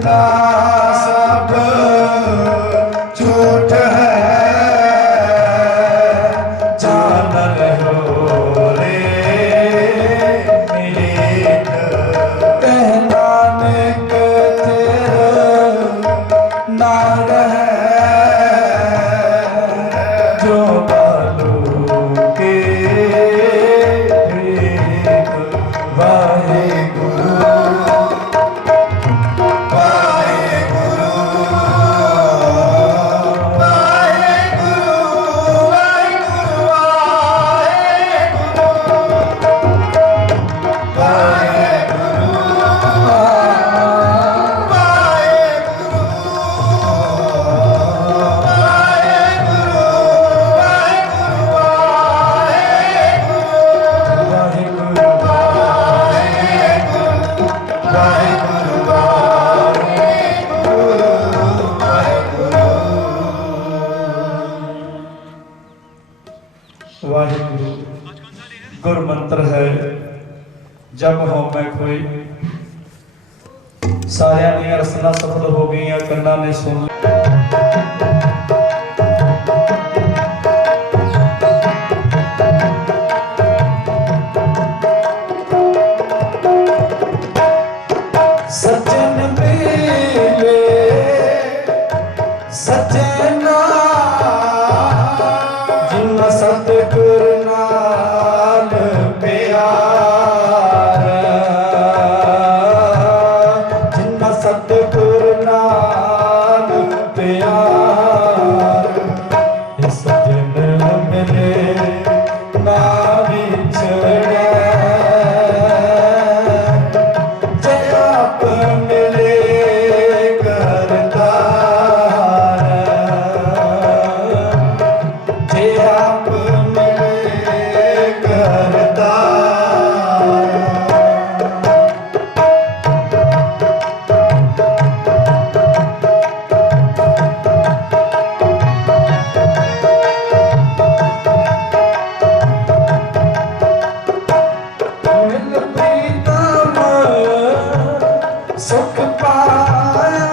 कहना सब झूठ है, जान रहो रे मीत। कहना निक तेरा नार है, जो बालू के वाहिगुरु वाहिगुरु गुर मंत्र है। जब हो मैं कोई सारिया दी रसना सफल हो गई, कन्ना ने सुन सजन मिले सजना, जिन्ना सतगुर नाल प्यार, जिन्ना सतगुर नाल प्यार। सजन मिले ना विछड़े, जय आप मिले करतार, जय आप मिले करतार। मिल प्रीतम सुख पाया,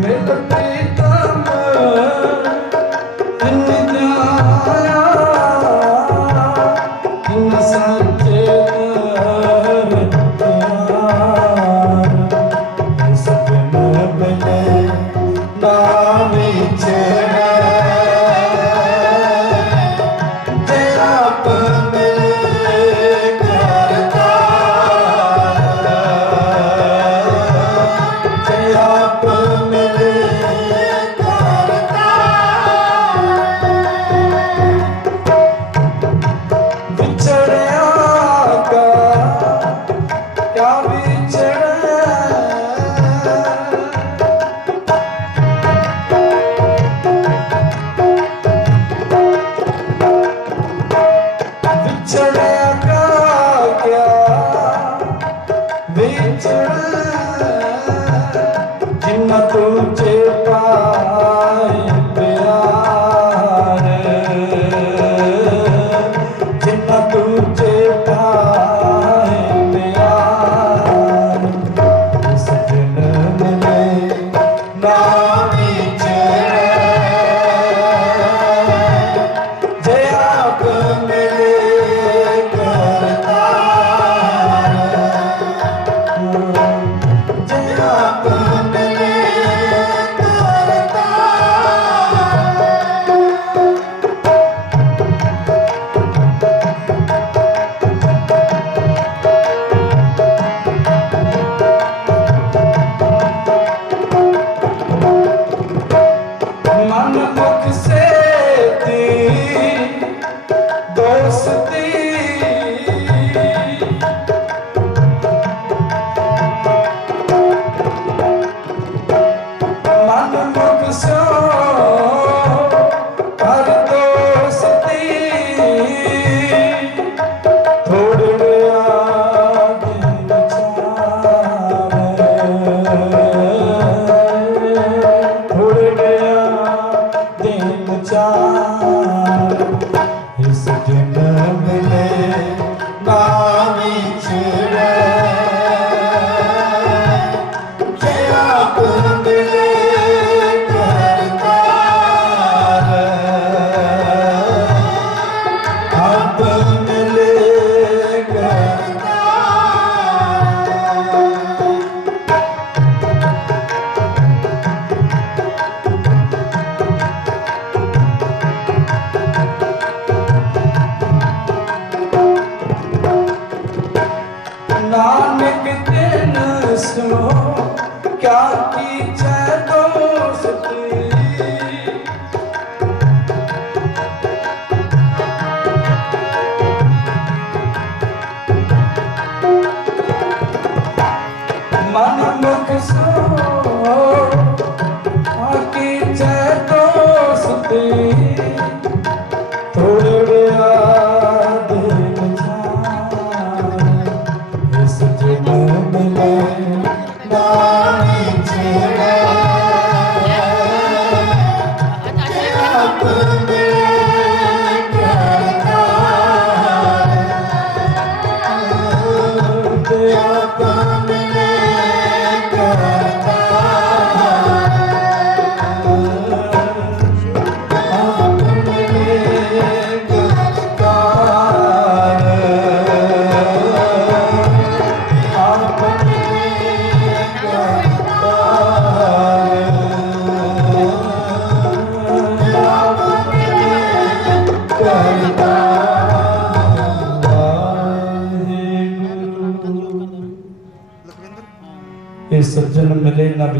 मिल प्रीतम इन जाया, इन सच्चे दरबार। सजन मिले ना विछड़े, जय आप मिले करतार, जय आप मिले करतार। बिछड़िया का क्या बिछड़े,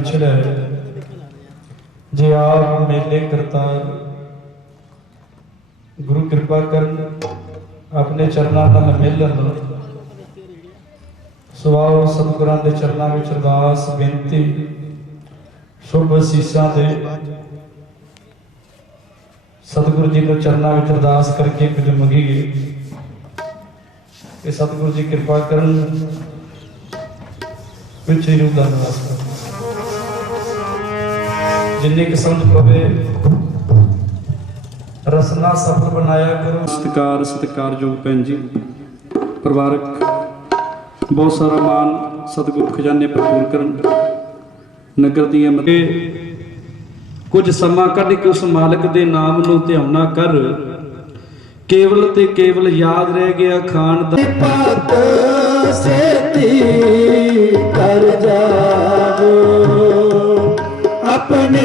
विछड़े जे आप मेले करतार गुरु कृपा कर अपने चरणों नाल मिलन सुआओ सतगुरां दे चरणों में अरदास बेनती शुभ असीसां दे सतगुरु जी के चरणों में अरदास करके कुछ मंगीए कि सतगुरु जी कृपा करन पिछली रूह का निवास कर जिन्नी कि समझ पवे रसना सफल बनाया करो। सत्कारयोग भैन जी परिवारक बहुत सारा मान सतगुरु खजाने भरपूर करन नगर दियां मते कुछ समा कढ़ के उस मालिक दे नाम नूं ध्याना कर केवल ते केवल याद रह गया खान दा पत सेती कर जाओ अपने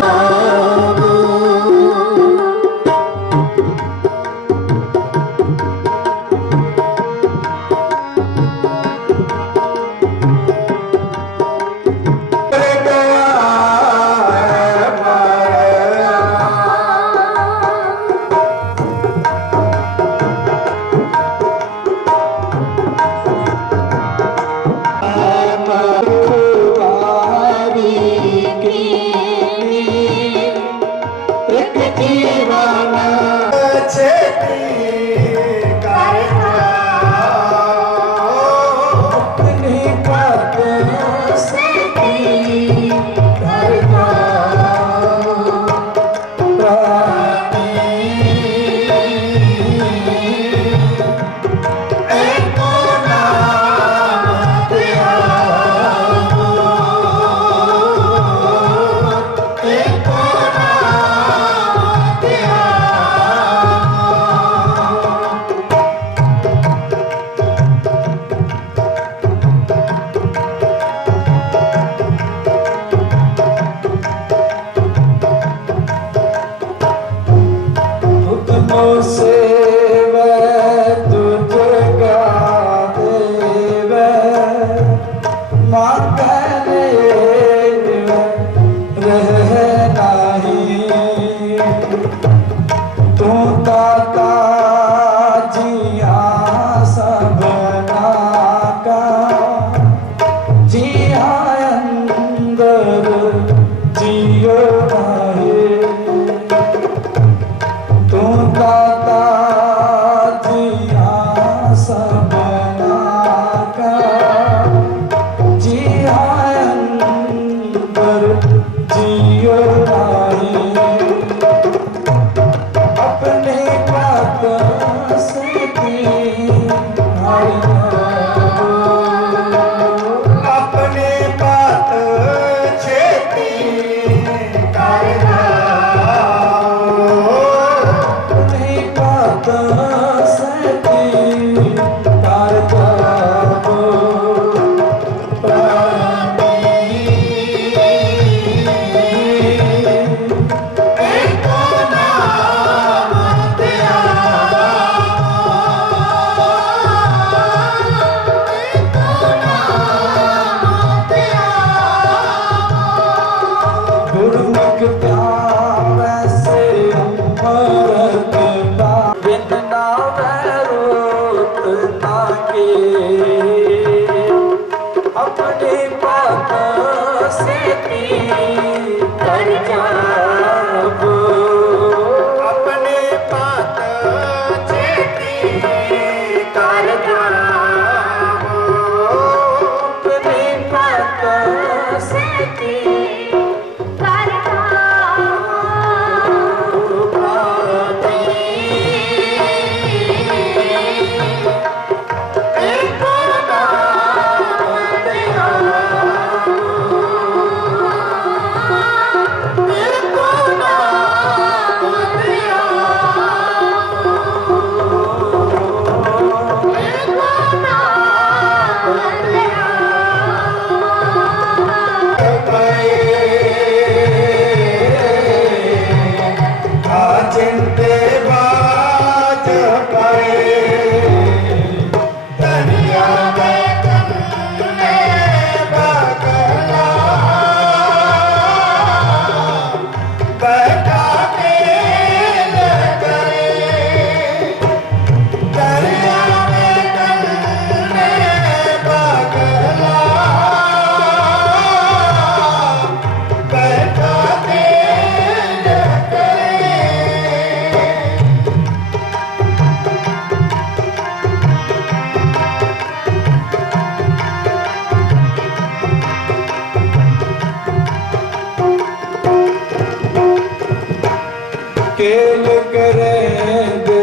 केल करेंगे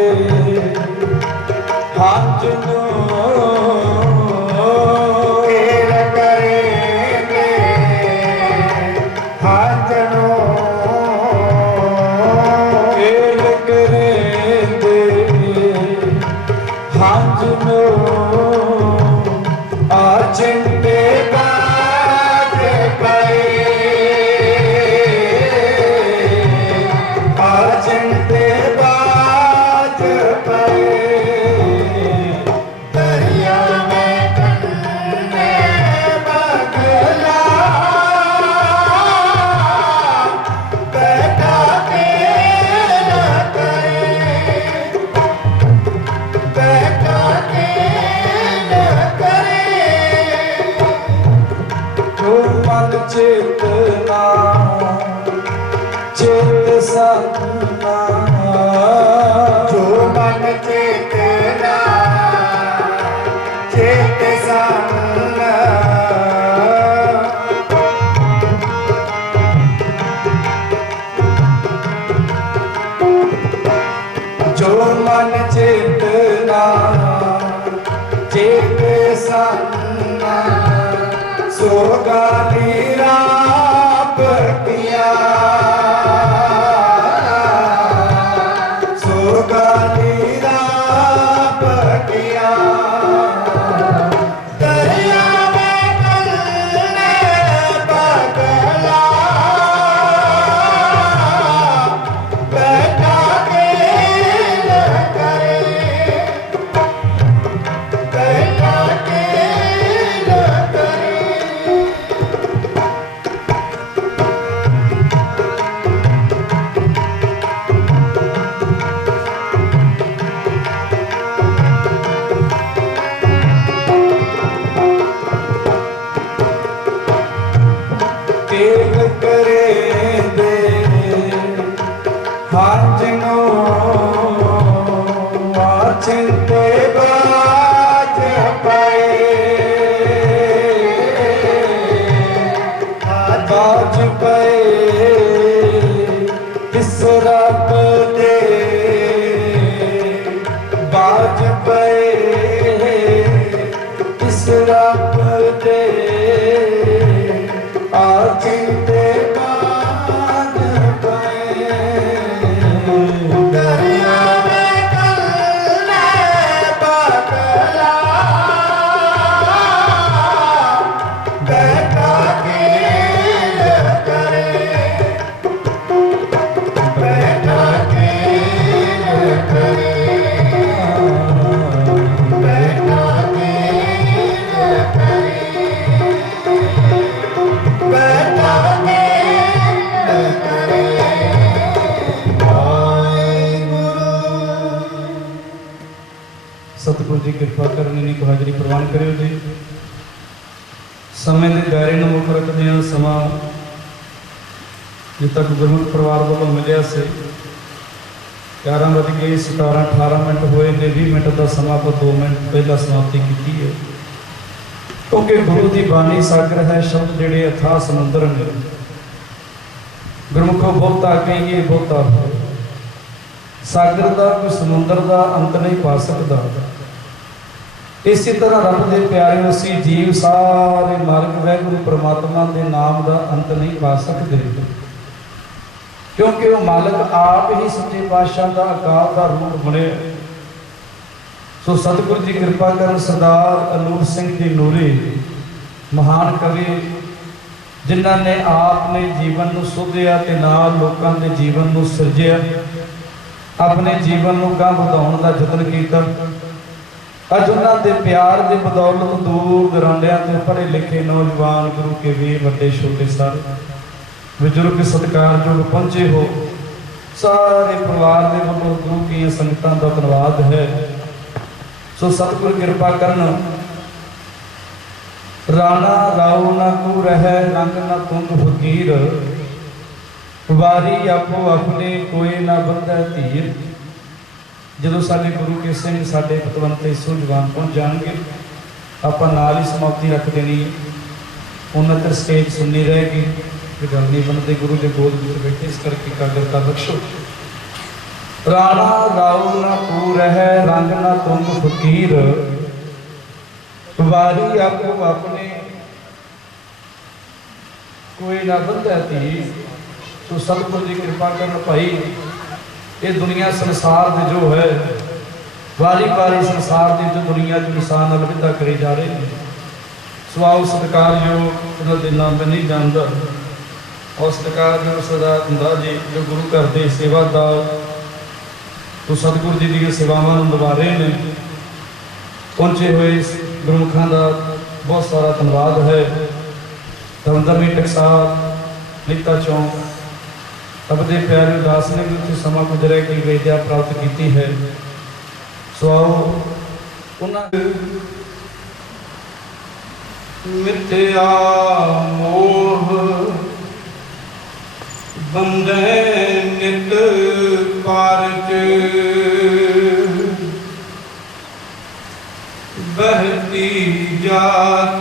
हाथ नो केल करेंगे हाथ नो केल करेंगे हाथ नो आचंते बाज पाए आचंते बाज पाए दरिया में कन्ने बगला बैठा के न करे बैठा के न करे जो मन चेतना चेत सन्ना जो मन चेतना चेत सन्ना जो मन चेतना चेत सन्ना सोगा नीरा पटिया सोगा नीरा पटिया दरिया में कन्ने बगला बैठा के न करे बैठा के न करे तेग करे दे हाथ नो आचंते बाज पाए बाज पाए किस रब दे बाज पाए किस रब दे आचंते बाज पाए दरिया में कन्ने बगला बैठा के न करे बैठा के न करे बैठा के न करे बैठा के न करे वाहिगुरु सतगुरु जी किरपा करनी नहीं को हाजरी प्रवान करियो जी समय के दायरे ਨੂੰ ਮੁੱਖ ਰੱਖਦੇ ਹਾਂ ਸਮਾਂ ਜਿੱਥੇ ਤੱਕ ਗੁਰਮੁਖ ਪਰਿਵਾਰ ਵੱਲੋਂ ਮਿਲਿਆ ਸੀ 11:17-18 ਹੋਏ ਤੇ 20 ਮਿੰਟ ਦਾ ਸਮਾਂ ਆਪਾਂ 2 ਮਿੰਟ ਪਹਿਲਾਂ ਸਮਾਪਤੀ ਕੀਤੀ ਹੈ ਕਿਉਂਕਿ ਗੁਰੂ ਦੀ ਬਾਣੀ ਸਾਗਰ ਹੈ ਸ਼ਬਦ ਜਿਹੜੇ ਅਥਾਹ ਸਮੁੰਦਰ ਨੇ ਗੁਰਮੁਖੋ ਬਹੁਤਾ ਕਹੀਏ ਬਹੁਤਾ ਸਾਗਰ ਦਾ ਕੋਈ ਸਮੁੰਦਰ ਦਾ ਅੰਤ ਨਹੀਂ ਪਾ ਸਕਦਾ ਇਸੇ ਤਰ੍ਹਾਂ ਰੱਬ ਦੇ ਪਿਆਰੇ ਅਸੀਂ ਜੀਵ ਸਾਰੇ ਮਾਲਕ ਵਾਹਿਗੁਰੂ ਪ੍ਰਮਾਤਮਾ ਦੇ ਨਾਮ ਦਾ ਅੰਤ ਨਹੀਂ ਪਾ ਸਕਦੇ ਕਿਉਂਕਿ ਉਹ ਮਾਲਕ ਆਪ ਹੀ ਸੱਚੇ ਪਾਤਸ਼ਾਹ ਦਾ ਅਕਾਲ ਦਾ ਰੂਪ ਬਣੇ ਸੋ ਸਤਿਗੁਰੂ ਜੀ ਕਿਰਪਾ ਕਰਨ ਸਰਦਾਰ ਅਨੂਪ ਸਿੰਘ ਜੀ ਨੂਰੀ ਮਹਾਨ ਕਵੀ ਜਿਨ੍ਹਾਂ ਨੇ ਆਪ ਨੇ ਜੀਵਨ ਨੂੰ ਸੁਧਿਆ ਤੇ ਨਾਲ ਲੋਕਾਂ ਦੇ ਜੀਵਨ ਨੂੰ ਸਿਰਜਿਆ ਆਪਣੇ ਜੀਵਨ ਨੂੰ ਗਾਂਹ ਵਧਾਉਣ ਦਾ ਯਤਨ ਕੀਤਾ ਅੱਜ ਉਹਨਾਂ ਦੇ ਪਿਆਰ ਦੇ ਬਦੌਲਤ ਦੂਰ ਦਰਾਂਡਿਆਂ ਤੇ ਪੜ੍ਹੇ ਲਿਖੇ ਨੌਜਵਾਨ ਗੁਰੂ ਕੇ ਵੀਰ ਵੱਡੇ ਛੋਟੇ ਸਾਰੇ ਬਜ਼ੁਰਗ ਸਤਿਕਾਰਯੋਗ ਪਹੁੰਚੇ ਹੋ ਸਾਰੇ ਪਰਿਵਾਰ ਦੇ ਵੱਲੋਂ ਗੁਰੂ ਦੀਆਂ ਸੰਗਤਾਂ ਦਾ ਧੰਨਵਾਦ ਹੈ ਸੋ ਸਤਿਗੁਰ ਕਿਰਪਾ ਕਰਨ ਰਾਣਾ ਰਾਉ ਨਾ ਕੋ ਰਹਿ ਰੰਗ ਨਾ ਤੁੰਗ ਫਕੀਰ ਵਾਰੀ ਆਪੋ ਆਪਣੇ ਕੋਈ ਨਾ ਬੰਧੈ ਧੀਰ ਜਦੋਂ ਸਾਡੇ ਗੁਰੂ ਕੇ ਸਿੰਘ ਸਾਡੇ ਪਤਵੰਤੇ ਸੂਝਵਾਨ ਪਹੁੰਚ ਜਾਣਗੇ ਆਪਾਂ ਨਾਲ ਹੀ ਸਮਾਪਤੀ ਰੱਖ ਦੇਣੀ ਹੈ ਉਹਨਾਂ ਤੇ ਸਟੇਜ ਸੁਣਨੀ ਰਹੇਗੀ ਤੇ ਗੱਲ ਨਹੀਂ ਬਣਦੇ ਗੁਰੂ ਦੇ ਗੋਦ ਵਿੱਚ ਬੈਠੇ ਇਸ ਕਰਕੇ ਕਾਗਰਤਾ ਬਖਸ਼ੋ राणा गाऊ न पूर है रंग न तुम फकीर वारी आपको अपने कोई ना बंदा थी तो सतगुरु की कृपा कर भाई ये दुनिया संसार दे जो है वारी वारी संसार की जो दुनिया च इंसान अलविदा करी जा रहे हैं सुआओ सत्कार जो उन्होंने दिलों में नहीं जानता और सत्कार जो सदा हुंदा जी जो गुरु घर के सेवादार तो सतगुरु जी दी सेवावां नूं निभा रहे हैं पहुंचे हुए गुरमुखां का बहुत सारा धन्यवाद है धर्मधर्मी टकसाल नीता चौंक अपने प्यारे उदास ने भी उत्थे समा गुजरे की विद्या प्राप्त की है सो आओ उन्होंने मिथ्या मोह बंधे नित पारच बहती जात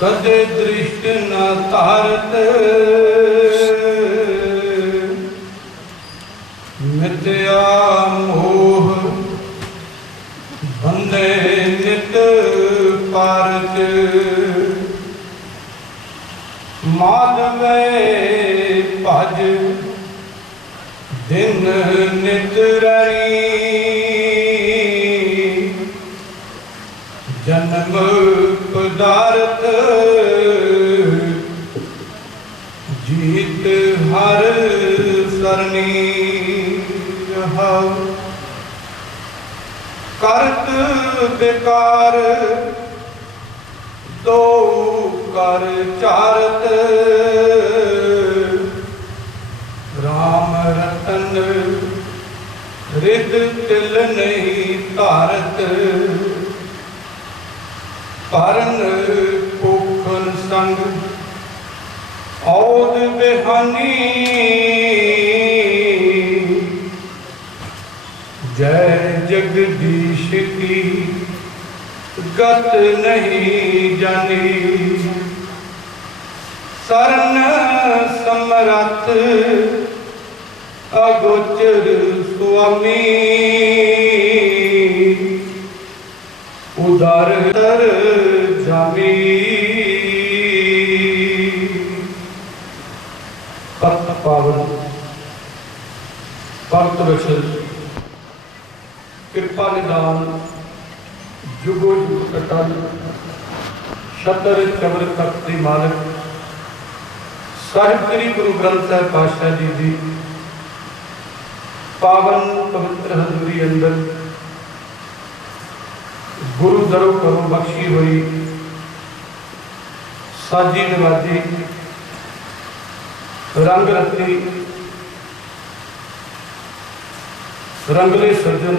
कदे दृष्ट न तारत मिथ्या मोह बंधे नित पारच माधवे भज दिन नित रणी जन्म पदार्थ जीत हर सरनी करत बेकार दो कर चारत राम रतन रिद तिल नहीं तारत परन पोखन संग औद बेहानी जय जगदीश की गत नहीं जानी सरन समरथ अगोचर स्वामी उदार तर जामी पत पावन भक्त वचन कृपा निदान जुगो जुग अटल शतर चवर तख्त के मालिक साहिब श्री गुरु ग्रंथ साहिब पातशाह जी की पावन पवित्र हजूरी अंदर गुरु दरों करों बख्शी हुई साजी नवाजी रंग रत्ती रंगले सज्जन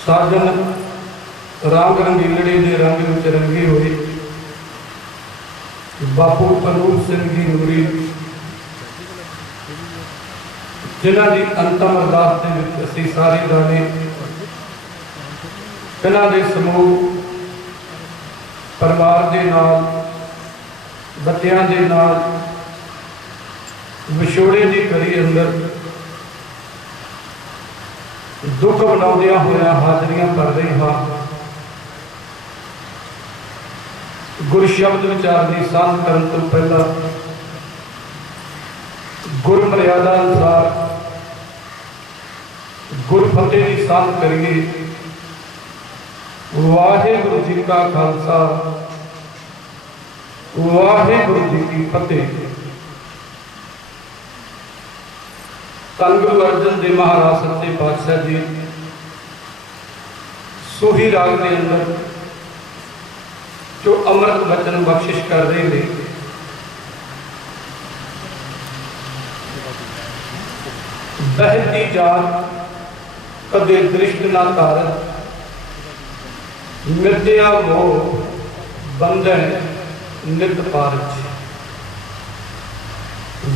साजन राम रंगीलड़े के रंग में रंगे हुए बापू कनूर सिंह जी नूरी जिन्हों की अंतम अरदास के असी सारे गाने इन्हों के समूह परिवार के नाल बच्चों के नाल विछोड़े की कड़ी अंदर दुख मनाउंदियां होया हाजरियां कर रहे हाँ गुर शब्द विचार की साथ करन तो पहला गुर मर्यादा अनुसार गुर फतेह की साथ करिए वाहिगुरु जी का खालसा वाहिगुरु जी की फतेह। धन गुरु अर्जन देव महाराज सच्चे पातशाह जी सोही राग के अंदर जो अमृत वचन बख्शिश कर रहे हैं बहती जात कदे दृष्ट ना तारत मिथ्या मोह बंधन नित पारच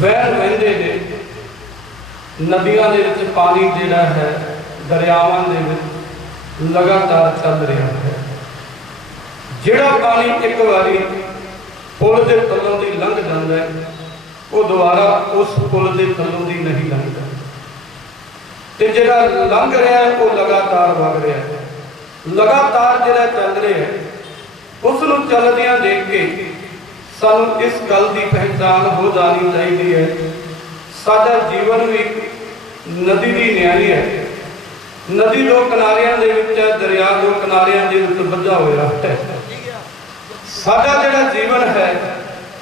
वह वहंदे ने नदियां दे विच पानी जिहड़ा है दरियावां दे विच लगातार चल रहा है जिहड़ा पानी एक बारी पुल दे तलों दी लंघ जांदा है वो दोबारा उस पुल के थलों की नहीं लंघता, तो जिहड़ा लंघ रहा है वो लगातार वग रहा है, लगातार जिहड़ा चल रहा है उसनूं चलदियां देख के सानूं इस गल की पहचान हो जानी चाहिए है, साडा जीवन भी नदी की न्यारी है। नदी दो किनारियां दे विच है, दरिया दो किनारियां दे विच बंधा होया है। साडा जिहड़ा जीवन है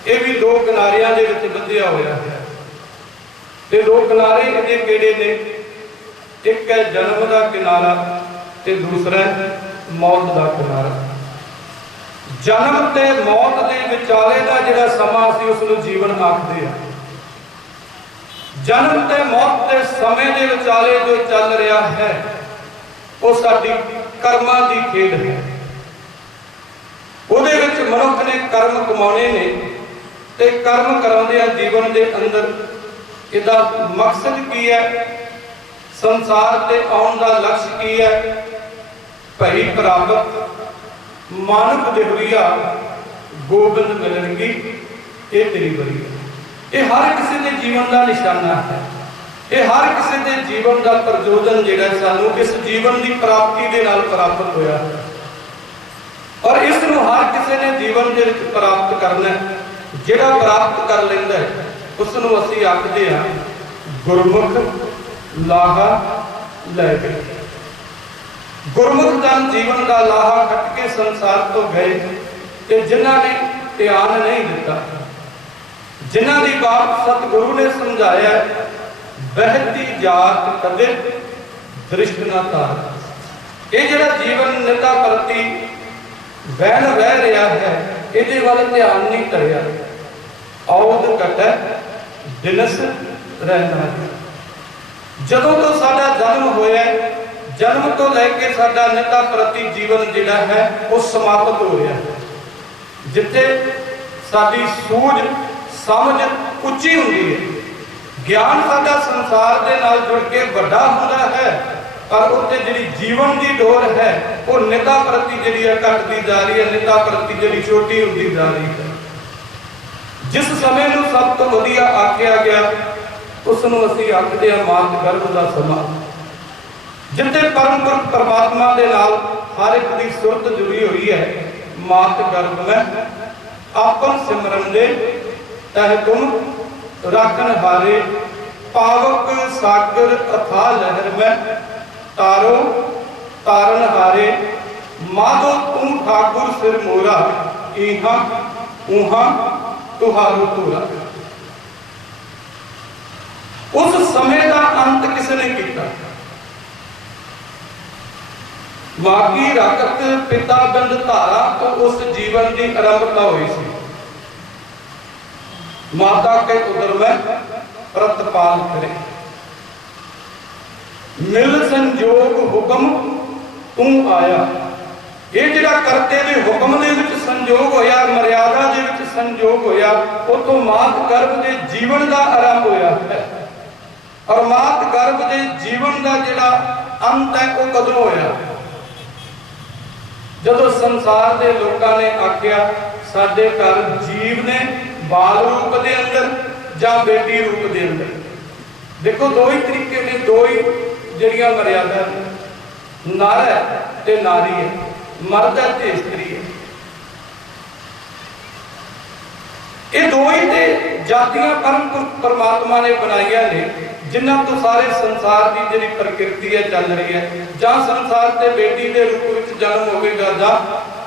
ये भी दो किनारियां दे विच बंधिया होया है। ते दो किनारे इहदे किहड़े ने? एक है जन्म का किनारा ते दूसरा है मौत का किनारा। जन्म ते मौत के विचाले का जिहड़ा समा असीं उसनूं जीवन आखदे आ। जन्म ते मौत के समय के विचाले जो चल रहा है वो साडी कर्मां की खेड है। उहदे विच मनुख ने कर्म कमाने ने ते कर्म कराउंदिआं जीवन के अंदर इहदा मकसद की है, संसार ते आउण दा लक्ष्य की है? भई प्राप्त मानव देहरिया गोबिंद मिलणगी ये तेरी बरी है। ये हर किसी के जीवन का निशाना है, ये हर किसी के जीवन का प्रयोजन जिहड़ा सानू इस जीवन की प्राप्ति के नाल प्राप्त होया है और इस नूं हर किसी ने जीवन के प्राप्त करना है। जिहड़ा प्राप्त कर लैंदा है उस नूं असीं आखदे हां गुरमुख लाहा लै गए। गुरमुख जन जीवन का लाहा खट के संसार तो गए ते जिन्हां ने ध्यान नहीं दिता, जिन्हां दी बात सतगुरु ने समझाया बहती जात कदे दृष्ट न तार। ये जिहड़ा जीवन निता प्रति बहन बह रहा है इहदे वल ध्यान नहीं करिया। औद कटै दिनस रहना। जदों तो साडा जन्म होया, जन्म तो लैके साडा निता प्रति जीवन जिहड़ा है वो समाप्त हो रहा है। जिथे साडी सूझ समझ उच्ची हुंदी है, ज्ञान साडा संसार दे नाल जुड़ के वड्डा हुंदा है, पर उत्ते जिहड़ी जीवन की डोर है वो निता प्रति जिहड़ी है घटदी जा रही है, निता प्रति जिहड़ी छोटी हुंदी जा रही है। जिस समय नूं सब तो वधिया आखिया गया उस नूं असीं आखदे हां मात गर्भ दा समा, जिथे परम पुरख परमात्मा दे नाल हर एक दी सुरत जुड़ी हुई है। मात गर्भ में आपन सिमरन दे तह तुम राखन हारे, पावक सागर अथाह लहर में तारो तारन हारे। माधो तू ठाकुर सिर मोरा, इहा उहा तुहारो तोरा। उस समय का अंत किसने किया? वाकी रकत पिता बिंद धारा तो उस जीवन की आरंभता हुई सी। माता के उदर में प्रतपाल करे, मिल संजोग हुक्म तू आया। ये जिहड़ा करते दे हुक्म दे विच संजोग होया, मर्यादा दे विच संजोग होया, उतों मात गर्भ के जीवन का आरंभ होया है। और मात गर्भ के जीवन का जिहड़ा अंत है वो कदों होया? जदों संसार के लोगों ने आख्या साडे घर जीव ने बाल रूप के अंदर या बेटी रूप के अंदर। देखो दो ही तरीके ने, दो ही जिहड़ियां मर्यादा, नर है ते नारी है, मर्द है ते स्त्री है। ये दो ही ते जातियां परम परमात्मा ने बनाइया ने, जिन्हां तो सारे संसार की जिहड़ी प्रकृति है चल रही है। जां संसार ते बेटी के रूप में जन्म होगा, जां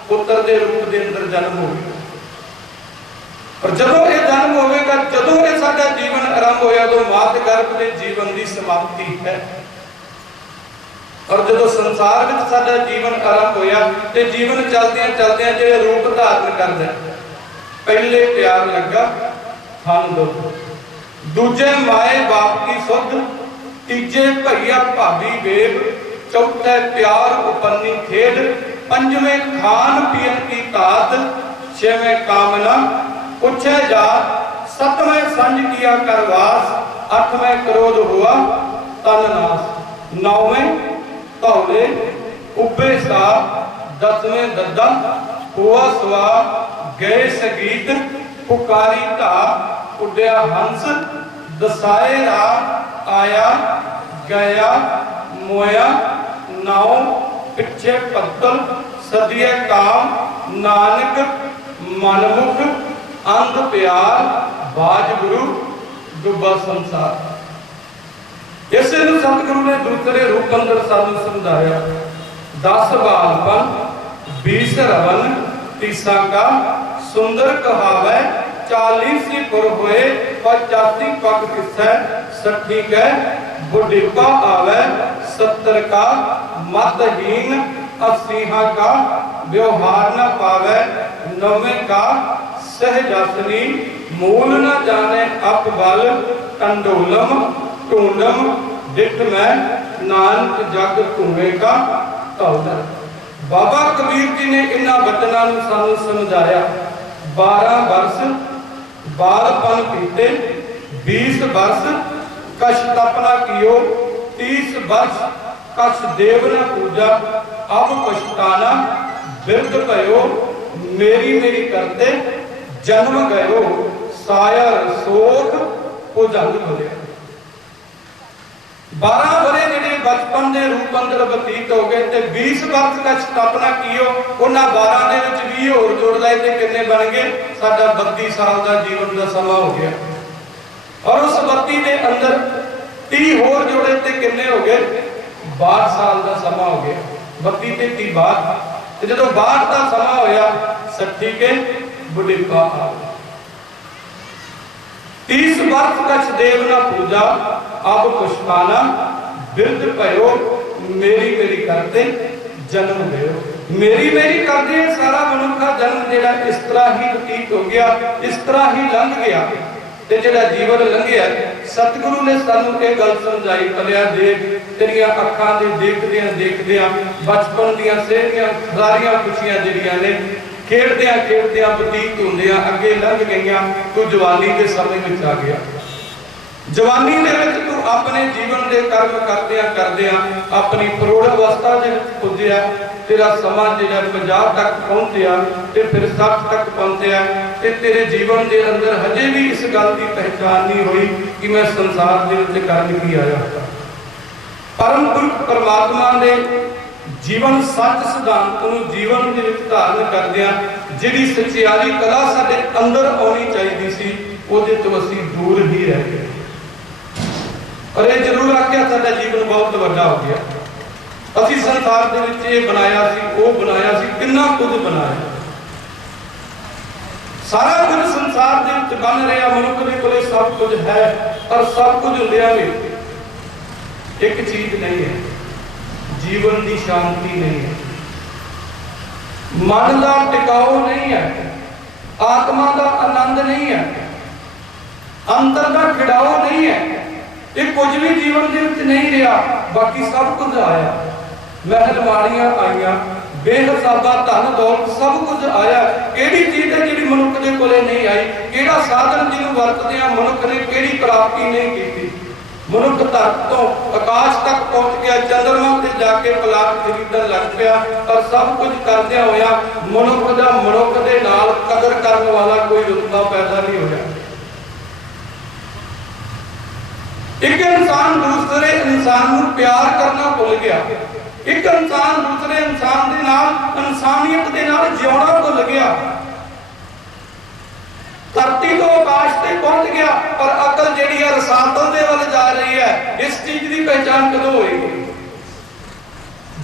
पुत्र के रूप के अंदर जन्म होगा। पर जदों ये जन्म होगा, जदों ये साडा जीवन आरंभ होया तो मात गर्भ के जीवन की समाप्ति है। और जदों संसार में साडा जीवन आरंभ होया तो जीवन चलदियां चलदियां जिहड़ा रूप धारण करदा, पहले प्यार लगा थन दुध, दूजे माए बाप की सुध, तीजे भैया भाभी बेब, चौथे प्यार उपन्नी खेड, पंजवें खान पियन की तात, छेवें कामना पूछे जात, सतवें संज किया करवास, अठवें क्रोध हुआ तन नाश, नौवें तौले उबे सा, दसवें दद्दा हुआ स्वा, गए संगीत पुकारी धा, उड्या हंस दसाए रात आया गया मोया नाव पिछे पत्तल सदिए काम नानक मनमुख अंध प्यार बाज गुरु डुबा संसार। इस सतगुरु ने दूसरे रूप अंदर सानू समझाया 10 बालपन 20 रवन तीसा का सुंदर कहावै 40 पुर होए 85 पग किसै 60 कै बुढ़िपा आवे 70 का मतहीन 80 का व्यवहार न पावे 90 का सहजासनी मूल न जाने अप बल कंडोलम टूंडम दिख में नानक जग धुएं का तौलर। बाबा कबीर जी ने इन्हां वचनां नूं सानूं समझाया 12 वर्ष बालपन बीते 20 वर्ष कछ तपना कियो 30 वर्ष कछ देव न पूजा अब पछताना बिरध भयो मेरी मेरी करते जन्म गयो सायर सोख भुजंग भरिया। 12 वरे जिहड़े बचपन के रूप अंदर बतीत हो गए ते 20 वर्ष का स्थापना कीओ उन्हां 12 दे विच 20 होर जोड़ लए ते किन्ने बन गए साडा 32 साल का जीवन का समा हो गया और उस 32 के अंदर 30 होर जोड़े ते किन्ने हो गए 62 साल का समा हो गया 32 ते 30 बाद ते जदों 62 का समा होया 60 के बुढ़िपा आ गया 30 वर्ष कछ देव न पूजा अब पुष्पाना बिरध भयो मेरी मेरी करते जन्म गयो मेरी मेरी करते सारा मनुख का जन्म जेड़ा इस तरह ही बतीत हो गया इस तरह ही लंघ गया ते जेड़ा जीवन लंघिया सतगुरु ने सानू ये गल समझाई पलिया देख तेरिया अखां दे देखदियां देखदियां बचपन दियां सेहरियां सारियां खुशियां जेड़ियां ने खेड़दियां खेड़दियां बतीत होंदियां अगे लंघ गईयां तू जवानी के समय में आ गया जवानी दे विच तू अपने जीवन के कर्म करदियां अपनी प्रौढ़ अवस्था दे विच पुज्जिया तेरा समा जिहड़ा 50 तक पहुंचिया ते फिर 60 तक पहुंचिया ते तेरे जीवन के अंदर हजे भी इस गल की पहचान नहीं हुई कि मैं संसार दे विच करन की आया परम पुरख परमात्मा ने जीवन सच सिद्धांत को जीवन के विच धारण करदियां जिहड़ी सच्चाई कला साडे अंदर आउणी चाहिदी सी ओहदे तो असीं दूर ही रह गए और ये जरूर आख्या साडा जीवन बहुत वड्डा हो गया असीं संसार दे विच ये बनाया सी वो बनाया सी कितना कुछ बनाया सारा कुछ संसार दे विच बन रहा मनुख दे कोले सब कुछ है पर सब कुछ हुंदियां भी एक चीज नहीं है जीवन की शांति नहीं है मन का टिकाव नहीं है आत्मा का आनंद नहीं है अंतर का खिड़ाव नहीं है ये कुछ भी जीवन के विच नहीं रहा बाकी सब कुछ आया महल माड़ियां आईयां बेहिसाबा धन दौलत सब कुछ आया केड़ी चीज है जिहड़ी मनुख दे कोले नहीं आई केड़ा साधन जिहनूं वरतदियां मनुख ने केड़ी प्राप्ति नहीं कीती मनुख धरत तो आकाश तक पहुंच गया चंद्रमा से जाके पलाट खरीदन लग पिया पर सब कुछ करदियां होया मनुख दा मनुख दे नाल कदर करने वाला कोई रुतबा पैदा नहीं होया एक इंसान दूसरे इंसान को प्यार करना भुल गया एक इंसान दूसरे इंसान के नाल इंसानियत के नाल जिउणा भुल गया धरती तो आकाश से पहुंच गया पर अकल जिहड़ी है रसातल दे वल जा रही है इस चीज की पहचान कदों होएगी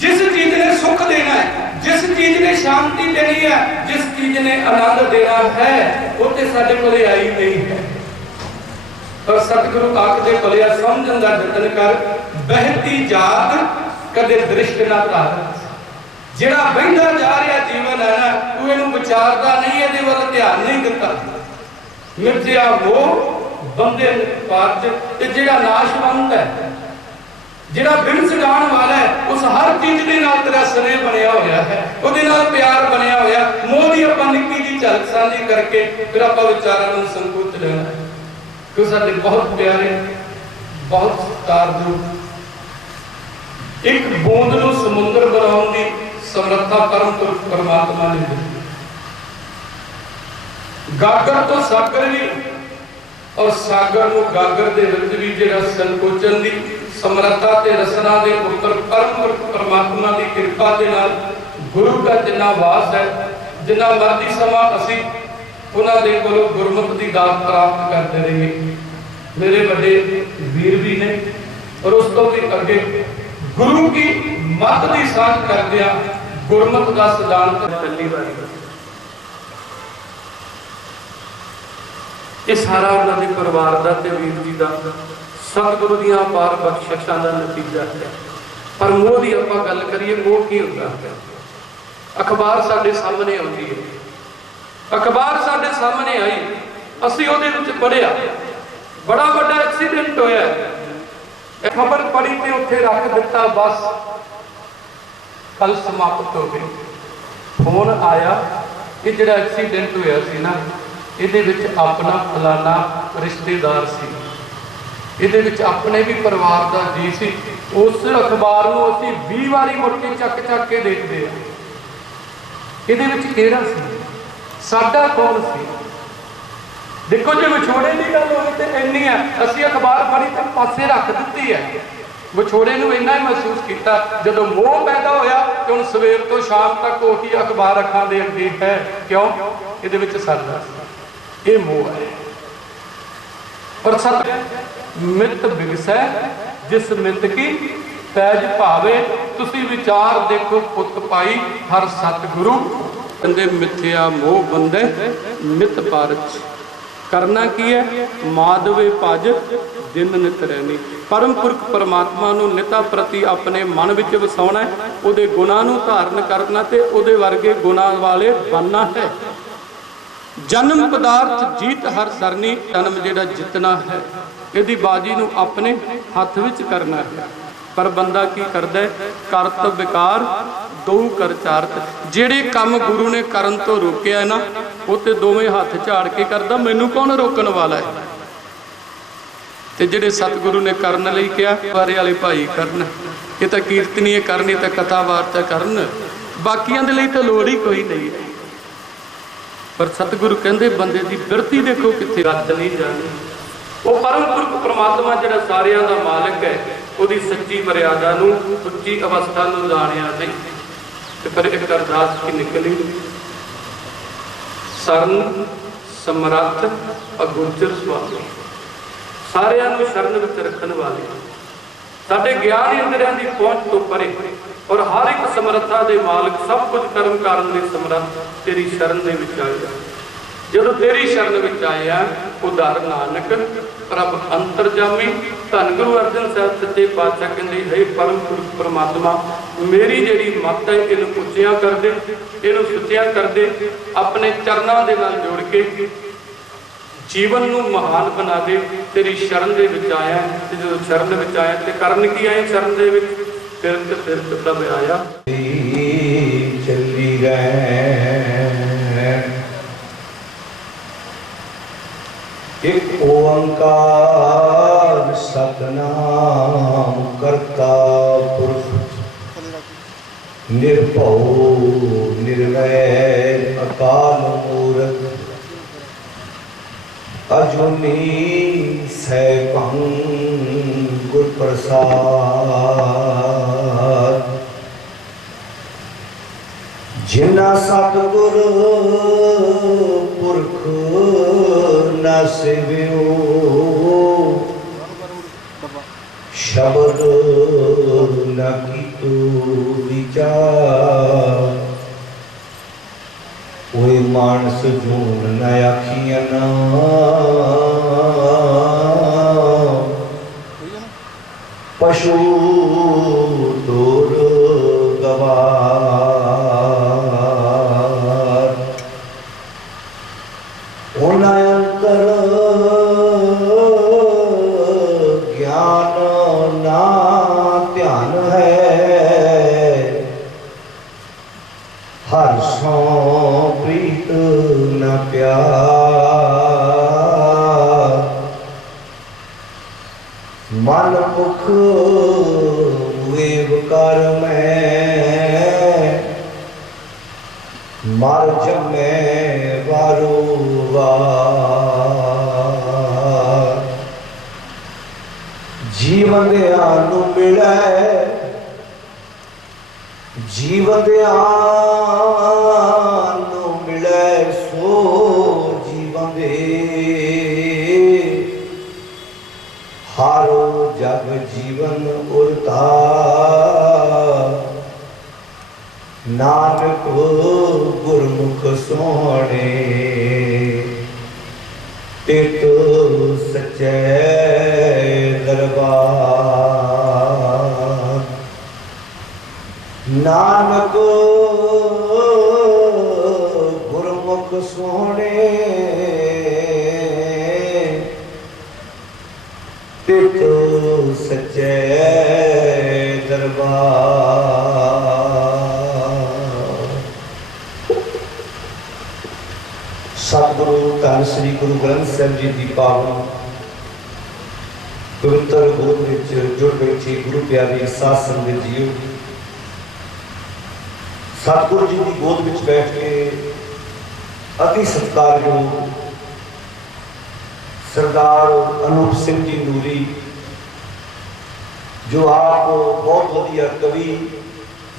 जिस चीज ने सुख देना है जिस चीज ने शांति देनी है जिस चीज ने आनंद देना है वो ते साडे कोले आई नहीं है पर सतगुरु आखदे भलिया समझण दा यतन कर बहती जात कदे दृष्ट ना धारत जिहड़ा बहिंदा जा रहा जीवन है ना तू इहनूं विचारदा नहीं इहदे वल ध्यान नहीं दिता मिथ्या वो बंदे पार्ज ते जिहड़ा नाशवंत है जिहड़ा बिनस जाण वाला है उस हर चीज दे नाल तेरा स्नेह बनया होया है ओहदे नाल प्यार बनया होया मोह दी आपां निक्की जी झलक साझी करके फिर आपां विचारां नूं संकुच लेना क्यों साडे बहुत प्यारे बहुत सत्कारयोग एक बूंद नूं समुंदर बनाउण दी समर्था परम पुरख परमात्मा ने दी गागर तो सागर भी और सागर ਨੂੰ ਗਾਗਰ ਦੇ ਵਿੱਚ ਵੀ ਜਿਹੜਾ ਸੰਕੋਚਨ ਦੀ ਸਮਰੱਥਾ ਤੇ ਰਸਨਾ ਦੇ ਉੱਪਰ ਪਰਮ ਪਰਮਾਤਮਾ ਦੀ ਕਿਰਪਾ ਦੇ ਨਾਲ ਗੁਰੂ ਦਾ ਜਿੰਨਾ ਵਾਸ ਹੈ, ਜਿੰਨਾ ਮਰਜ਼ੀ ਸਮਾਂ ਅਸੀਂ ਉਹਨਾਂ ਦੇ ਕੋਲੋਂ ਗੁਰਮਤਿ ਦੀ ਦਾਤ ਪ੍ਰਾਪਤ ਕਰਦੇ ਰਹੀਏ। ਮੇਰੇ ਵੱਡੇ ਵੀਰ ਵੀ ਨੇ और उस तो भी अगे गुरु की मत की साझ करदिया गुरमत का सिद्धांत पहली बारी ये सारा उन्होंने परिवार का ते वीर जी का सतगुरु दी अपार बख्शिशां का नतीजा है। पर मोह की आप गल करिए, मोह की होता है? अखबार साडे सामने आती है, अखबार साडे सामने आई, असीं उहदे विच पढ़िया बड़ा बड़ा एक्सीडेंट होया, खबर पढ़ी ते उत्थे रख दिता, बस कल समाप्त हो गई। फोन आया कि जिहड़ा एक्सीडेंट होया सी ना, इहदे विच अपना फलाना रिश्तेदार सी, इहदे विच अपने भी परिवार का जी सी। उस अखबार नूं असीं 20 वारी मुड़ के चक चक के देखदे आ, इहदे विच किहड़ा सी, साडा कौन सी? देखो जो विछोड़े की गल होई तो इन्नी है, असीं अखबार पढ़ी तो पासे रख दी है। विछोड़े नूं इन्ना ही महसूस किया जदों मोह पैदा होया कि हुण सवेर तो शाम तक उही अखबार अखां दे अगे है। क्यों? इहदे विच साडा ये मोह है। और सत मित बिगसै जिस मित की पैज भावे, तुसी विचार देखो पुत पाई हर सतगुरु, कहंदे मिथ्या मोह बंदे मित पारच। करना की है? माधवे भज दिन नित रहनी। परम पुरख परमात्मा नूं निता प्रति अपने मन विच वसाउणा है, उहदे गुणां नूं धारण करना ते उहदे वर्गे गुणां वाले बनना है। जन्म पदार्थ जीत हर सरनी, जन्म जिहड़ा जितना है इहदी बाजी नूं अपने हथ विच करना है। पर बंदा की करदा है? करत विकार दो कर चारत। जिहड़े काम गुरु ने करन तो रोकिया है ना, वो तो दोवें हाथ झाड़ के करदा, मैनू कौन रोकण वाला है? ते जिहड़े सतगुरु ने करन लई कहा, बारे वाले भाई करन, ये तो कीर्तनीय करनी, तो कथा वार्ता करन, बाकियां दे लई तो लोड़ ही कोई नहीं है। पर सतगुरु कहंदे बंदे दी बिरती देखो कित्थे रत नहीं जानी। वो परम पुरख परमात्मा जिहड़ा सारियां दा मालिक है, उहदी सच्ची मर्यादा नूं, उच्ची अवस्था नूं जाणिया नहीं। ते पर एक अरदास की निकली, शरण समरथ अगोचर स्वामी, सारियां नूं शरण विच रखण वाले, साडे ज्ञान इंद्रियां दी पहुंच तो परे और हर एक समर्था दे मालिक, सब कुछ कर्म कारण दे समर्थ तेरी शरण दे विच आया। जदों तेरी शरण विच आया उधार नानक प्रभ अंतरजामी। धन गुरु अर्जन साहब सच्चे पातशाह कहंदे, हे परम पुरख परमात्मा, मेरी जिहड़ी मत है इहनूं उच्चियां कर दे, इहनूं सुच्चियां कर दे, अपने चरनां दे नाल जोड़ के जीवन नूं महान बना दे। तेरी शरण दे विच आया, ते जदों शरण विच आया ते करन की आए? शरण दे विच फिरत प्रभ आया। चली एक ओंकार सतनाम करता पुरख, निर्भव निर्वैर अकाल मूरत, अजूनी सैभं गुर प्रसाद। जिन्ना सतगुर पुरख न सेवियो, शब्द न कीतो विचार, ओए मानस जून न आखियां ना, पशु दूर गवार। अंतर ज्ञान ना ध्यान है, हर सो प्रीत न प्यार। मन मुख वेव कर में, मर जमे वारो वार। ਜੀਵੰਦਿਆਂ ਨੂੰ ਮਿਲੇ, ਜੀਵੰਦਿਆਂ ਨੂੰ ਮਿਲੇ ਸੋ ਜੀਵੰਦੇ, ਹਰ ਜਗ ਜੀਵਨ ਉਰਤਾ, ਨਾਨਕ ਗੁਰਮੁਖ ਸੋਹਣੇ, ਤਿਤ ਸਚੈ ਦਰਬਾਰ। ਨਾਨਕ ਗੁਰਮੁਖ ਸੋਹਣੇ, ਤਿਤ ਸਚੈ ਦਰਬਾਰ। ਸਤਿਗੁਰੂ ਧੰਨ ਸ੍ਰੀ ਗੁਰੂ ਗ੍ਰੰਥ ਸਾਹਿਬ ਜੀ ਦੀ ਪਾਵਨ ਪਵਿੱਤਰ ਗੋਦ ਵਿੱਚ ਜੁੜ ਬੈਠੇ ਗੁਰੂ ਪਿਆਰੇ ਸਾਧ ਸੰਗਤ ਜੀਓ, ਸਤਿਗੁਰੂ ਜੀ ਦੀ ਗੋਦ ਵਿੱਚ ਬੈਠ ਕੇ ਅਤੀ ਸਤਿਕਾਰਯੋਗ ਸਰਦਾਰ ਅਨੂਪ ਸਿੰਘ ਜੀ ਨੂਰੀ, ਜੋ ਆਪ ਬਹੁਤ ਵਧੀਆ ਕਵੀ,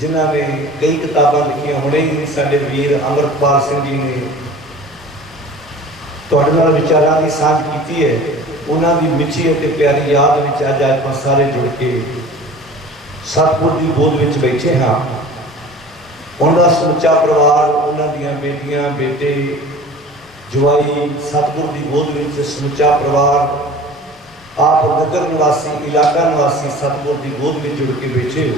ਜਿਨ੍ਹਾਂ ਨੇ ਕਈ ਕਿਤਾਬਾਂ ਲਿਖੀਆਂ, ਹੁਣੇ ਹੀ ਸਾਡੇ ਵੀਰ ਅੰਮ੍ਰਿਤਪਾਲ ਸਿੰਘ ਜੀ ਨੇ ਤੁਹਾਡੇ ਨਾਲ ਵਿਚਾਰਾਂ ਦੀ ਸਾਂਝ ਕੀਤੀ ਹੈ। ਉਹਨਾਂ ਦੀ ਮਿੱਠੀ ਅਤੇ ਪਿਆਰੀ ਯਾਦ ਵਿੱਚ ਅੱਜ ਆਪਾਂ ਸਾਰੇ ਜੁੜ ਕੇ ਸਤਿਗੁਰ ਦੀ ਗੋਦ ਵਿੱਚ ਬੈਠੇ ਹਾਂ। ਉਹਨਾਂ ਦਾ ਸਮੁੱਚਾ ਪਰਿਵਾਰ, ਉਹਨਾਂ ਦੀਆਂ ਬੇਟੀਆਂ, ਬੇਟੇ, ਜਵਾਈ ਸਤਿਗੁਰ ਦੀ ਗੋਦ ਵਿੱਚ ਸਮੁੱਚਾ ਪਰਿਵਾਰ, ਆਪ ਨਗਰ ਨਿਵਾਸੀ, ਇਲਾਕਾ ਨਿਵਾਸੀ ਸਤਿਗੁਰ ਦੀ ਗੋਦ ਵਿੱਚ ਜੁੜ ਕੇ ਬੈਠੇ ਹੋ।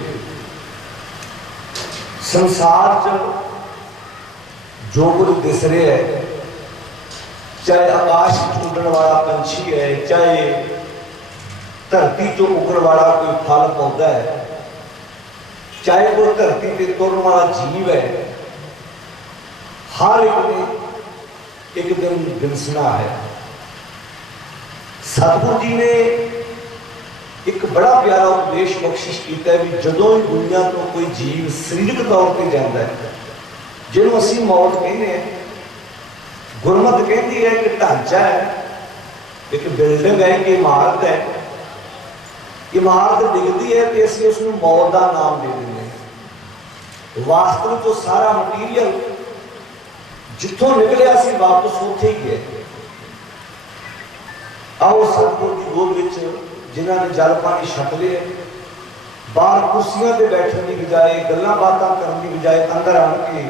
ਸੰਸਾਰ 'ਚ ਜੋ ਕੁਝ ਦਿਸ ਰਿਹਾ ਹੈ, ਚਾਹੇ ਆਕਾਸ਼ ਉੱਡਣ ਵਾਲਾ ਪੰਛੀ ਹੈ, ਚਾਹੇ ਧਰਤੀ ਤੋਂ ਉੱਗਣ ਵਾਲਾ ਕੋਈ ਫਲ ਪੌਦਾ ਹੈ, ਚਾਹੇ ਕੋਈ ਧਰਤੀ ਤੇ ਤੁਰਨ ਵਾਲਾ ਜੀਵ ਹੈ, ਹਰ ਇੱਕ ਨੇ ਇੱਕ ਦਿਨ ਵਿਨਸਣਾ ਹੈ। ਸਤਿਗੁਰੂ ਜੀ ਨੇ ਇੱਕ ਬੜਾ ਪਿਆਰਾ ਉਪਦੇਸ਼ ਬਖਸ਼ਿਸ਼ ਕੀਤਾ ਵੀ ਜਦੋਂ ਹੀ ਦੁਨੀਆ ਤੋਂ ਕੋਈ ਜੀਵ ਸਰੀਰਕ ਤੌਰ ਤੇ ਜਾਂਦਾ ਹੈ, ਜਿਹਨੂੰ ਅਸੀਂ ਮੌਤ ਕਹਿੰਦੇ ਹਾਂ, ਗੁਰਮਤਿ ਕਹਿੰਦੀ ਹੈ ਕਿ ਢਾਂਚਾ ਹੈ, ਇੱਕ ਬਿਲਡਿੰਗ ਹੈ, ਇੱਕ ਇਮਾਰਤ ਹੈ, ਇਮਾਰਤ ਡਿੱਗਦੀ ਹੈ ਤੇ ਅਸੀਂ ਉਸ ਨੂੰ ਮੌਤ ਦਾ ਨਾਮ ਦੇ ਦਿੰਦੇ ਹਾਂ। ਵਾਸਤਵਿਕ ਉਹ ਸਾਰਾ ਮਟੀਰੀਅਲ ਜਿੱਥੋਂ ਨਿਕਲਿਆ ਸੀ ਵਾਪਸ ਉੱਥੇ ਹੀ ਗਿਆ। ਆਓ ਸਤਿਗੁਰ ਦੀ ਗੋਦ ਵਿੱਚ ਜਿਨ੍ਹਾਂ ਨੇ ਜਲ ਪਾਣੀ ਛਕ ਲਿਆ, ਬਾਹਰ ਕੁਰਸੀਆਂ ਤੇ ਬੈਠਣ ਦੀ ਬਜਾਏ, ਗੱਲਾਂ ਬਾਤਾਂ ਕਰਨ ਦੀ ਬਜਾਏ ਅੰਦਰ ਆਣ ਕੇ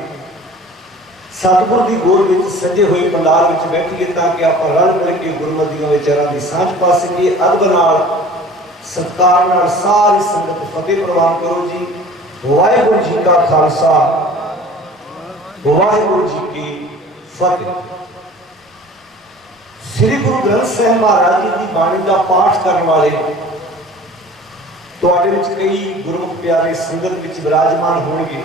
ਸਤਿਗੁਰ ਦੀ ਗੋਦ ਵਿੱਚ ਸਜੇ ਹੋਏ ਪੰਡਾਲ ਵਿੱਚ ਬੈਠੀਏ, ਤਾਂ ਕਿ ਆਪਾਂ ਰਲ ਮਿਲ ਕੇ ਗੁਰਮਤਿ ਦੀਆਂ ਵਿਚਾਰਾਂ ਦੀ ਸਾਂਝ ਪਾ ਸਕੀਏ। ਅਦਬ ਨਾਲ, ਸਤਿਕਾਰ ਨਾਲ ਸਾਰੀ ਸੰਗਤ ਫਤਿਹ ਪ੍ਰਵਾਨ ਕਰੋ ਜੀ। ਵਾਹਿਗੁਰੂ ਜੀ ਕਾ ਖਾਲਸਾ, ਵਾਹਿਗੁਰੂ ਜੀ ਕੀ ਫਤਿਹ। ਸ੍ਰੀ ਗੁਰੂ ਗ੍ਰੰਥ ਸਾਹਿਬ ਮਹਾਰਾਜ ਜੀ ਦੀ ਬਾਣੀ ਦਾ ਪਾਠ ਕਰਨ ਵਾਲੇ ਤੁਹਾਡੇ ਵਿੱਚ ਕਈ ਗੁਰਮੁਖ ਪਿਆਰੇ ਸੰਗਤ ਵਿੱਚ ਵਿਰਾਜਮਾਨ ਹੋਣਗੇ।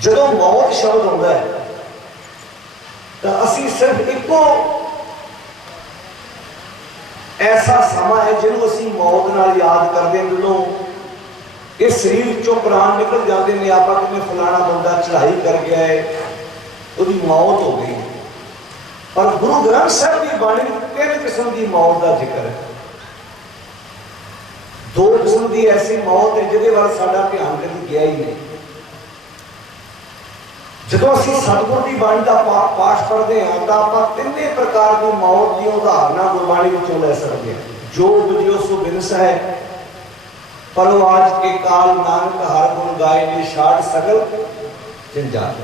ਜਦੋਂ ਮੌਤ ਸ਼ਬਦ ਆਉਂਦਾ ਹੈ ਤਾਂ ਅਸੀਂ ਸਿਰਫ ਇੱਕੋ ਐਸਾ ਸਮਾਂ ਹੈ ਜਿਹਨੂੰ ਅਸੀਂ ਮੌਤ ਨਾਲ ਯਾਦ ਕਰਦੇ ਹਾਂ। ਜਦੋਂ ਇਹ ਸਰੀਰ ਵਿੱਚੋਂ ਪ੍ਰਾਣ ਨਿਕਲ ਜਾਂਦੇ ਨੇ, ਆਪਾਂ ਕਿਵੇਂ ਫਲਾਣਾ ਬੰਦਾ ਚੜ੍ਹਾਈ ਕਰ ਗਿਆ ਹੈ, ਉਹਦੀ ਮੌਤ ਹੋ ਗਈ। ਪਰ ਗੁਰੂ ਗ੍ਰੰਥ ਸਾਹਿਬ ਦੀ ਬਾਣੀ ਵਿੱਚ ਤਿੰਨ ਕਿਸਮ ਦੀ ਮੌਤ ਦਾ ਜ਼ਿਕਰ ਹੈ। ਦੋ ਕਿਸਮ ਦੀ ਐਸੀ ਮੌਤ ਹੈ ਜਿਹਦੇ ਵੱਲ ਸਾਡਾ ਧਿਆਨ ਕਦੀ ਗਿਆ ਹੀ ਨਹੀਂ। ਜਦੋਂ ਅਸੀਂ ਸਤਿਗੁਰ ਦੀ ਬਾਣੀ ਦਾ ਪਾਠ ਪੜ੍ਹਦੇ ਹਾਂ ਤਾਂ ਆਪਾਂ ਤਿੰਨੇ ਪ੍ਰਕਾਰ ਦੀ ਮੌਤ ਦੀ ਉਦਾਹਰਨਾਂ ਗੁਰਬਾਣੀ ਵਿੱਚੋਂ ਲੈ ਸਕਦੇ ਹਾਂ। ਜੋ ਬੁਝਿਓ ਸੋ ਬਿਨਸ ਹੈ, ਪਰੋ ਆਜ ਕੇ ਕਾਲ ਨਾਨਕ ਹਰ ਗੁਣ ਗਾਏ ਨੇ ਛਾੜ ਸਗਲ ਜੰਜਾਲ।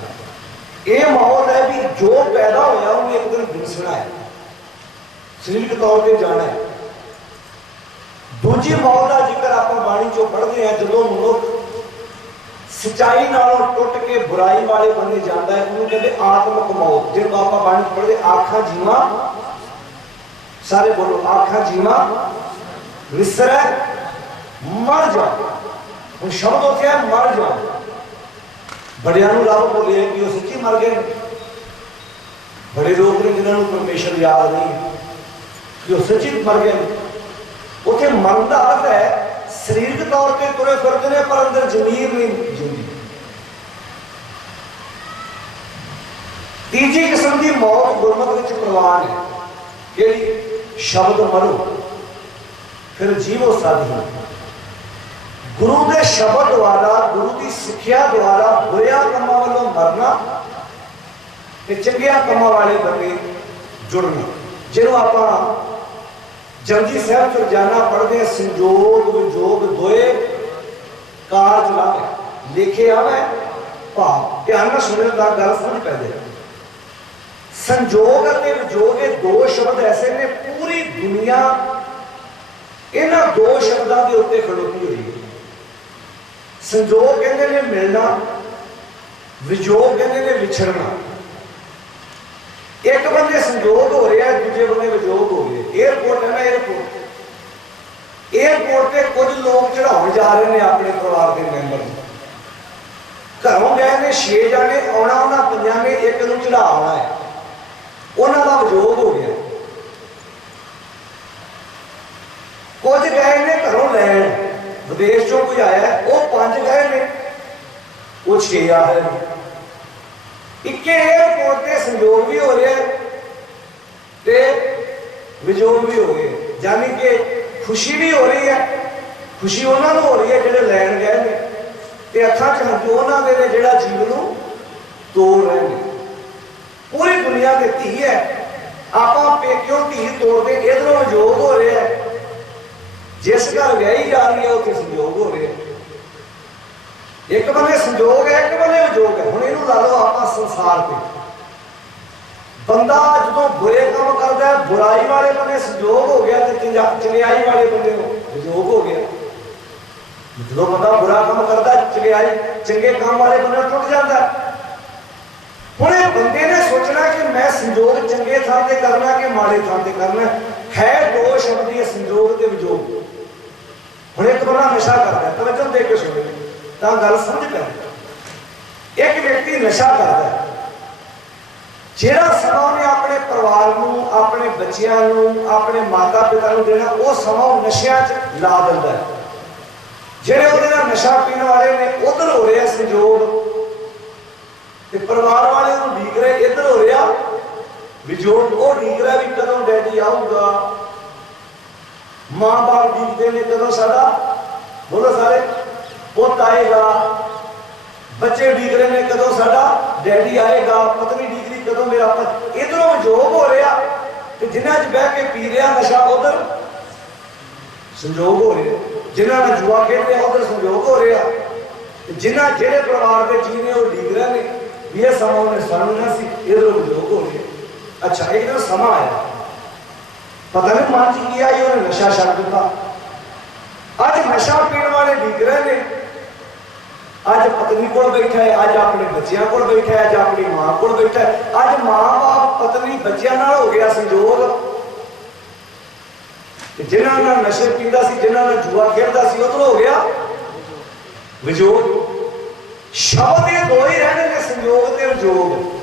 ਇਹ ਮੌਤ ਹੈ ਵੀ ਜੋ ਪੈਦਾ ਹੋਇਆ ਉਹਨੂੰ ਇੱਕ ਦਿਨ ਵਿਨਸਣਾ ਹੈ, ਸਰੀਰਕ ਤੌਰ ਤੇ ਜਾਣਾ ਹੈ। ਦੂਜੀ ਮੌਤ ਦਾ ਜ਼ਿਕਰ ਆਪਾਂ ਬਾਣੀ ਚੋਂ ਪੜ੍ਹਦੇ ਹਾਂ, ਜਦੋਂ ਮਨੁੱਖ ਸਚਾਈ ਨਾਲੋਂ ਟੁੱਟ ਕੇ ਬੁਰਾਈ ਵਾਲੇ ਬੰਨੇ ਜਾਂਦਾ ਹੈ, ਉਹਨੂੰ ਕਹਿੰਦੇ ਆਤਮਕ ਮੌਤ। ਜਿਹਨੂੰ ਆਪਾਂ ਬਾਣੀ ਪੜ੍ਹਦੇ ਆਖਾਂ ਜੀਵਾਂ, ਸਾਰੇ ਬੋਲੋ ਆਖਾਂ ਜੀਵਾਂ ਵਿਸਰੈ ਮਰ ਜਾ। ਹੁਣ ਸ਼ਬਦ ਉੱਥੇ ਹੈ ਮਰ ਜਾ। ਬੜਿਆਂ ਨੂੰ ਰੱਬ ਬੋਲੇ ਕਿ ਉਹ ਸੱਚੀ ਮਰ ਗਏ। ਬੜੇ ਲੋਕ ਨੇ ਜਿਨ੍ਹਾਂ ਨੂੰ ਪਰਮੇਸ਼ਰ ਯਾਦ ਨਹੀਂ ਕਿ ਉਹ ਸੱਚੀ ਮਰ ਗਏ। ਉੱਥੇ ਮਰਨ ਦਾ ਅਰਥ ਹੈ ਸਰੀਰਕ ਤੌਰ ਤੇ ਤੁਰੇ ਫਿਰਦੇ ਨੇ ਪਰ ਅੰਦਰ ਜ਼ਮੀਰ ਨਹੀਂ ਜਿੰਦੀ। ਤੀਜੀ ਕਿਸਮ ਦੀ ਮੌਤ ਗੁਰਮਤਿ ਵਿੱਚ ਪ੍ਰਵਾਨ ਹੈ, ਕਿਹੜੀ? ਸ਼ਬਦ ਮਰੋ। फिर जीवो साधी। गुरु के शब्द द्वारा, गुरु की सिक्ख्या द्वारा बुरिया कामों वालों मरना ते चंगिया कामों वाले बने जुड़ना। जिन्हों आप जपजी साहब च रोजाना पढ़ते हैं, संजोग विजोग दोए कार चलावे लिखे आवे भाव। ध्यान में सुनने का गल समझ पै जाए। संजोग और विजोग ये दो शब्द ऐसे ने पूरी दुनिया इन्होंने दो शब्दों के उत्ते खड़ोती हुई है। संजोग कहते ने मिलना, विजोग कहते ने विछड़ना। एक बंदे संजोग हो रहा है, दूसरे बंदे विजोग हो रहे। एयरपोर्ट है ना, एयरपोर्ट पे कुछ लोग चढ़ाने जा रहे हैं अपने परिवार के मैंबर। घरों गए ने 6 जाने, आना उन्होंने 5 ने एक नूं चढ़ा आना है, उन्होंने विजोग हो गया। कुछ गए ने घरों लैन, विदेश चों कोई आया, वो 5 गए ने, वो 6 आ रहे हैं। इक्के एयरपोर्ट पे संजोग भी हो रहा है ते विजोग भी हो रहे, यानी कि खुशी भी हो रही है। खुशी उन्होंने हो रही है जो लैन गए ने, ते अखां च हंझू उन्होंने ने जिहड़ा जीवन नूं तोड़ रहे हैं। पूरी दुनिया की धी है, आप पेक्यों धी तोड़ते, इधरों विजोग हो रहा है। जिस घर व्याही जा रही है उत्थे संजोग हो रहे हैं। एक बंदे संजोग है, एक बंदे विजोग है। हुण इहनूं ला लो आप संसार पे, बंदा जो बुरे काम करता है, बुराई वाले बंदे संजोग हो गया, तो चंगियाई वाले बंदे विजोग हो गया। जो बंदा बुरा काम करता है, चंगियाई चंगे काम वाले बंदे टुट जाता है। हुण इह बंदे ने सोचना कि मैं संजोग चंगे थां ते करना कि माड़े थां ते करना है। दो शब्द ही संजोग ते विजोग। हुण एक बंदा नशा करता है, तवज्जो दे के सुनो तां गल समझ पै। एक व्यक्ति नशा करता है, जिहड़ा समा उन्हें अपने परिवार नूं, अपने बच्चियां नूं, अपने माता पिता नूं देना, वो समा नशियां च ला दिंदा है। जिहड़े उहदे नाल नशा पीण वाले ने उधर हो रहा संजोग, ते परिवार वाले उहनूं ढीक रहे, इधर हो रहा विजोग। वो ढीक रहा भी कदों डैडी आऊगा, मां बाप ढीकते ने कदों साडा, बोलो सारे, पुत आएगा। बच्चे ढीक रहे ने कदों साडा डैडी आएगा, पत्नी ढीक रही कदों मेरा पत। इधरों विजोग हो रहा, तो जिन्हां च बह के पी रहा नशा, उधर संजोग हो रहे। जिन्हां ने जुआ खेल रहा, उधर संजोग हो रहा। जिन्हां जिहड़े परिवार के जी ने वो ढीक रहे ने भी ये समा उन्हें सामना सी, इधरों विजोग हो रहे। अच्छा, एक दिन समा आया, पता नहीं मन च की आई, उन्हें नशा छड्ड दित्ता। अज नशा पीने वाले ढीक रहे ने, अज पत्नी को बैठा है, अज अपने बच्चों को बैठा है, अज अपनी मां को बैठा है। अज मां बाप पत्नी बच्चों नाल हो गया संजोग। जिन्हां नाल नशे पींदा सी, जिन्हां नाल जुआ खेलदा सी, उधर हो गया विजोग। शब्द ये दो ही रहने ने, संजोग ते विजोग।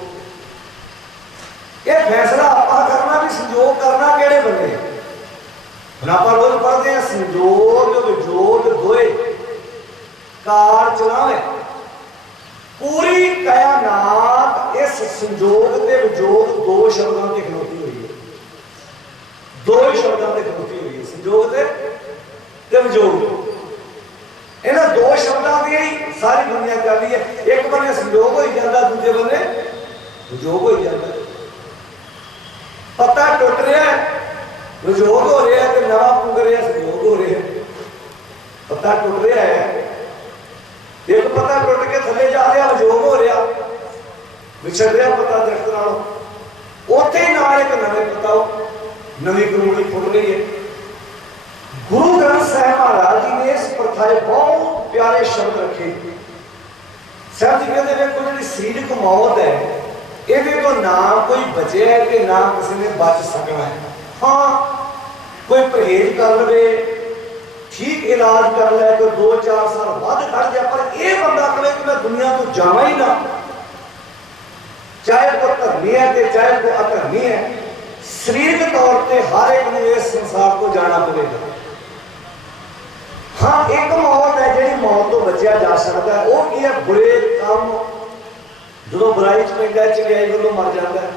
ये फैसला आप करना भी संजोग करना केड़े बने। आप रोज पढ़ते हैं संजोग विजोग दोए कार चलावे। पूरी कायनात इस संजोग ते विजोग दो शब्दों की खलोती हुई है। दो ही शब्दों की खलोती हुई है, संजोग ते विजोग। इन्हां दो शब्दों की ही सारी दुनिया चल रही है। एक बने संजोग हो जाता, दूसरे बने विजोग हो जाता। पता टुट रहा है, विजोग हो रहा है, तो नवा पुग रहा है, संजोग हो रहा है। पता टुट रहा है, एक पता टुट के थले जा रहा, विजोग हो रहा, विछड़ रहा पता दरख्त नालों। उत्थे नाल एक नवे पता, नवी कनूनी फुट रही है। गुरु ग्रंथ साहिब महाराज जी ने इस प्रथा बहुत प्यारे शब्द रखे। साहब जी कहते हैं कोई जी सरीरक मौत है, ये तो ना कोई बचे है कि ना किसी ने बच सकना है। हाँ, कोई परहेज कर ले, ठीक इलाज कर ले, कोई 2-4 साल बाद कट जाए, पर यह बंदा कहे कि मैं दुनिया को जावा ही ना, चाहे कोई धर्मी है चाहे कोई अधर्मी है, शरीरक तौर पर हर एक ने इस संसार को जाना पड़ेगा। हाँ, एक मौत है जी मौत तो बचा जा सकता है, वो की है बुरे काम जो बुराई च पैंदा चंगियाई वालों मर जाता है,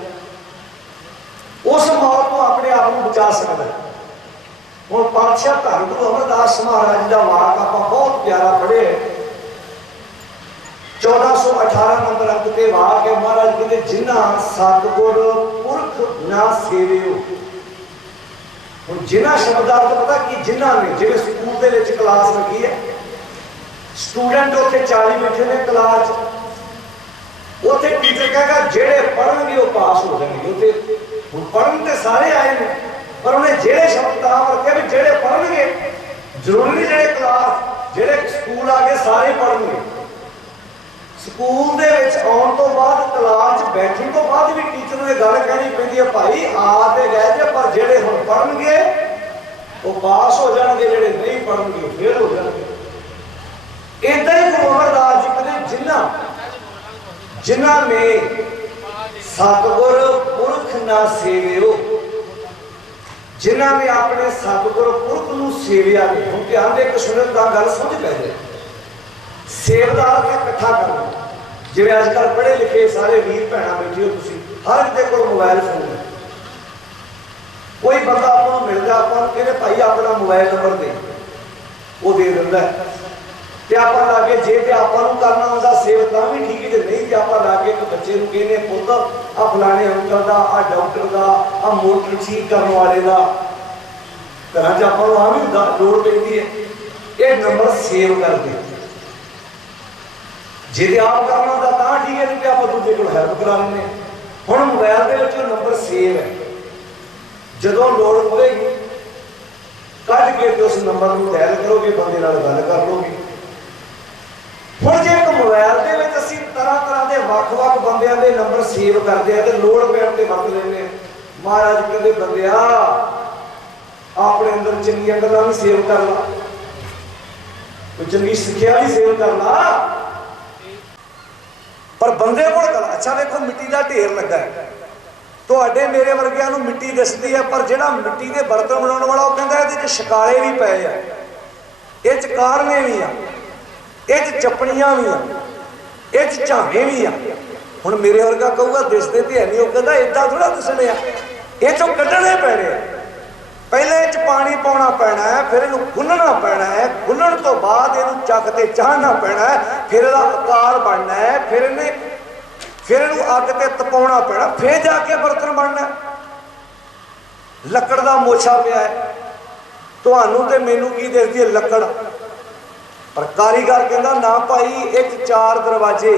उस मौत को अपने आप को बचा सकता है। ਹੁਣ ਪਾਤਸ਼ਾਹ ਧੰਨ ਗੁਰੂ ਅਮਰਦਾਸ ਮਹਾਰਾਜ ਦਾ ਵਾਕ ਆਪਾਂ ਬਹੁਤ ਪਿਆਰਾ ਪੜ੍ਹਿਆ 1418 ਨੰਬਰ ਅੰਕ ਤੇ ਵਾਕ ਹੈ। ਮਹਾਰਾਜ ਕਹਿੰਦੇ ਜਿਨ੍ਹਾਂ ਸਤਿਗੁਰ ਪੁਰਖ ਨਾ ਸੇਵਿਓ। ਹੁਣ ਜਿਨ੍ਹਾਂ ਸ਼ਬਦ ਦਾ ਅਰਥ ਪਤਾ ਕੀ ਜਿਨ੍ਹਾਂ ਨੇ, ਜਿਵੇਂ ਸਕੂਲ ਦੇ ਵਿੱਚ ਕਲਾਸ ਲੱਗੀ ਹੈ, ਸਟੂਡੈਂਟ ਉੱਥੇ 40 ਬੈਠੇ ਨੇ ਕਲਾਸ 'ਚ, ਉੱਥੇ ਟੀਚਰ ਕਹੇਗਾ ਜਿਹੜੇ ਪੜ੍ਹਨਗੇ ਉਹ ਪਾਸ ਹੋ ਜਾਣਗੇ। ਉੱਥੇ ਹੁਣ ਪੜ੍ਹਨ ਤੇ ਸਾਰੇ ਆਏ ਨੇ, ਪਰ ਉਹਨੇ ਜਿਹੜੇ ਸ਼ਬਦ ਤਾਂ ਵਰਤੇ ਵੀ ਜਿਹੜੇ ਪੜ੍ਹਨਗੇ, ਜ਼ਰੂਰੀ ਨਹੀਂ ਜਿਹੜੇ ਕਲਾਸ ਜਿਹੜੇ ਸਕੂਲ ਆ ਕੇ ਸਾਰੇ ਪੜ੍ਹਨਗੇ। ਸਕੂਲ ਦੇ ਵਿੱਚ ਆਉਣ ਤੋਂ ਬਾਅਦ ਕਲਾਸ 'ਚ ਬੈਠਣ ਤੋਂ ਬਾਅਦ ਵੀ ਟੀਚਰ ਨੂੰ ਇਹ ਗੱਲ ਕਹਿਣੀ ਪੈਂਦੀ ਹੈ, ਭਾਈ ਆ ਤੇ ਗਏ ਜੇ ਪਰ ਜਿਹੜੇ ਹੁਣ ਪੜ੍ਹਨਗੇ ਉਹ ਪਾਸ ਹੋ ਜਾਣਗੇ, ਜਿਹੜੇ ਨਹੀਂ ਪੜ੍ਹਨਗੇ ਫੇਲ ਹੋ ਜਾਣਗੇ। ਏਦਾਂ ਹੀ ਗੁਰੂ ਅਮਰਦਾਸ ਜੀ ਕਹਿੰਦੇ ਜਿਨ੍ਹਾਂ ਨੇ ਸਤਿਗੁਰ ਪੁਰਖ ਨਾ ਸੇਵਿਓ, ਜਿਨ੍ਹਾਂ ਨੇ ਆਪਣੇ ਸਤਿਗੁਰ ਪੁਰਖ ਨੂੰ ਸੇਵਿਆ ਨਹੀਂ। ਹੁਣ ਧਿਆਨ ਦੇ ਕੇ ਸੁਣਨ ਦਾ ਗੱਲ ਸਮਝ ਪੈ ਜਾਏ। ਸੇਵਦਾਰ ਕੇ ਇਕੱਠਾ ਕਰਨਾ, ਜਿਵੇਂ ਅੱਜ ਕੱਲ੍ਹ ਪੜ੍ਹੇ ਲਿਖੇ ਸਾਰੇ ਵੀਰ ਭੈਣਾਂ ਬੈਠੇ ਹੋ ਤੁਸੀਂ, ਹਰ ਇੱਕ ਦੇ ਕੋਲ ਮੋਬਾਈਲ ਫੋਨ ਹੈ। ਕੋਈ ਬੰਦਾ ਆਪਾਂ ਨੂੰ ਮਿਲਦਾ, ਆਪਾਂ ਨੂੰ ਕਹਿੰਦੇ ਭਾਈ ਆਪਣਾ ਮੋਬਾਈਲ ਨੰਬਰ ਦੇ, ਉਹ ਦੇ ਦਿੰਦਾ ਤੇ ਆਪਾਂ ਲਾ ਕੇ ਜੇ ਤੇ ਆਪਾਂ ਨੂੰ ਕਰਨਾ ਹੁੰਦਾ ਸੇਵ ਤਾਂ ਵੀ ਠੀਕ ਹੈ, ਜੇ ਨਹੀਂ ਤੇ ਆਪਾਂ ਲਾ ਕੇ ਇੱਕ ਬੱਚੇ ਨੂੰ ਕਹਿੰਦੇ ਪੁੱਤ ਆ ਫਲਾਣੇ ਅੰਕਲ ਦਾ, ਆ ਡਾਕਟਰ ਦਾ, ਆ ਮੋਟਰ ਠੀਕ ਕਰਨ ਵਾਲੇ ਦਾ, ਘਰਾਂ 'ਚ ਆਪਾਂ ਨੂੰ ਆ ਵੀ ਹੁੰਦਾ ਲੋੜ ਪੈਂਦੀ ਹੈ, ਇਹ ਨੰਬਰ ਸੇਵ ਕਰ ਦੇ। ਜੇ ਤੇ ਆਪ ਕਰਨਾ ਹੁੰਦਾ ਤਾਂ ਠੀਕ ਹੈ, ਨਹੀਂ ਤੇ ਆਪਾਂ ਦੂਜੇ ਕੋਲ ਹੈਲਪ ਕਰਾ ਲੈਂਦੇ। ਹੁਣ ਮੋਬਾਈਲ ਦੇ ਵਿੱਚ ਉਹ ਨੰਬਰ ਸੇਵ ਹੈ, ਜਦੋਂ ਲੋੜ ਪਵੇਗੀ ਕੱਢ ਕੇ ਤੇ ਉਸ ਨੰਬਰ ਨੂੰ ਡਾਇਲ ਕਰੋਗੇ, ਬੰਦੇ ਨਾਲ ਗੱਲ ਕਰ ਲੋਗੇ। ਹੁਣ ਜੇ ਇੱਕ ਮੋਬਾਈਲ ਦੇ ਵਿੱਚ ਅਸੀਂ ਤਰ੍ਹਾਂ ਦੇ ਵੱਖ-ਵੱਖ ਬੰਦਿਆਂ ਦੇ ਨੰਬਰ ਸੇਵ ਕਰਦੇ ਆ ਤੇ ਲੋੜ ਪੈਣ ਤੇ ਵਰਤ ਲੈਂਦੇ ਆ। ਮਹਾਰਾਜ ਕਹਿੰਦੇ ਬੰਦਿਆ ਆਪਣੇ ਅੰਦਰ ਚੰਗੀਆਂ ਗੱਲਾਂ ਵੀ ਸੇਵ ਕਰ ਲਾ, ਕੋਈ ਚੰਗੀ ਸਿੱਖਿਆ ਵੀ ਸੇਵ ਕਰ ਲਾ। ਪਰ ਬੰਦੇ ਕੋਲ ਕਲਾ, ਅੱਛਾ ਵੇਖੋ ਮਿੱਟੀ ਦਾ ਢੇਰ ਲੱਗਾ ਹੈ, ਤੁਹਾਡੇ ਮੇਰੇ ਵਰਗਿਆਂ ਨੂੰ ਮਿੱਟੀ ਦਿਸਦੀ ਹੈ, ਪਰ ਜਿਹੜਾ ਮਿੱਟੀ ਦੇ ਬਰਤਨ ਬਣਾਉਣ ਵਾਲਾ ਉਹ ਕਹਿੰਦਾ ਇਹਦੇ 'ਚ ਸ਼ਿਕਾਰੇ ਵੀ ਪਏ ਆ, ਇਹ 'ਚ ਕਾਰਨੇ ਵੀ ਆ, ਇਹ 'ਚ ਚੱਪਣੀਆਂ ਵੀ ਆ, ਇਹ 'ਚ ਝਾਵੇਂ ਵੀ ਆ। ਹੁਣ ਮੇਰੇ ਵਰਗਾ ਕਹੂਗਾ ਦਿਸਦੇ ਤੇ ਹੈ ਨਹੀਂ, ਉਹ ਕਹਿੰਦਾ ਏਦਾਂ ਥੋੜਾ ਦਿਸਣੇ ਆ, ਇਹ 'ਚੋਂ ਕੱਢਣੇ ਪੈਣੇ ਆ। ਪਹਿਲੇ ਇਹ 'ਚ ਪਾਣੀ ਪਾਉਣਾ ਪੈਣਾ ਹੈ, ਫਿਰ ਇਹਨੂੰ ਗੁੰਨਣਾ ਪੈਣਾ ਹੈ, ਗੁੰਨਣ ਤੋਂ ਬਾਅਦ ਇਹਨੂੰ ਚੱਕ ਤੇ ਚਾੜਨਾ ਪੈਣਾ ਹੈ, ਫਿਰ ਇਹਦਾ ਆਕਾਰ ਬਣਨਾ ਹੈ, ਫਿਰ ਇਹਨੂੰ ਅੱਗ ਤੇ ਤਪਾਉਣਾ ਪੈਣਾ, ਫਿਰ ਜਾ ਕੇ ਬਰਤਨ ਬਣਨਾ। ਲੱਕੜ ਦਾ ਮੋਛਾ ਪਿਆ ਹੈ, ਤੁਹਾਨੂੰ ਤੇ ਮੈਨੂੰ ਕੀ ਦਿਸਦੀ ਹੈ ਲੱਕੜ, ਪਰ ਕਾਰੀਗਰ ਕਹਿੰਦਾ ਨਾ ਭਾਈ ਇਹ 'ਚ 4 ਦਰਵਾਜ਼ੇ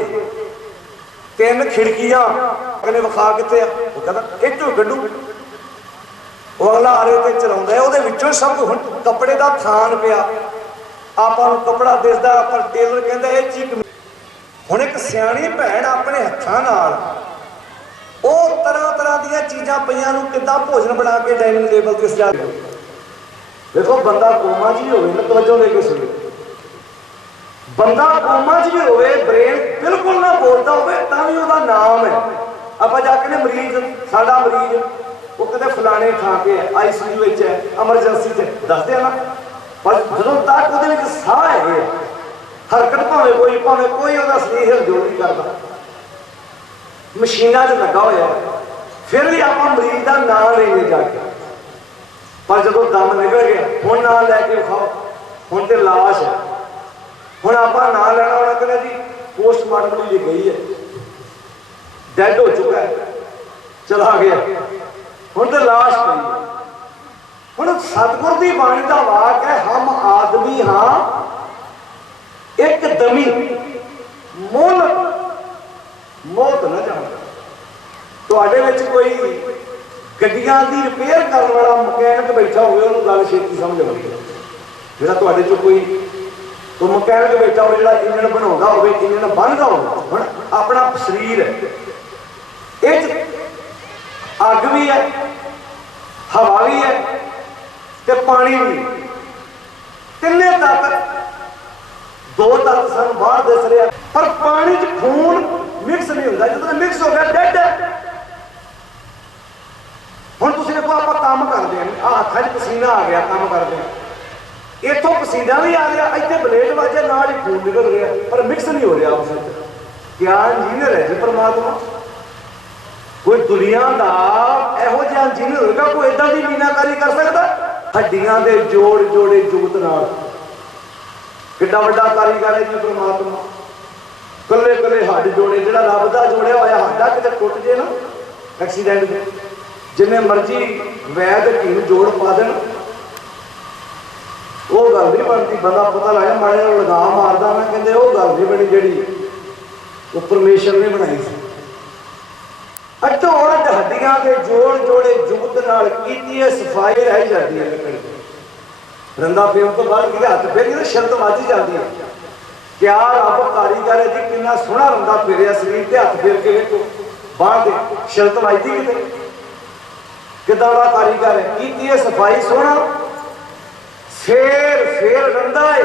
3 ਖਿੜਕੀਆਂ, ਅਗਲੇ ਵਿਖਾ ਕਿੱਥੇ ਆ, ਉਹ ਕਹਿੰਦਾ ਇਹ 'ਚੋਂ ਕੱਢੂ। ਉਹ ਅਗਲਾ ਆਰੇ ਤੇ ਚਲਾਉਂਦਾ ਹੈ, ਉਹਦੇ ਵਿੱਚੋਂ ਸਭ ਕੁਝ। ਹੁਣ ਕੱਪੜੇ ਦਾ ਥਾਨ ਪਿਆ, ਆਪਾਂ ਨੂੰ ਕੱਪੜਾ ਦਿਸਦਾ, ਪਰ ਟੇਲਰ ਕਹਿੰਦਾ ਇਹ ਚੀਕ। ਹੁਣ ਇੱਕ ਸਿਆਣੀ ਭੈਣ ਆਪਣੇ ਹੱਥਾਂ ਨਾਲ ਉਹ ਤਰ੍ਹਾਂ ਦੀਆਂ ਚੀਜ਼ਾਂ ਪਈਆਂ ਨੂੰ ਕਿੱਦਾਂ ਭੋਜਨ ਬਣਾ ਕੇ ਡਾਈਨਿੰਗ ਟੇਬਲ ਤੇ ਸਜਾ ਦੇ। ਦੇਖੋ ਬੰਦਾ ਕੋਮਾ 'ਚ ਵੀ ਹੋਵੇ ਨਾ, ਤਵੱਜੋ ਦੇ ਕੇ ਸੁਣੋ, ਬੰਦਾ ਕੋਮਾ 'ਚ ਵੀ ਹੋਵੇ, ਬ੍ਰੇਨ ਬਿਲਕੁਲ ਨਾ ਬੋਲਦਾ ਹੋਵੇ, ਤਾਂ ਵੀ ਉਹਦਾ ਨਾਮ ਹੈ। ਆਪਾਂ ਜਾ ਕੇ ਮਰੀਜ਼, ਸਾਡਾ ਮਰੀਜ਼ ਉਹ ਕਹਿੰਦੇ ਫਲਾਣੇ ਥਾਂ ਤੇ ICU ਵਿੱਚ ਹੈ, ਐਮਰਜੈਂਸੀ 'ਚ ਦੱਸਦੇ ਆ ਨਾ, ਪਰ ਜਦੋਂ ਤੱਕ ਉਹਦੇ ਵਿੱਚ ਸਾਹ ਹੈਗੇ, ਹਰਕਤ ਭਾਵੇਂ ਕੋਈ ਉਹਦਾ ਸਰੀਰ ਹਿਲਜੁਲ ਨਹੀਂ ਕਰਦਾ, ਮਸ਼ੀਨਾਂ 'ਚ ਲੱਗਾ ਹੋਇਆ, ਫਿਰ ਵੀ ਆਪਾਂ ਮਰੀਜ਼ ਦਾ ਨਾਂ ਲੈਂਦੇ ਜਾ ਕੇ। ਪਰ ਜਦੋਂ ਦਮ ਨਿਕਲ ਗਿਆ, ਹੁਣ ਨਾਂ ਲੈ ਕੇ ਵਿਖਾਓ, ਹੁਣ ਤੇ ਲਾਸ਼ ਹੈ, ਹੁਣ ਆਪਾਂ ਨਾਂ ਲੈਣਾ ਹੋਣਾ, ਕਹਿੰਦੇ ਜੀ ਪੋਸਟਮਾਰਟਮ ਲਈ ਗਈ ਹੈ, ਡੈਡ ਹੋ ਚੁੱਕਾ ਹੈ, ਚਲਾ ਗਿਆ, ਹੁਣ ਤੇ ਲਾਸ਼ ਪਈ। ਹੁਣ ਸਤਿਗੁਰ ਦੀ ਬਾਣੀ ਦਾ ਵਾਕ ਹੈ, ਹਮ ਆਦਮੀ ਹਾਂ ਇੱਕ ਦਮੀ, ਮੌਤ ਨਾ ਜਾਣਾ। ਤੁਹਾਡੇ ਵਿੱਚ ਕੋਈ ਗੱਡੀਆਂ ਦੀ ਰਿਪੇਅਰ ਕਰਨ ਵਾਲਾ ਮਕੈਨਿਕ ਬੈਠਾ ਹੋਵੇ, ਉਹਨੂੰ ਗੱਲ ਛੇਤੀ ਸਮਝ ਆਉਂਦੀ ਹੈ। ਜਿਹੜਾ ਤੁਹਾਡੇ ਚੋਂ ਕੋਈ ਮਕੈਨਿਕ ਬੈਠਾ ਹੋਵੇ, ਜਿਹੜਾ ਇੰਜਣ ਬਣਾਉਂਦਾ ਹੋਵੇ, ਇੰਜਣ ਬੰਨ੍ਹਦਾ ਹੋਵੇ, ਹੁਣ ਆਪਣਾ ਸਰੀਰ ਹੈ, ਇਹ 'ਚ ਅੱਗ ਵੀ ਹੈ, ਹਵਾ ਵੀ ਹੈ ਤੇ ਪਾਣੀ ਵੀ, ਤਿੰਨੇ ਤੱਤ, 2 ਤੱਤ ਸਾਨੂੰ ਬਾਹਰ ਦਿਸ ਰਿਹਾ, ਪਰ ਪਾਣੀ 'ਚ ਖੂਨ ਮਿਕਸ ਨਹੀਂ ਹੁੰਦਾ। ਜਦੋਂ ਮਿਕਸ ਹੋ ਗਿਆ ਡੈਡ ਹੈ। ਹੁਣ ਤੁਸੀਂ ਦੇਖੋ ਆਪਾਂ ਕੰਮ ਕਰਦੇ ਹਾਂ, ਆਹ ਹੱਥਾਂ 'ਚ ਪਸੀਨਾ ਆ ਗਿਆ, ਕੰਮ ਕਰਦੇ ਹਾਂ, ਇੱਥੋਂ ਪਸੀਨਾ ਵੀ ਆ ਗਿਆ, ਇੱਥੇ ਬਲੇਡ ਵਾਜੇ ਨਾਲ ਹੀ ਖੂਨ ਨਿਕਲ ਰਿਹਾ, ਪਰ ਮਿਕਸ ਨਹੀਂ ਹੋ ਰਿਹਾ ਆਪਸ ਵਿੱਚ। ਕਿਆ ਇੰਜੀਨੀਅਰ ਹੈ ਜੀ ਪਰਮਾਤਮਾ। ਕੋਈ ਦੁਨੀਆ ਦਾ ਇਹੋ ਜਿਹਾ ਇੰਜੀਨੀਅਰ ਹੋਏਗਾ, ਕੋਈ ਏਦਾਂ ਦੀ ਮੀਨਾਕਾਰੀ ਕਰ ਸਕਦਾ? हड्डियां दे जोड़ जोड़े जुगत नाल किड्डा वड्डा कारीगर है जी परमात्मा। कल्ले कल्ले हड्ड जोड़े जिहड़ा रब दा जोड़िया होया हड्डा किते टुट जे ना एक्सीडेंट में, जिन्ने मर्जी वैद हकीम जोड़ पा देन वो गल नहीं बनती। बंदा पता लाया माड़े लगा मारदा ना, कहते वो गल नहीं बनी जिहड़ी वो परमेश्वर ने बनाई सी। अटो अट हड्डियां के जोड़ जोड़े जुगत नाल कीती सफाई रह जाती है। लकड़ रंदा फेरन तो बाद कि हथ फेरी तो शर्त वज ही जाती है। क्या रब कारीगर है जी, कितना सोहना रंदा फेरिया शरीर से, हथ फेर के देखो बाहर से शर्त वजदी किते किदा दा कारीगर है, कीती सफाई सोहना फेर रंदा है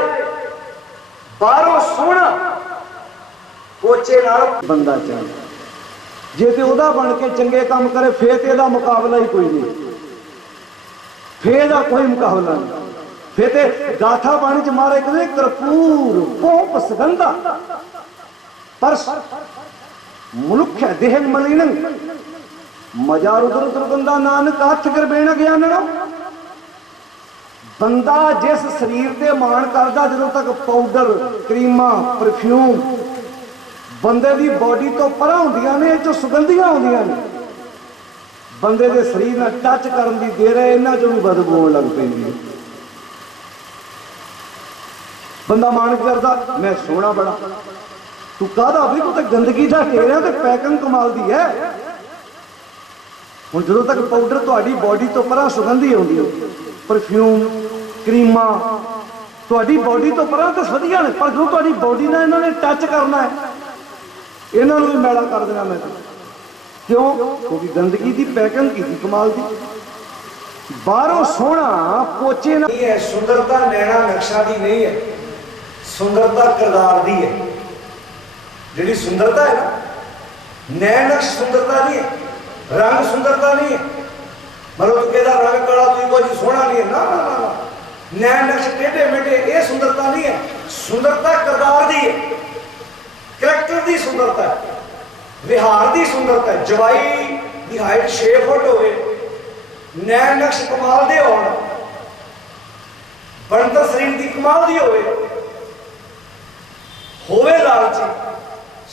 बाहरों सोहना पोचे नाल बंदा चाहिए। जे ते ओदा बन के चंगे काम करे फिर ते दा मुकाबला ही कोई नहीं, फिर दा कोई मुकाबला नहीं। फिर ते गाठा पानी च मारे कदे करपूर पोप सगंधा पर मनुख है देह मलिन मजा उधर उधर बंदा नानक हथ कर बेना ज्ञान बंदा जिस शरीर ते मान करदा जदों तक पाउडर क्रीमा परफ्यूम बंदे दी बॉडी तो परा होंदियां ने जो सुगंधियां होंदियां ने बंदे दे शरीर नाल टच करन दी देर है इन्हां चों भी बदबू आउण लग पैंदी है। बंदा मान करदा मैं सोहना बड़ा, तू कहदा भी तू तो गंदगी दा ढेर ते पैकिंग कमाल दी है। हुण जदों तक पाउडर तुहाडी बॉडी तो परा सुगंधी आउंदी है परफ्यूम क्रीमा तुहाडी बॉडी तो परा तो वधिया ने, पर जो तुहाडी बॉडी नाल इन्हां ने टच करना है इन्हों भी मैला कर देना मैं। क्यों? क्योंकि गंदगी की पैकिंग की कमाल की बाहरों सोहना पोचे नहीं है। सुंदरता नैना नक्शा की नहीं है, सुंदरता किरदार की है। जी सुंदरता है ना नैन नक्श सुंदरता नहीं है, रंग सुंदरता नहीं है। मतलब तू कहता रंग काला तू कोई सोहना नहीं है, ना ना ना ना। नैन नक्श टेढ़े मेढ़े ये सुंदरता नहीं है, सुंदरता किरदार की है, करैक्टर की सुंदरता है, विहार की सुंदरता है। जवाई की हाइट 6 फुट हो, नैन नक्श कमाल दे हो, बनतर शरीर की कमाल की होवे लालची।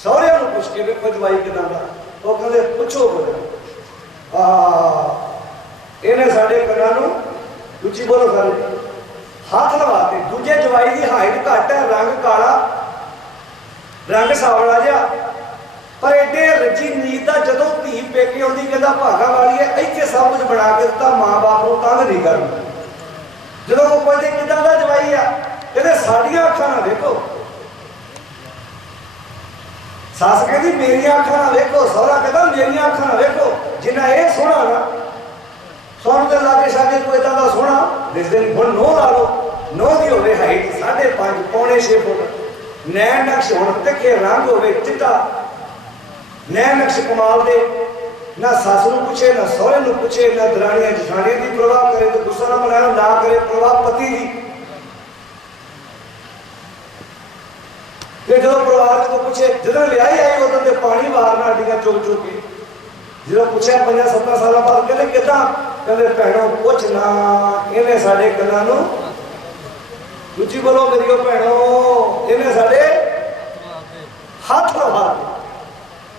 सौहरिया नूं पुछ के देखो जवाई किदां दा, वो कहंदे पुछो इन्हें साडे कन्नां नूं उच्ची बोलो सारे हाथ लवाते। दूजे जवाई की हाइट घट है, रंग काला रंग सावला जा, पर एडे रजी नीत का जदों धी पेके आउंदी कहंदा भागा वाली है इत्थे सब कुछ बना के दिता, मां बाप नूं तंग नहीं करना। जदों वो पुछदे किदां दा जवाई आ, कहंदे साडियां अखां ना देखो। सस कहंदी मेरियां अखां ना देखो, सहुरा कहंदा मेरियां अखां ना देखो। जिन्ना ये सोहना ना सोहण दे लागे शागे कोई इदां दा सोहना दिसदे नहीं। हुण नौं ला लो, नौं दी होवे हाइट 5.5 पौने 6 फुट, नैन नक्श हुण तिखे रंग होवे चिट्टा, नैन नक्श कमाल दे, ना सस नूं पुछे ना सहुरे नूं पुछे ना दराणियां जठाणियां दी परवाह करे तो गुस्सा ना मनाए ना करे परवाह पति दी। ते जदों परिवार को पुछे जदों विआही आई उदों ते पानी मारना अड्डियां चुक चुक के, जदों पुछया 5-7 साल बाद कहंदे किदां, कहंदे भैणों पुछ ना इहने साडे कन्नां नूं दूजी बोलो मेरी भैनों इन्हें साढ़े हाथ लवा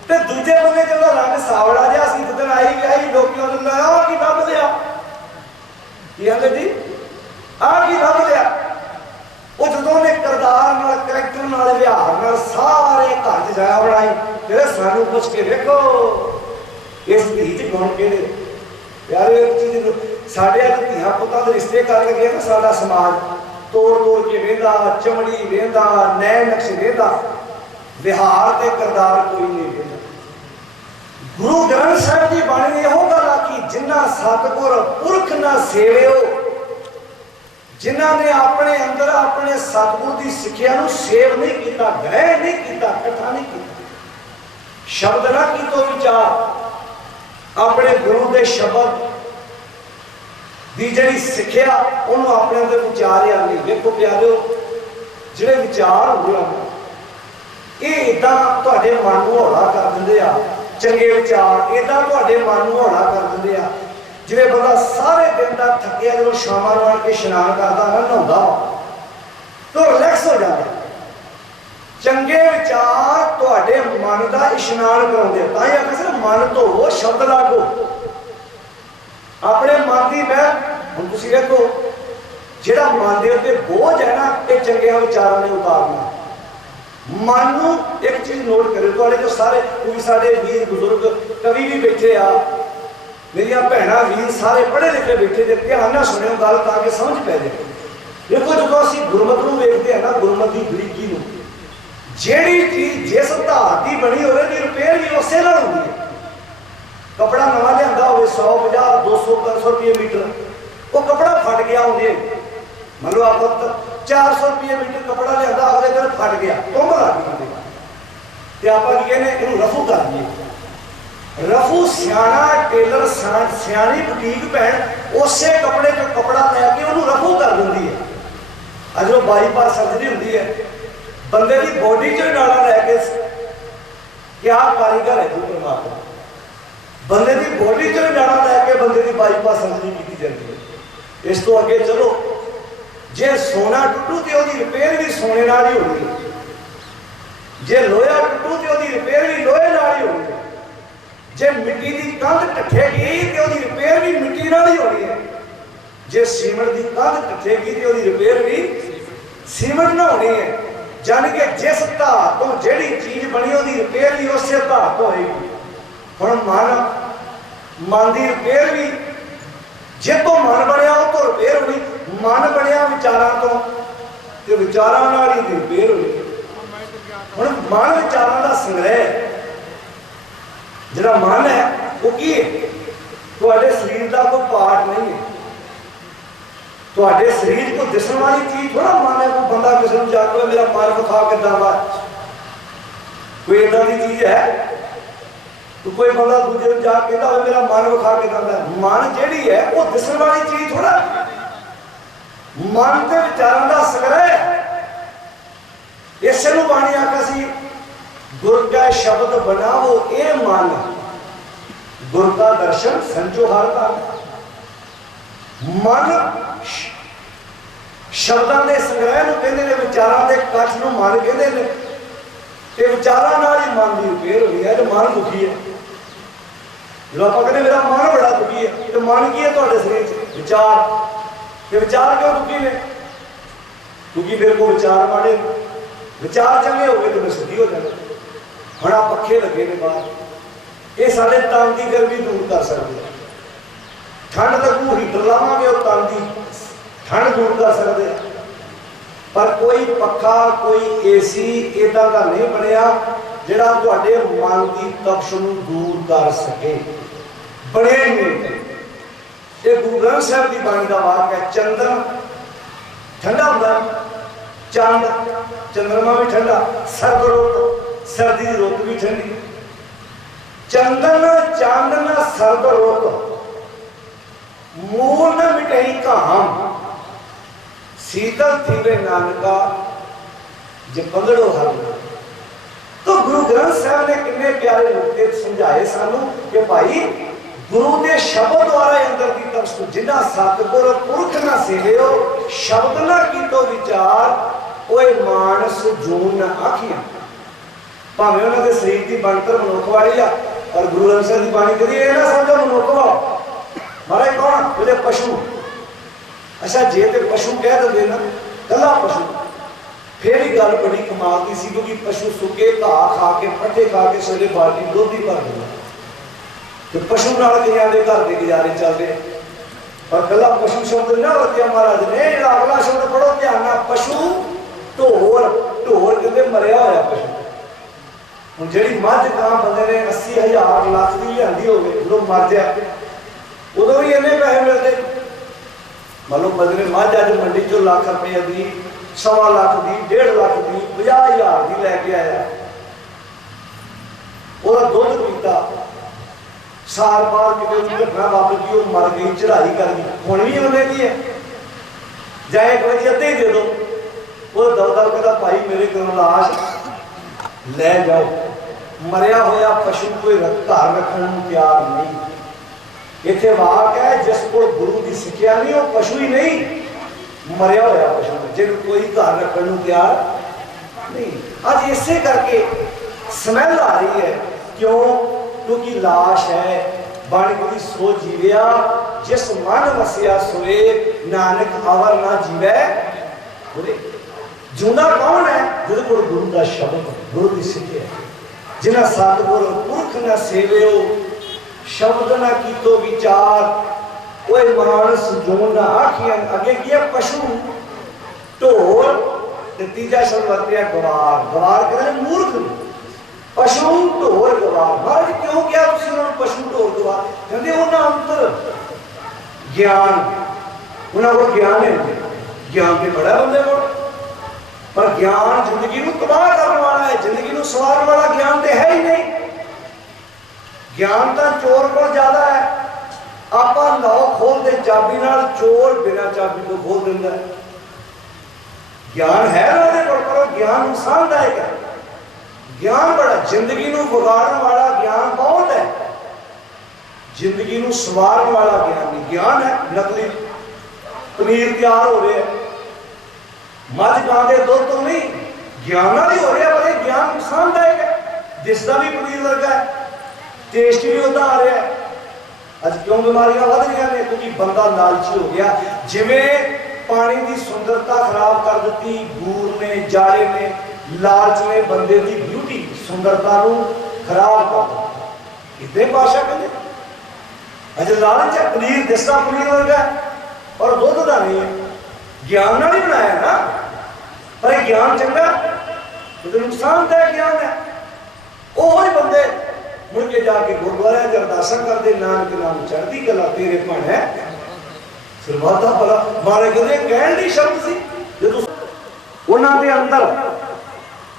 ते दूजे बंदे जो रंग सावड़ा जहा सी दिन आई आई लोग की लभ लिया जी आ की लभ लिया। वो जो ने किरदार करैक्टर व्यवहार सारे घर च जाया बनाई कहते सानू पुछ के देखो इस धी च गुण केड़े यार। एक चीज साढ़े धियां पुत्तां दे रिश्ते कर गए ना साडा समाज तोड़ तोड़ के वेंदा, चमड़ी वेंदा, नैन नक्श वेंदा, विहार ते किरदार कोई नहीं वेंदा। गुरु ग्रंथ साहिब की बाणी ने यह गल आखी जिन्ना सतगुर पुरख ना सेवियो, जिन्हां ने अपने अंदर अपने सतगुर की सिक्ख्या नूं सेव नहीं किया, ग्रहण नहीं किया, कथा नहीं किया, शब्द ना कीतो विचार अपने गुरु के शब्द दी जिहड़ी सिक्ख्या उन्होंने अपने अंदर विचारिया नहीं। देखो प्यारो जिहड़े विचार होंदे आ ये इदां तुहाडे मन नूं हौला कर दिंदे आ, चंगे विचार इदां तुहाडे मन नूं हौला कर दिंदे आ जिवें बंदा सारे दिन का थकिया जो शामां नूं आण के इशनान करता ना नहाउंदा तो रिलैक्स हो जाता। चंगे विचार तुहाडे मन का इशनान कराउंदे। तां ही आखिया सिर्फ मन धोवो शब्द लागो अपने मन की महल। हुण तुसीं देखो जिहड़ा मन दे उत्ते बोझ है ना ये चंगियां विचारां ने उतारना। मन नूं एक चीज़ नोट करो तुहाडे जो सारे कोई साडे वीर बुजुर्ग कवि भी बैठे आ मेरिया भैणां वीर सारे पढ़े लिखे बैठे जे ध्यान नाल सुणिओ गल ताकि समझ पै जाए। देखो जो असीं गुरमत नूं वेखदे हैं ना गुरमत की बरीकी नूं जिहड़ी चीज़ जिस धात की बनी होवे दी रिपेयर भी उसे नाल हुंदी है। कपड़ा नवा लिआंदा होवे 100 50 200 300 रुपये मीटर वो कपड़ा फट गया होंगे मतलब आप 400 रुपये मीटर कपड़ा लिआंदा अगले दिन फट गया तुम लग गई ते आपां की कहने इहनूं रफू कर दईए। रफू सियाणा टेलर सियाणी बुटीक भैन उसे कपड़े चों कपड़ा लैके उहनूं रफू कर दिंदी है। अज जो बाईपास सर्जरी होंदी है बंदे की बॉडी चों नाड़ा लैके क्या कारीगर है तू परमात्मा बंदे की बॉडी चों नाड़ा लैके बंदे की बाईपास सर्जरी की जाती है। इस तो अगे चलो जे सोना टुटू तो उसकी रिपेयर भी सोने नाल ही होगी जे लोहा टुटू तो उसकी रिपेयर भी लोहे नाल ही होगी जे मिट्टी की कंध टठेगी तो उसकी रिपेयर भी मिट्टी नाल ही होनी है जे सीमेंट की कंध टठेगी तो उसकी रिपेयर भी सीमेंट ना होनी है। जान के जिस धात तो जिहड़ी चीज़ बनी उसकी रिपेयर भी उस धात तो होएगी। हुण मन की रिपेयर भी जे तो मन बनया वो तो रिपेयर होनी मन बनया विचारां तो विचारां नाल ही रिपेयर होनी। हुण मन विचारां दा संग्रह जिहड़ा मन है वो की है तुहाडे शरीर का कोई पार्ट नहीं है। तुहाडे शरीर को दिसण वाली चीज थोड़ा मन है। कोई बंदा किसी नूं जाके मेरा मन विखा किदां वा कोई इदां दी चीज है तो कोई बंदा दूजे नूं जाके कहता हो मेरा मन विखा किदां दा। मन जिहड़ी है वो दिसण वाली चीज थोड़ा मन के विचारां दा संग्रह। इसे नूं बाणी आखिया सी गुर का शब्द बनावो ए मन गुर का दर्शन संजो हर का। मन शब्दां दे संग्रह नूं कहंदे ने विचारां दे कठ नूं मन कहंदे ने ते विचारां नाल ही मन दी रिपेयर होई है। ते मन दुखी है जो आप कहते मेरा मन बड़ा दुखी है तो मन की है तुहाडे शरीर च विचार ते विचार क्यों दुखी ने क्योंकि मेरे को विचार माड़े विचार चंगे हो गए तो मैं सुखी हो जाना। हुण आ पखे लगे ने बाहर ये साडे तन की गर्मी दूर कर सकते ठंड लगू हीटर लावांगे और तन की ठंड दूर कर सकते पर कोई पखा कोई एसी इदां दा नहीं बनया जिहड़ा तुहाडे मन की तपश नूं दूर कर सके। बने नहीं ये गुरु ग्रंथ साहिब की बाणी का वाक है। चंद्र ठंडा होंदा चंद चंद्रमा भी ठंडा सर्द रुत सर्दी की रुत भी ठंडी चंदन चांदन सर्द रुत मूल न मिटई काम शीतल थीवे नानका जे पंगड़ो हर। तो गुरु ग्रंथ साहब ने कितने प्यारे नुक्ते समझाए सानू कि भाई गुरु के शब्द द्वारा अंदर की तपश जिन्ना सतगुर पुरख ना सेवियो शब्द ना कीतो विचार ओए मानस जून ना आखियां। भावें उन्होंने शरीर की बनतर मनुख वाली आ पर गुरु ग्रंथ साहब की बाणी करी ये ना समझो मनुख वा महाराज कौन बोले पशु। अच्छा जे ते पशु कह देंगे ना कला पशु फिर ही गल बड़ी कमाल की सी क्योंकि पशु सुके घाह खा के पट्ठे खा के सवेरे बाल्टी दुध ही भर देना तो पशु नाल कईयां दे घर के गुजारे चलते पर कला पशु शब्द ना वरतिया महाराज ने अगला शब्द पढ़ो ध्यान नाल पशु ढोर ढोर कहते मरिया होया पशु। हुण जिहड़ी मझ गां बंदे ने 80,000 लाख दी लिआंदी होवे उदों मर जाए उदों भी इन्ने पैसे मिलते मतलब बदले मझ अज मंडी चो लाख रुपये दी 1.25 लाख दी 1.5 लाख दी 50,000 दी लैके आया ਉਹਦਾ ਦੁੱਧ ਪੀਤਾ ਸਾਲ ਬਾਅਦ ਕਿਤੇ ਘਟਨਾ ਵਾਪਰੀ ਉਹ ਮਰ ਗਈ ਚੜਾਈ ਕਰ ਗਈ ਹੁਣ ਵੀ ਉਹਨੇ ਕੀ ਹੈ ਜਾਏ ਕੋਈ ਅੱਧੇ ਦੇ ਦੋ ਉਹ ਦਵਦਰ ਕਹਿੰਦਾ ਭਾਈ ਮੇਰੇ ਕੋਲ ਲਾਸ਼ ਲੈ ਜਾਓ ਮਰਿਆ ਹੋਇਆ ਪਸ਼ੂ ਕੋਈ ਘਰ ਰੱਖਣ ਨੂੰ ਤਿਆਰ ਨਹੀਂ इत्थे वाक है जिस को गुरु की सिक्ख्या नहीं, वो पशु ही नहीं, मरिया होया पशु, जिन्हें कोई घर रखने को तैयार नहीं। आज इसे करके स्मैल आ रही है, क्यों? क्योंकि लाश है। बाणी गुरु सोच जीविया, जिस मन वसिया सोए, नानक अवर ना जीवे बुरे। जूना कौन है? जिस को गुरु का शब्द, गुरु की सिक्ख्या, जिन्हें सतगुर पुरख न सेवियो, शब्द न कीतो विचार, कोई मानस जो न आखियां। अगे किया पशु ढोल, तीजा शब्द वरतिया गवार। गवार करें मूर्ख, पशु ढोल गवार। महाराज क्यों क्या तुसी उन्होंने पशु ढोल गवार? कहते उन्हें अंतर ज्ञान, उन्होंने को ज्ञान है, ज्ञान के बड़ा बंदे को, पर ज्ञान जिंदगी को तबाह करने वाला है, जिंदगी को सवारने वाला ज्ञान तो है ही नहीं। ज्ञान तो चोर को ज्यादा है। आप लॉक खोल दे चाबी नाल, चोर बिना चाबी तो खोल देता है। ज्ञान है ना पर ज्ञान नुकसानदायक है। ज्ञान बड़ा जिंदगी को बिगाड़ने वाला ज्ञान बहुत है, जिंदगी को सवारने वाला ज्ञान नहीं। ज्ञान है नकली पनीर तैयार हो रहे हैं, मझ गां के दुध तो नहीं, ज्ञान ही हो रहा, पर ज्ञान नुकसानदायक है। दिसदा भी पनीर वर्गा है, टेस्ट भी उदा आ रहा है। अज क्यों बीमारियां बढ़ रही हैं? क्योंकि बंदा लालची हो गया। जिवें पानी की सुंदरता खराब कर दी बूर ने, जाड़े ने, लालच ने बंदे की ब्यूटी सुंदरता को खराब कर दी। इतने भाषा कहते अज लालच है, पनीर दिसदा पनीर वर्गा है और दुध का नहीं है। ज्ञान ना नहीं बनाया ना, पर ज्ञान चंगा तो नुकसानदायक ज्ञान है। वही बंदे मुड़ के जाके गुरुद्वारे अरदासा करते, नानक नाम चढ़ती कला तेरे भण है सरवादा भला। मारे कहते कहण दी शब्द सी जो उन्होंने अंदर,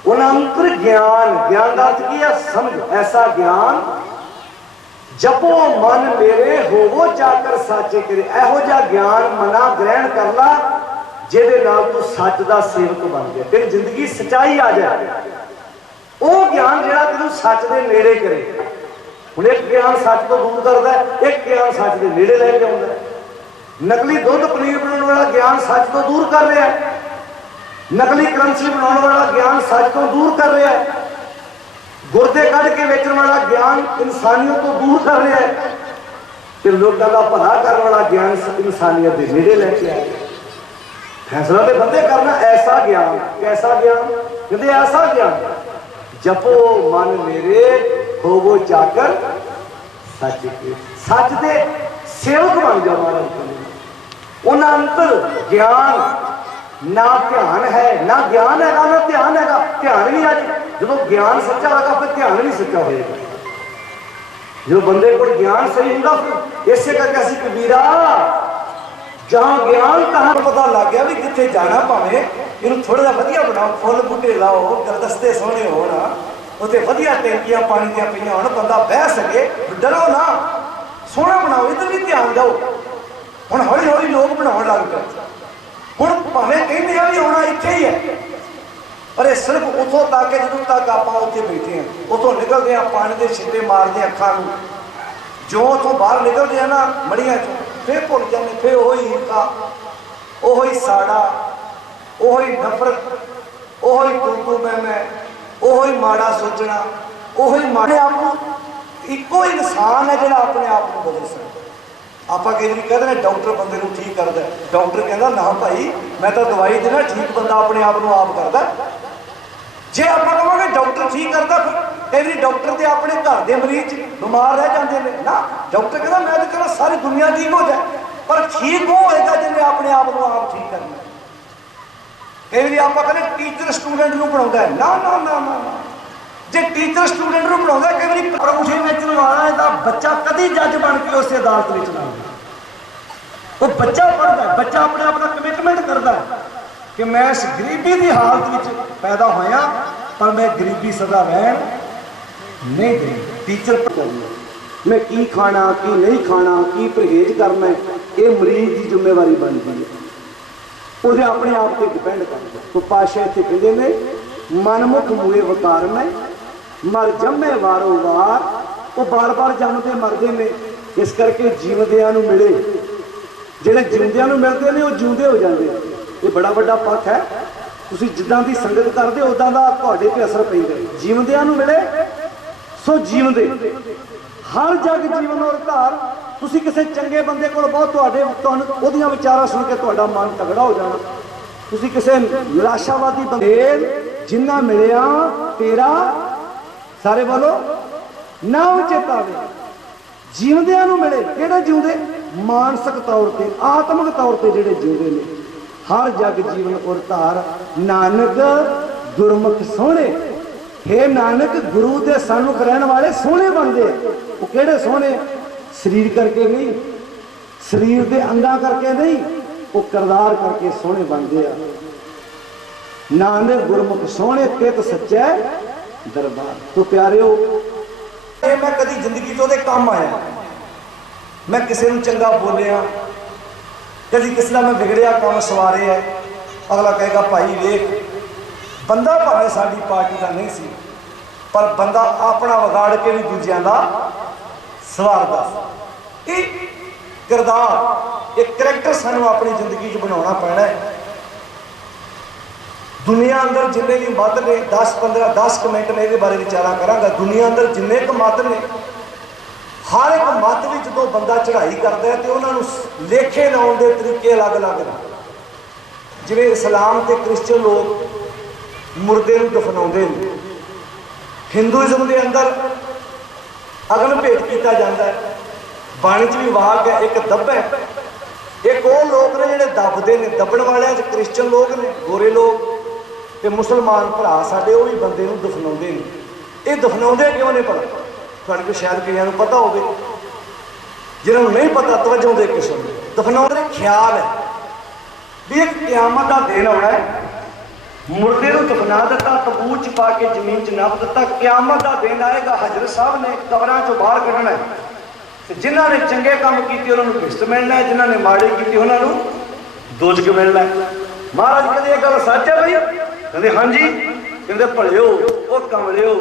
उन्होंने अंतर ज्ञान, ज्ञान का अर्थ की है समझ। ऐसा ज्ञान जपो मन मेरे होवो जाकर साचे करे। एहो जा ज्ञान मना ग्रहण कर ला जिहदे नाल तू सच दा सेवक बन गया, तेरी जिंदगी सच्चाई आ जाए। वो ज्ञान जिहड़ा तैनूं सच दे नेड़े करे। हुण एक ज्ञान सच तो दूर करदा है, एक ज्ञान सच दे नेड़े लैके आउंदा है। नकली दुध पनीर बनाने वाला ज्ञान सच तो दूर कर रहा है, नकली करंसी बनाने वाला ज्ञान सच तो दूर कर रहा है, गुर्दे कढ़ के बेचने वाला ज्ञान इंसानियत तो दूर कर रहा है, फिर लोगों का भला करने वाला ज्ञान इंसानियत के नेड़े लेके आए। फैसला तो बंदे करना। ऐसा ज्ञान, कैसा ज्ञान? कहते ऐसा ज्ञान जपो मन मेरे होवो जाकर सच के, सच दे सेवक बन जाओ। महाराज उन्हें अंतर ज्ञान ना ध्यान है, ना ज्ञान है ना ध्यान है। ध्यान भी अज जो ज्ञान सच्चा होगा फिर ध्यान भी सच्चा होगा। जो बंदे को ज्ञान सही होगा फिर इसे करके असं कबीरा जहां ज्ञान कहां पता लग गया भी कितने जाना, भावे इन थोड़ा जा वधिया बनाओ, फुल बूटे लाओ, गुलदस्ते सोहने होना, उत्ते वधिया टैंकियां पानी दियां पईयां होण, बंदा बह सके, डरो ना, सोहना बनाओ। इधर भी ध्यान दो। हुण हौली हौली लोग बनाउण लग पे। हुण भावें कहंदे आ भी आउणा इत्थे ही है, पर सिर्फ उतों तक है जदों तक आप उत्थे बैठे हैं। उतों निकलते हैं पानी के छिट्टे मारते अखां नूं, जो उतों बाहर निकलते हैं ना मड़ियां चों, फिर भुल जाते, फिर वही ईर्खा, वही साड़ा, वही नफरत, वही तू मैं, वही माड़ा सोचना, वही माड़े आप इको इंसान है जो अपने आप को बदल सकता। आप कई बार कहते हैं डॉक्टर बंदे को ठीक करता है, डॉक्टर कहता ना भाई मैं तो दवाई देना, ठीक बंदा अपने आप को आप करता। जे आप कहोगे डॉक्टर ठीक करता, कई बार डॉक्टर तो अपने घर के मरीज बीमार रह जाते हैं ना, डॉक्टर कहता मैं तो चलो सारी दुनिया ठीक हो जाए, पर ठीक वो होगा जिन्हें अपने आप को आप ठीक करना। कई बार आप कहते टीचर स्टूडेंट को पढ़ाता है, ना ना ना ना ना, जे टीचर स्टूडेंट को पढ़ाता कई बार प्रभुषे बेचने वाला है, बच्चा कभी जज बन के उस अदालत में चला, वो बच्चा पढ़ता है, बच्चा अपने आप का कमिटमेंट करता है कि मैं इस गरीबी की हालत में पैदा होया, पर मैं गरीबी सदा रहन नहीं देनी। टीचर पढ़ाऊंगा मैं की खाना की नहीं खाना, की परहेज करना, ये मरीज की जिम्मेवारी बनती है, वो अपने आप से डिपेंड करता। तो पाशा इतने कहते हैं मनमुख मुए वकार में मर जमे वारो वार, वो बार बार जमते मरते हैं, इस करके जीवदियां नूं मिले, ਜਿਹੜੇ ਜਿਉਂਦਿਆਂ ਨੂੰ ਮਿਲਦੇ ਨੇ ਉਹ ਜਿਉਂਦੇ ਹੋ ਜਾਂਦੇ। ਇਹ ਬੜਾ ਵੱਡਾ ਪੱਖ ਹੈ। ਤੁਸੀਂ ਜਿੱਦਾਂ ਦੀ ਸੰਗਤ ਕਰਦੇ ਹੋ ਉਦਾਂ ਦਾ ਤੁਹਾਡੇ ਤੇ ਅਸਰ ਪੈਂਦਾ। ਜਿਉਂਦਿਆਂ ਨੂੰ ਮਿਲੇ ਸੋ ਜੀਵਦੇ, ਹਰ ਜਗ ਜੀਵਨ ਔਰ ਧਾਰ। ਤੁਸੀਂ ਕਿਸੇ ਚੰਗੇ ਬੰਦੇ ਕੋਲ ਬਹੁਤ ਤੁਹਾਨੂੰ ਉਹਦੀਆਂ ਵਿਚਾਰਾਂ ਸੁਣ ਕੇ ਤੁਹਾਡਾ ਮਨ ਤਗੜਾ ਹੋ ਜਾਣਾ। ਤੁਸੀਂ ਕਿਸੇ ਨਿਰਾਸ਼ਾਵਾਦੀ ਬੰਦੇ ਜਿੰਨਾ ਮਿਲਿਆ ਤੇਰਾ ਸਾਰੇ ਬੋਲੋ ਨਾਮ ਚੇਤਾਵੇ। ਜਿਉਂਦਿਆਂ ਨੂੰ ਮਿਲੇ, ਕਿਹੜੇ ਜਿਉਂਦੇ? ਮਾਨਸਿਕ ਤੌਰ ਤੇ, ਆਤਮਿਕ ਤੌਰ ਤੇ ਜਿਹੜੇ ਜਿਉਂਦੇ ਨੇ। ਹਰ ਜਗ ਜੀਵਨ ਔਰ ਧਾਰ ਨਾਨਕ ਗੁਰਮੁਖ ਸੋਹਣੇ। हे नानक गुरु के सन्मुख रहने वाले सोहने बनते हैं। वो केड़े सोहने? शरीर करके नहीं, शरीर के अंगा करके नहीं, वो करदार करके सोहने बनते हैं। नानक गुरमुख सोहने तित सच्चा दरबार। तो प्यारिओ, मैं कभी जिंदगी तो काम आया, मैं किसी को चंगा बोलिया, कभी किसी का मैं बिगड़िया काम सवारे है, अगला कहेगा भाई वेख बंदा भावें साडी पार्टी का नहीं सी, पर बंदा अपना विगाड़ के भी दूजियां का सवारदा। ये किरदार, एक करैक्टर सानू अपनी जिंदगी च बनाना पैना है। दुनिया अंदर जिन्ने भी मत ने 10 मिनट में ये बारे विचारा करांगा। दुनिया अंदर जिन्ने क मत ने, हर एक मत में जो बंदा चढ़ाई करता है तो उन्होंने लेखे लाने के तरीके अलग अलग ने। जिवें इस्लाम ते क्रिश्चियन लोग मुर्दे नूं दफनाउंदे ने, हिंदुइज्म के अंदर अगन भेंट किया जाता है। बाणी च भी वाक है, एक दब है, एक वो लोग ने जिहड़े दबदे ने। दबण वाले क्रिश्चियन लोग ने, गोरे लोग ते मुसलमान भरा साडे वो भी बंदे नूं दफनाउंदे ने। ये दफनाउंदे क्यों ने? भला तुहाडे कोल शायद कईयां नूं पता होवे, जिन्हां नूं नहीं पता तवज्जो दे के सुण। दफनाउंदे ख्याल है भी एक क़यामत दा दिन आउणा है, मुर्दे को दफना दिता, तबूत च पा के जमीन च नप दिता। क्यामत का दिन आएगा, हजरत साहब ने कबरां चों बाहर कढ़ना है। जिन्हां ने चंगे काम कीते उन्होंने किश्त मिलना है, जिन्हां ने माड़े कीते उन्होंने दोजक मिलना है। महाराज कहते ये गल सच है भाई? कहते हाँ जी। कहते भलिओ वो कमलिओ,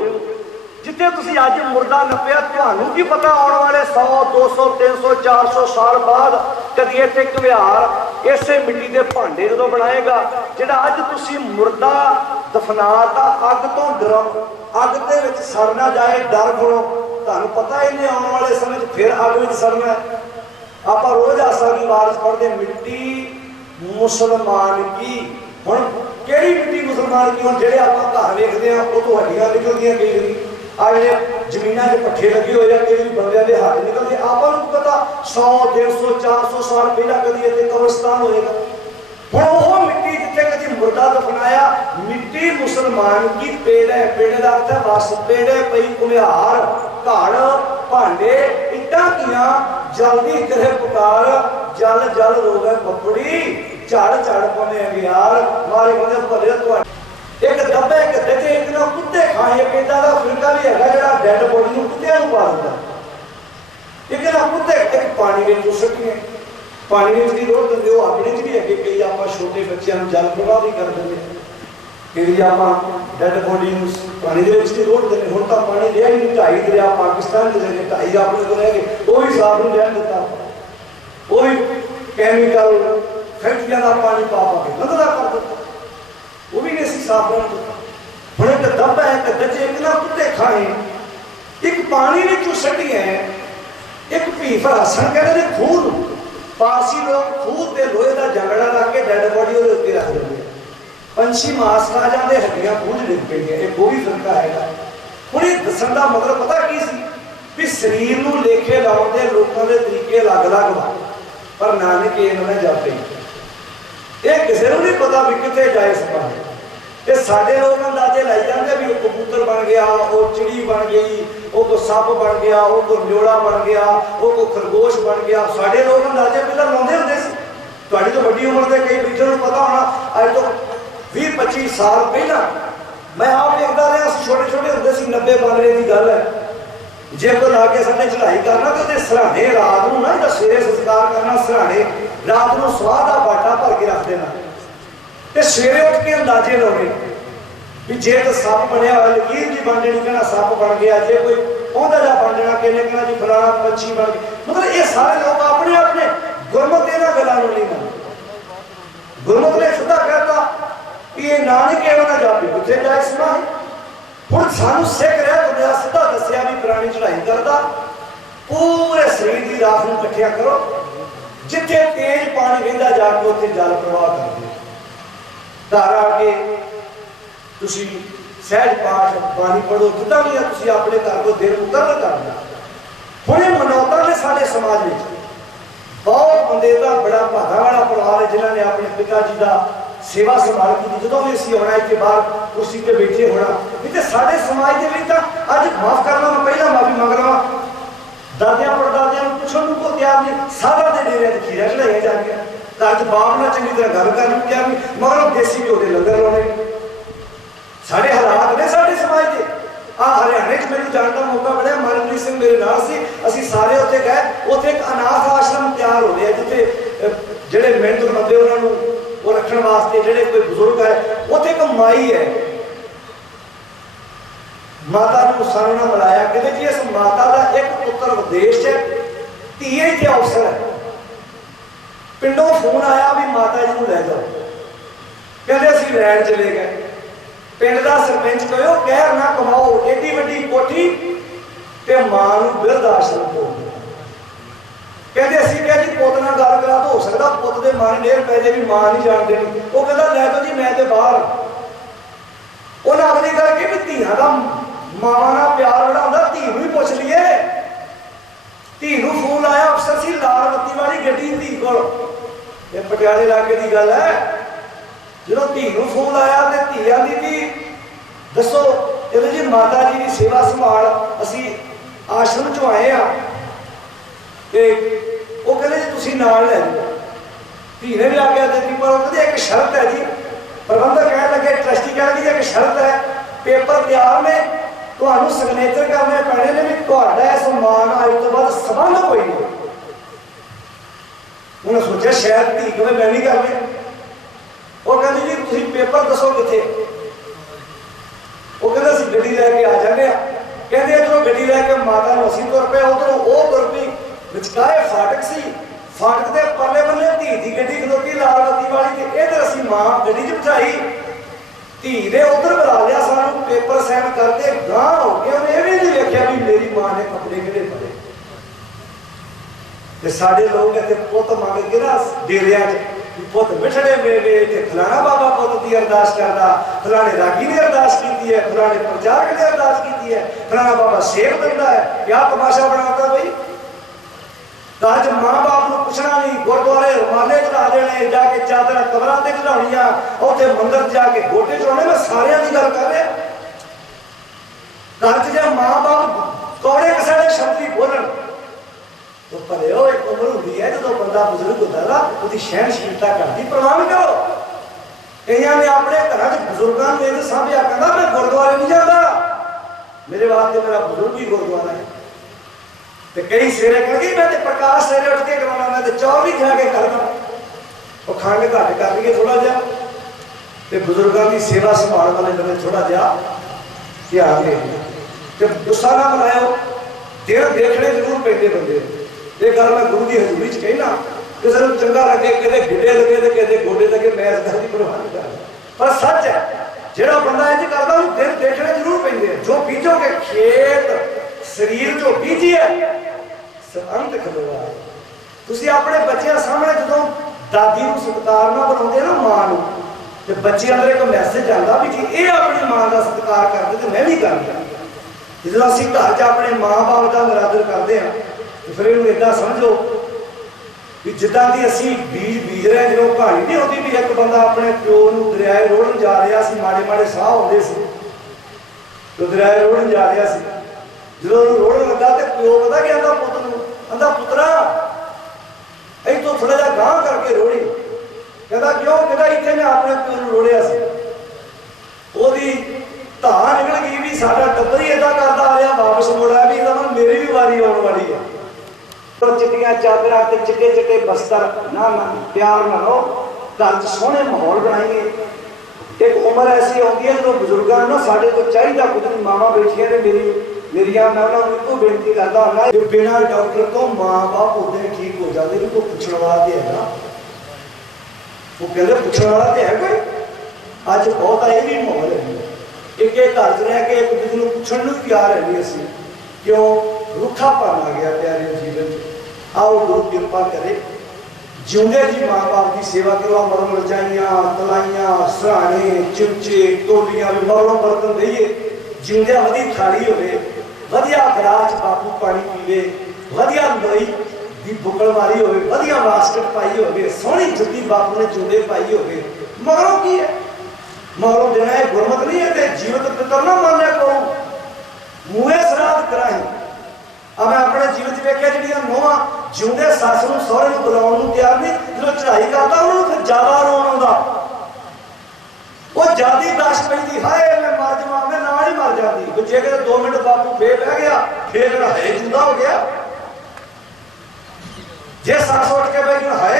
जिथे तुसीं अज मुर्दा नपिया, तुहानूं की पता आने वाले 100 200 300 400 साल बाद कदी इत्थे घुमियार इसे मिट्टी के भांडे जो बनाएगा, जिहड़ा अज तुसीं मुर्दा दफनाता, अग तो डरो, अग दे विच सड़ ना जाए, डर खड़ो। तुहानूं पता इन्हें आने वाले समय फिर अग विच सड़ना है। आप रोज आसा की वारस पढ़ते, मिट्टी मुसलमान की। हुण किहड़ी मिट्टी मुसलमान की? हुण जिहड़े आपां घर वेखदे आ वो तो हड्डियां निकलदियां कई वारी, आज जमीन के पट्ठे लगे हुए हैं, कई बंदे के हाथ निकलते। आपको पता 100 150 400 साल पहला कभी इतने कब्रिस्तान होएगा। हुण वो मिट्टी जिथे कभी मुर्दा दफनाया, मिट्टी मुसलमान की पेड़ है। पेड़ का अर्थ है बस, पेड़ पई घुमियार, घड़ भांडे इट्टां कियां, जल्दी करे पुकार, जल जल रोवे पपड़ी, झड़ झड़ पवे अंगियार। मारे कहते भले तुहाडे एक दबे एक दजे, एक ना कुत्ते खाए। एक इदा का फिरका भी है जो डैड बॉडी में कुत्ते पा दिता। एक ना कुत्ते एक पानी में सुट्टिए, पानी में उसकी रोक देंगे। वो अपने च भी है, कई आप छोटे बच्चों जल प्रवाह भी कर देंगे, कई आप डैड बॉडी पानी के रोक देंगे। हम तो पानी रहा ही नहीं, 2.5 दरिया पाकिस्तान के जगह 2.5 अपने को रह गए, वो भी साफ नहीं रहने दिता। वो भी कैमिकल फैक्ट्रिया का पानी पा के गंदा कर दिता, वो भी नहीं साफ रहने दिता। हम एक दब है, एक दजे, एक ना कुत्ते खाए, एक पानी में सटी है, एक भी भरासन कहते हैं खूह। पारसी लोग खूह के लोहे का जंगड़ा ला के डैड बॉडी वो उत्ते रख देंगे, पंछी मांस खा जाते, हड्डियां खूह च डिग पेंदियां। एक वो भी फिरका है। हुण ये दस्सण दा मतलब पता की सी भी शरीर नूं लेखे लाउण दे लोकां दे तरीके अलग अलग वा, पर नानक ये ना जापे। ये किसी को नहीं पता भी कितने जाए सपाए। ये साडे लोग अंदाजे लाई जाते भी वो कबूतर बन गया, वो चिड़ी बन गई, वो को सप बन गया, वो को न्योड़ा बन गया, वो को खरगोश बन गया। साडे लोग अंदाजे पहले लाउंदे हुंदे सी। तुहाडी तो वड्डी उम्र के कई बच्चों को पता होना, अज तो 20-25 साल पहला मैं आप देखता रहा, छोटे छोटे होंगे सी, 90-92 की गल है। जे कोई लाके सामने चढ़ाई करना तो सराहने रात को ना, सवेरे संस्कार करना, सराहने रात को स्वाह का बाटा भर के रख देना, तो सवेरे उठ के अंदाजे लाने भी जे तो सप बनया, लकीर भी बन जानी, कहना सप बन गया। जे कोई पौधा जा बन जाना, किन्ने कहना जी फलाना पंछी बन गए। मतलब ये सारे लोग अपने अपने गुरमत इन्हां गल्लां नूं नहीं मनदे। गुरमत ने सिद्धा कहता कि ये नानक एवं ना जापी किथे जाए समाए। हुण सानू सिख रहा तुझा सिद्धा दसिया भी पुरानी चढ़ाई करदा, पूरे शरीर की राख नूं इकट्ठिया करो, जिथे तेज पानी वहिंदा जाके उत्थे जल प्रवाह कर दो, घर आके तुसी सहज पाठ बाणी पढ़ो, जिदा भी तुसी अपने घर को दिन मुकर्रर करना। हुण ये मनौतां ने साडे समाज में बहुत बंदे दा बड़ा भागा वाला परिवार है जिन्होंने अपने पिता जी का सेवा संभाल की। जो भी असीं होना इत्थे बाहर कुर्सी ते बैठे होना, इत्थे साडे समाज दे विच तां अज माफ करना, मैं पहला माफी मंग लवां, दादियां परदादियां नूं पुछण नूं कोई तैयार नहीं, सारा दे डेरे ते खीरा चढ़ाइया जांदियां, घर च बाप नाल चंगी तरह गल करन नूं तैयार नहीं, मगरों देसी घ्यो दे लंगर लाउणे। साडे हालात ने साडे समाज दे। हरियाणे च मैनूं जाण दा मौका मिलिया, मनप्रीत सिंह मेरे नाल सी, असीं सारे उत्थे गए, उत्थे एक अनाथ आश्रम तैयार हो रहा जिथे जिहड़े मिहनत बंदे उन्हां नूं वो रखण वास्ते जिहड़े कोई बुजुर्ग है, उत्थे एक माई है, माता नूं सानूं नाल मिलाया, कहते जी इस माता का एक पुत्र विदेश है, धीए इत्थे अफसर है, पिंडों फोन आया भी माता जी नूं लै जाओ, कहते असीं लैण चले गए। पिंड का सरपंच कहो कहर ना कमाओ, एडी वड्डी कोठी ते मां नूं बिरध आश्रम तोड़ दो। कहते असीं कहा जी पुत नाल गल करा तो हो सकदा पुत दे मन नेर पै जाए भी मां नहीं जाण देनी, वो कहता लै जाओ जी मैं ते बाहर। उन्हें अगली गल कही भी धीआं दा मावां नाल प्यार बड़ा हुंदा, धी नूं ही पुछ लईए। धी नूं फोन आया, अफसर सी लाल बत्ती वाली गड्डी धी कोल, ये पटियाले इलाके की गल है। जो धी नूं फोन आया तो धी आंदी भी दसो, कहते जी माता जी की सेवा संभाल असीं आश्रम चों आए हाँ, वो कहते जी तुसीं नाल लै जाओ। धी ने भी आग्या दी, पर कहते एक शर्त है जी, प्रबंधक कह लगे, ट्रस्टी कह लगे एक शर्त है, पेपर तैयार ने, तुहानूं सिग्नेचर करने पैणे ने भी तुहाडा इस मां नाल अज तो बाद संबंध कोई नहीं। उन्हें सोचा शायद धी कहे मैं नहीं करनी, वो कहते जी तुसीं पेपर दसो कित्थे, वो कहते असीं गड्डी लैके आ जाने, कहते इधरों गड्डी लैके माता नूं असीं तुर पे, उधरों वो तुर पई, विचकारे फाटक सी, फाटक दे परले बन्ने धी दी गड्डी खलोती लाल बत्ती वाली, ते इधर असीं मां गड्डी च बिठाई, धी ने उधर बुला लिया सानूं, पेपर साइन करते गांह हो गए, उन्हें ये भी नहीं वेख्या भी मेरी मां ने कपड़े किहड़े पाए। ते साडे लोग इत्थे पुत्त मंग के ना डेरियां च पुत बिछड़े मेरे, फलाना बाबा पुत की अरदास करता, फलाने रागी ने अरदास की है, फलाने प्रचारक ने अरदास की है, फलाना बाबा सेब दिता है, क्या तमाशा बनाता भाई। अज मां बाप को पुछना नहीं, गुरुद्वारे रुमाले चढ़ा देने, जाके चादर कबरां ते चढ़ाउणियां, उत्थे मंदिर जाके गोटे चढ़ाने, मैं सारियां दी गल कर रहा। घर च जे मां बाप कौड़े कसाड़े शब्द ही बोलन तो भले हो, एक उम्र होंगी है जो बंदा बुजुर्ग होता है उसकी सहनशीलता करती, प्रवान करो। कईयां ने अपने घर च बुजुर्गों ने सामभ्या, कहता मैं गुरुद्वारे नहीं जाता, मेरे वास्ते मेरा बुजुर्ग ही गुरुद्वारा है। तो कई सवेरे कहेंगे मैं तो प्रकाश सवेरे उठ के करवाना, मैं तो चौर भी जाके करना, वो खंड घट कर लईए थोड़ा जहा, तो बुजुर्गों की सेवा संभाल वाले बंदे थोड़ा जहा ध्यान दें, गुस्सा ना बनाओ, दिन देखने जरूर पैंदे बंदे। ये गल मैं गुरु की हजूरी च कहना, किसी को चंगा लगे, किसी गिड्डे लगे तो किसी गोडे लगे, मैं इस गल की परवाह नहीं करता, पर सच है जो बंदा इंज करता दिन देखने जरूर पैंदे। जो बीजोगे खेत शरीर जो बीजी है अंत खलोआ है। तुसीं अपने बच्चों सामने जो दादी को सत्कार ना बनाते ना मां को, तो बच्चे अंदर एक मैसेज आता भी जी ये अपनी मां का सत्कार करते तो मैं भी करता। जो असीं घर च अपने माँ बाप का निरादर करते हैं तो फिर इन्हूं इदां समझो भी जिद्दां दी असीं बीज बीज रहे। जो कहानी नहीं होती भी एक बंदा अपने प्यो नूं दरियाए रोड़न जा रहा सी, माड़े माड़े साह आउंदे सी, तो दरियाए रोड़न जा रहा सी, जो रोड़न लगा तो प्यो पता कि आंदा पुत्त नूं, आंदा पुत्तरा इत्थों थोड़ा जिहा गांह करके रोड़ी। कहता क्यों? कहता इत्थे मैं अपने प्यो नूं रोड़िया सी, ओहदी धार निकल गई भी साडा टब्बर ही इदा करता आ रहा, वापस मुड़ा भी मतलब मेरी भी वारी आने वाली है। पर चिट्टियां चादरां ते चिट्टे चिट्टे बस्तर ना प्यार ना लो, घर च सोहने माहौल बनाइए। एक उम्र ऐसी आती है जो बुजुर्गों ना साढ़े को चाहिए कुछ नहीं, मावां बैठिया ने मेरी मेरिया मैं उन्होंने को बेनती करता हूँ कि बिना डॉक्टर तो माँ बाप उदे ठीक हो जाते हैं, कोई पूछने वाला तो है ना, वो कहते पूछने वाला तो है कोई। अज बहुत ये भी माहौल है, एक घर च रह के एक दूसरे को पूछने को तैयार है नहीं असी, क्यों रूखापन आ गया प्यारे जीवन। आओ गुरु कृपा करे, जिंदे जी माँ बाप की सेवा करो, मरण रजाइयां तलाइयां सराहने चिमचे तोलियां भी मरणों बर्तन दईए, जिंदे वधी थाली होवे, वधिया गराज बापू पानी पीवे, वधिया लोई दी बुकल मारी होवे, वधिया बास्केट पाई होवे, सोहनी जुत्ती बापू ने जुंदे पाई होवे, मगरों की है मगरों देना है गुरमत नहीं है ते जीवित पितर ना मान्या करो मुहे श्राद्ध कराई। अब मैं अपने जीवित वेख्या जिहड़ियां नोहां जिंदे सस नूं सोहरे नूं बुलाउण नूं तैयार नहीं, जो चढ़ाई करता उन्होंने फिर ज्यादा रोन आउंदा, वो ज्यादा दश पैंदी हाय मैं मर जावां, मैं नाल ही मर जाती। जे किते 2 मिनट बापू फे बह गया फिर जेड़ा है जुदा हो गया। जे सस उठ के बह गई हाय,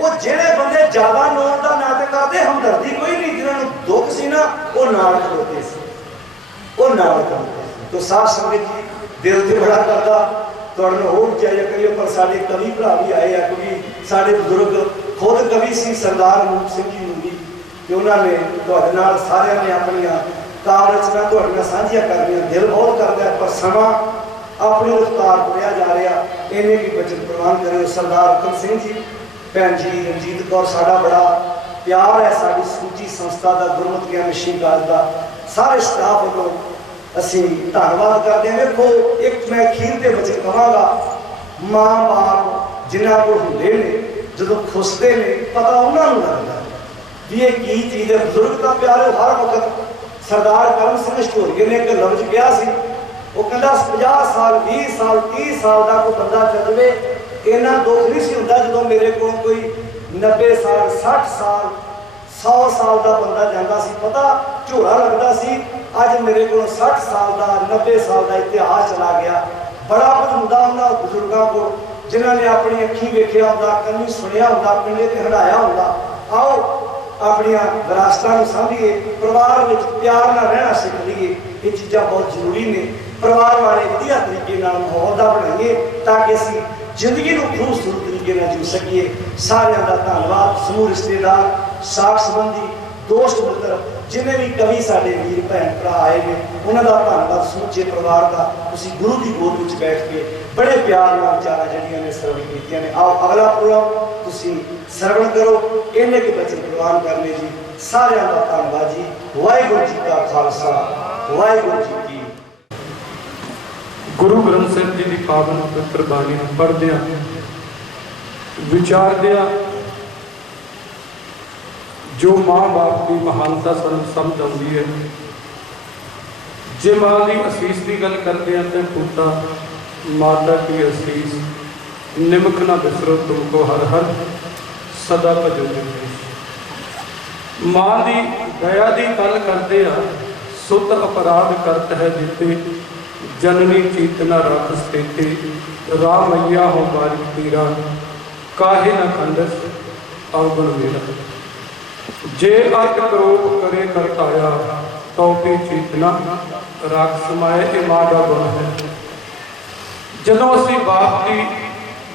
वो जेड़े बंदे ज्यादा नोन का नाते करते हमदर्दी कोई नहीं, जिन्होंने दुख सी ना वो नाल खलोते सी, वो नाल खलोते सी। तो साफ संगत जी दिल से बड़ा करता तुहानूं होर चाहिए करियो, पर साडे कवि भरा भी आए हैं, क्योंकि साडे बुजुर्ग खुद कवि सी सरदार मूप सिंह जी मूवी, कि उन्होंने तुहाडे नाल सारिआं ने अपनियां काव्य रचना तुहाडे नाल सांझियां करनियां, दिल बहुत करता है, पर समा अपनी रफ्तार तुरिया जा रहा। इन्हें भी बचन प्रवान करो। सरदार रतन सिंह जी भैन जी रंजीत कौर, साडा बड़ा प्यार है साडी समूची संस्था का, गुरमत ज्ञान मिशन काज का सारे स्टाफ वालों असी धन्यवाद करते हैं। देखो एक मैं अखीर के बचन कहांगा, माँ बाप जिन्हों को होंगे ने जो खुसते ने पता उन्होंने लगता भी ये की चीज़ है। बुजुर्ग का प्यार है हर वक्त। सरदार करम सिंह स्टोरीए ने एक लफ्ज कहा सी, वो कहता 50 साल 20 साल 30 साल का कोई बंदा चलवे इन्ना दुख नहीं सी हुंदा जो मेरे को कोई 90 साल 60 साल 100 साल का बंदा जाता सी, पता झोला लगता सी। अज मेरे को 60 साल का 90 साल का इतिहास चला गया। बड़ा कुछ हुंदा उन्होंने बुजुर्गों को जिन्होंने अपनी अखी वेख्या होंदा, कन्नी सुनिया होंदा, पिंडे ते हंडाया होंदा। आओ अपनिया विरासतां सांभीए, परिवार में प्यार नाल रहना सीख लीए, ये चीज़ां बहुत जरूरी ने। परिवार वाले वधिया तरीके नाल माहौल दा बनाइए ताकि असीं जिंदगी को खूबसूरत तरीके नाल जी सकीए। सारिआं दा धन्नवाद। समूह रिश्तेदार, साख संबंधी, दोस्त मित्र, जिन्हें भी कवि साडे वीर भैन भरा आए ने, उन्हां दा धन्नवाद। समूचे परिवार का तुसीं गुरु की गोद विच बैठ के बड़े प्यार नाल विचारां जिहड़ियां ने सरवण कीतियां ने। आओ अगला प्रोग्राम तुसीं सरवण करो, इन्ने के बचन प्रवान करने जी। सारिआं दा धन्नवाद जी। वाहिगुरू जी का खालसा, वाहिगुरू जी की। गुरु ग्रंथ साहिब जी की पावन पवित्र बाणी पढ़द्या विचारद्या जो माँ बाप की महानता सानूं समझ आउंदी है। जे माँ की असीस की गल करते हैं तो पुता माता की असीस निमक ना बिसरो तुमको हर हर सदा भजो जगदीश। माँ की दया की गल करते हैं सुत अपराध करत है जीते जननी चेतना रख स्थिति राम मैया हो बारिक तीरा काहे न खंडस अवगुण मेरा। जे अत क्रोध करे करताया तो भी चेतना रख समाए। ये माँ का गुण है। जदों असीं बाप की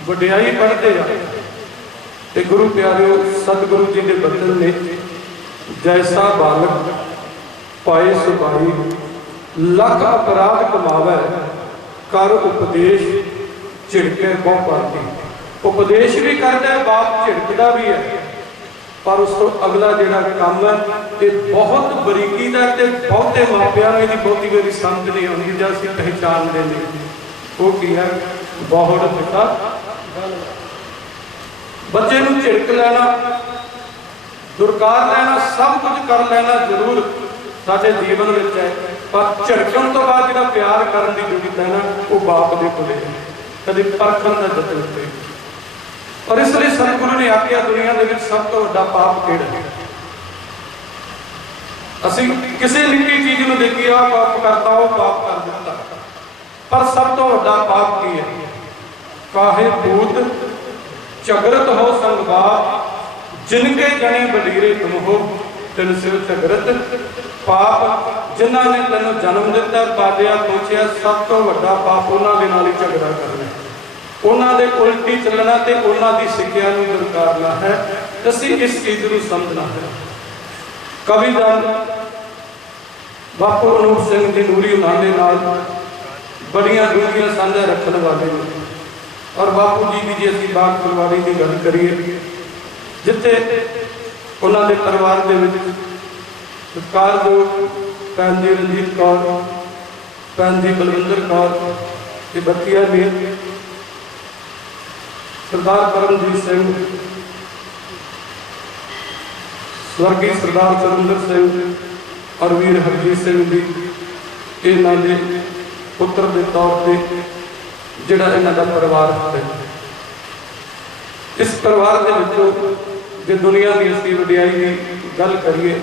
वडियाई पढ़ते हैं तो गुरु प्यारिओ सतगुरु जी के बचन ने जैसा बालक पाए सुबाई लख अपराध कमावे कर उपदेश झिड़के बहु पाती। उपदेश भी करता है बाप, झिड़कता भी है, पर उस तो अगला जिहड़ा काम है ये बहुत बरीकी का। बहुते मापिया की बहुती बारी समझ नहीं आती जब असीं पहचानते हैं वो की है बहुड़ पिता। बच्चे नूं झिड़क लेना, दुरकार लेना, सब कुछ कर लेना जरूर साडे जीवन में है, पर झड़कण तो बाद जो प्यार करने की जरूरत है ना वो बाप के कोले कभी परखण का जतन करे। और इसलिए सतगुरु ने आख्या दुनिया के सब तो वड्डा पाप किहड़ा है। असीं किसी निक्की चीज़ को देखिए आ पाप करता वो पाप कर दिता, पर सब तो वड्डा पाप की है। काहे भूत झगरत हो संगवा जिनके जने बडीरे तुम हो तिन सिर झगरत ਪਾਪ ਜਿਨ੍ਹਾਂ ਨੇ ਤੈਨੂੰ ਜਨਮ ਦਿੱਤਾ, ਪਾਲਿਆ ਪੋਛਿਆ, ਸਭ ਤੋਂ ਵੱਡਾ ਪਾਪ ਉਹਨਾਂ ਦੇ ਨਾਲ ਹੀ ਝਗੜਾ ਕਰਨਾ, ਉਹਨਾਂ ਦੇ ਉਲਟੀ ਚੱਲਣਾ ਤੇ ਉਹਨਾਂ ਦੀ ਸਿੱਖਿਆ ਨੂੰ ਦੁਰਕਾਰਨਾ ਹੈ। ਅਸੀਂ ਇਸ ਚੀਜ਼ ਨੂੰ ਸਮਝਣਾ ਹੈ। ਕਵੀਦਾਨ ਬਾਪੂ ਅਨੂਪ ਸਿੰਘ ਜੀ ਨੂਰੀ ਉਹਨਾਂ ਦੇ ਨਾਲ ਬੜੀਆਂ ਡੂੰਘੀਆਂ ਸਾਂਝਾਂ ਰੱਖਣ ਵਾਲੇ ਨੇ। ਔਰ ਬਾਪੂ ਜੀ ਦੀ ਜੇ ਅਸੀਂ ਬਾਗ ਪਰਿਵਾਰੀ ਦੀ ਗੱਲ ਕਰੀਏ, ਜਿੱਥੇ ਉਹਨਾਂ ਦੇ ਪਰਿਵਾਰ ਦੇ ਵਿੱਚ ਸਤਿਕਾਰਯੋਗ ਭੈਣ ਜੀ ਰਣਜੀਤ ਕੌਰ, ਭੈਣ ਜੀ ਬਲਵਿੰਦਰ ਕੌਰ ਤੇ ਬੱਚੀਆਂ ਨੇ, ਸਰਦਾਰ ਕਰਮਜੀਤ ਸਿੰਘ, ਸਵਰਗੀ ਸਰਦਾਰ ਚਰਿੰਦਰ ਸਿੰਘ ਔਰ ਵੀਰ ਹਰਜੀਤ ਸਿੰਘ ਜੀ, ਇਹਨਾਂ ਦੇ ਪੁੱਤਰ ਦੇ ਤੌਰ ਤੇ ਜਿਹੜਾ ਇਹਨਾਂ ਦਾ ਪਰਿਵਾਰ ਹੈ। ਇਸ ਪਰਿਵਾਰ ਦੇ ਵਿੱਚੋਂ ਜੇ ਦੁਨੀਆ ਦੀ ਅਸੀਂ ਵਡਿਆਈ ਦੀ ਗੱਲ ਕਰੀਏ,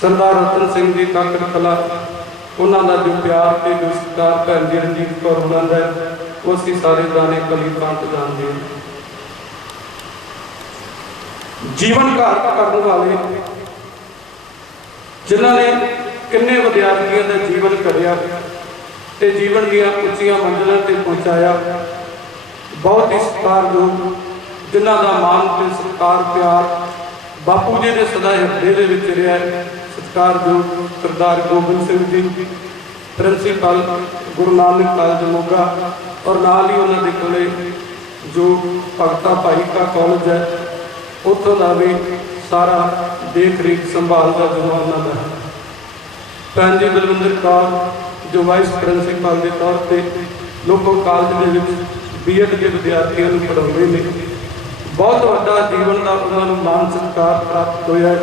ਸਰਦਾਰ ਰਤਨ ਸਿੰਘ ਜੀ ਕਾਕੜ ਕਲਾ, ਉਹਨਾਂ ਦਾ ਜੋ ਪਿਆਰ ਤੇ ਜੋ ਸਤਿਕਾਰ ਭੈਣ ਜੀ ਰਣਜੀਤ ਕੌਰ ਉਹਨਾਂ ਦਾ, ਉਹ ਅਸੀਂ ਸਾਰੇ ਦਾਣੇ ਕਲੀ ਪ੍ਰਾਂਤ ਜਾਣਦੇ ਹਾਂ। ਜੀਵਨ ਘਾਟ ਕਰਨ ਵਾਲੇ ਜਿਨ੍ਹਾਂ ਨੇ ਕਿੰਨੇ ਵਿਦਿਆਰਥੀਆਂ ਦਾ ਜੀਵਨ ਘੜਿਆ ਤੇ ਜੀਵਨ ਦੀਆਂ ਉੱਚੀਆਂ ਮੰਜ਼ਿਲਾਂ ਤੇ ਪਹੁੰਚਾਇਆ। ਬਹੁਤ ਹੀ ਸਤਿਕਾਰਯੋਗ, ਜਿਨ੍ਹਾਂ ਦਾ ਮਾਣ ਤੇ ਸਤਿਕਾਰ ਪਿਆਰ ਬਾਪੂ ਜੀ ਦੇ ਸਦਾ ਹਿਰਦੇ ਦੇ ਵਿੱਚ ਰਿਹਾ। ਸਤਿਕਾਰਯੋਗ ਸਰਦਾਰ ਗੋਬਿੰਦ ਸਿੰਘ ਜੀ, ਪ੍ਰਿੰਸੀਪਲ ਗੁਰੂ ਨਾਨਕ ਕਾਲਜ ਮੋਗਾ, ਔਰ ਨਾਲ ਹੀ ਉਹਨਾਂ ਦੇ ਕੋਲੇ ਜੋ ਭਗਤਾ ਭਾਈ ਕਾ ਕਾਲਜ ਹੈ, ਉੱਥੋਂ ਦਾ ਵੀ ਸਾਰਾ ਦੇਖ ਰੇਖ ਸੰਭਾਲ ਦਾ ਜ਼ਿੰਮਾ ਉਹਨਾਂ ਦਾ ਹੈ। ਭੈਣ ਜੀ ਬਲਵਿੰਦਰ ਕੌਰ ਜੋ ਵਾਈਸ ਪ੍ਰਿੰਸੀਪਲ ਦੇ ਤੌਰ ਤੇ ਲੋਕੋ ਕਾਲਜ ਦੇ ਵਿੱਚ ਬੀਐਡ ਦੇ ਵਿਦਿਆਰਥੀਆਂ ਨੂੰ ਪੜ੍ਹਾਉਂਦੇ ਨੇ। ਬਹੁਤ ਵੱਡਾ ਜੀਵਨ ਦਾ ਉਹਨਾਂ ਨੂੰ ਮਾਨ ਸਤਿਕਾਰ ਪ੍ਰਾਪਤ ਹੋਇਆ।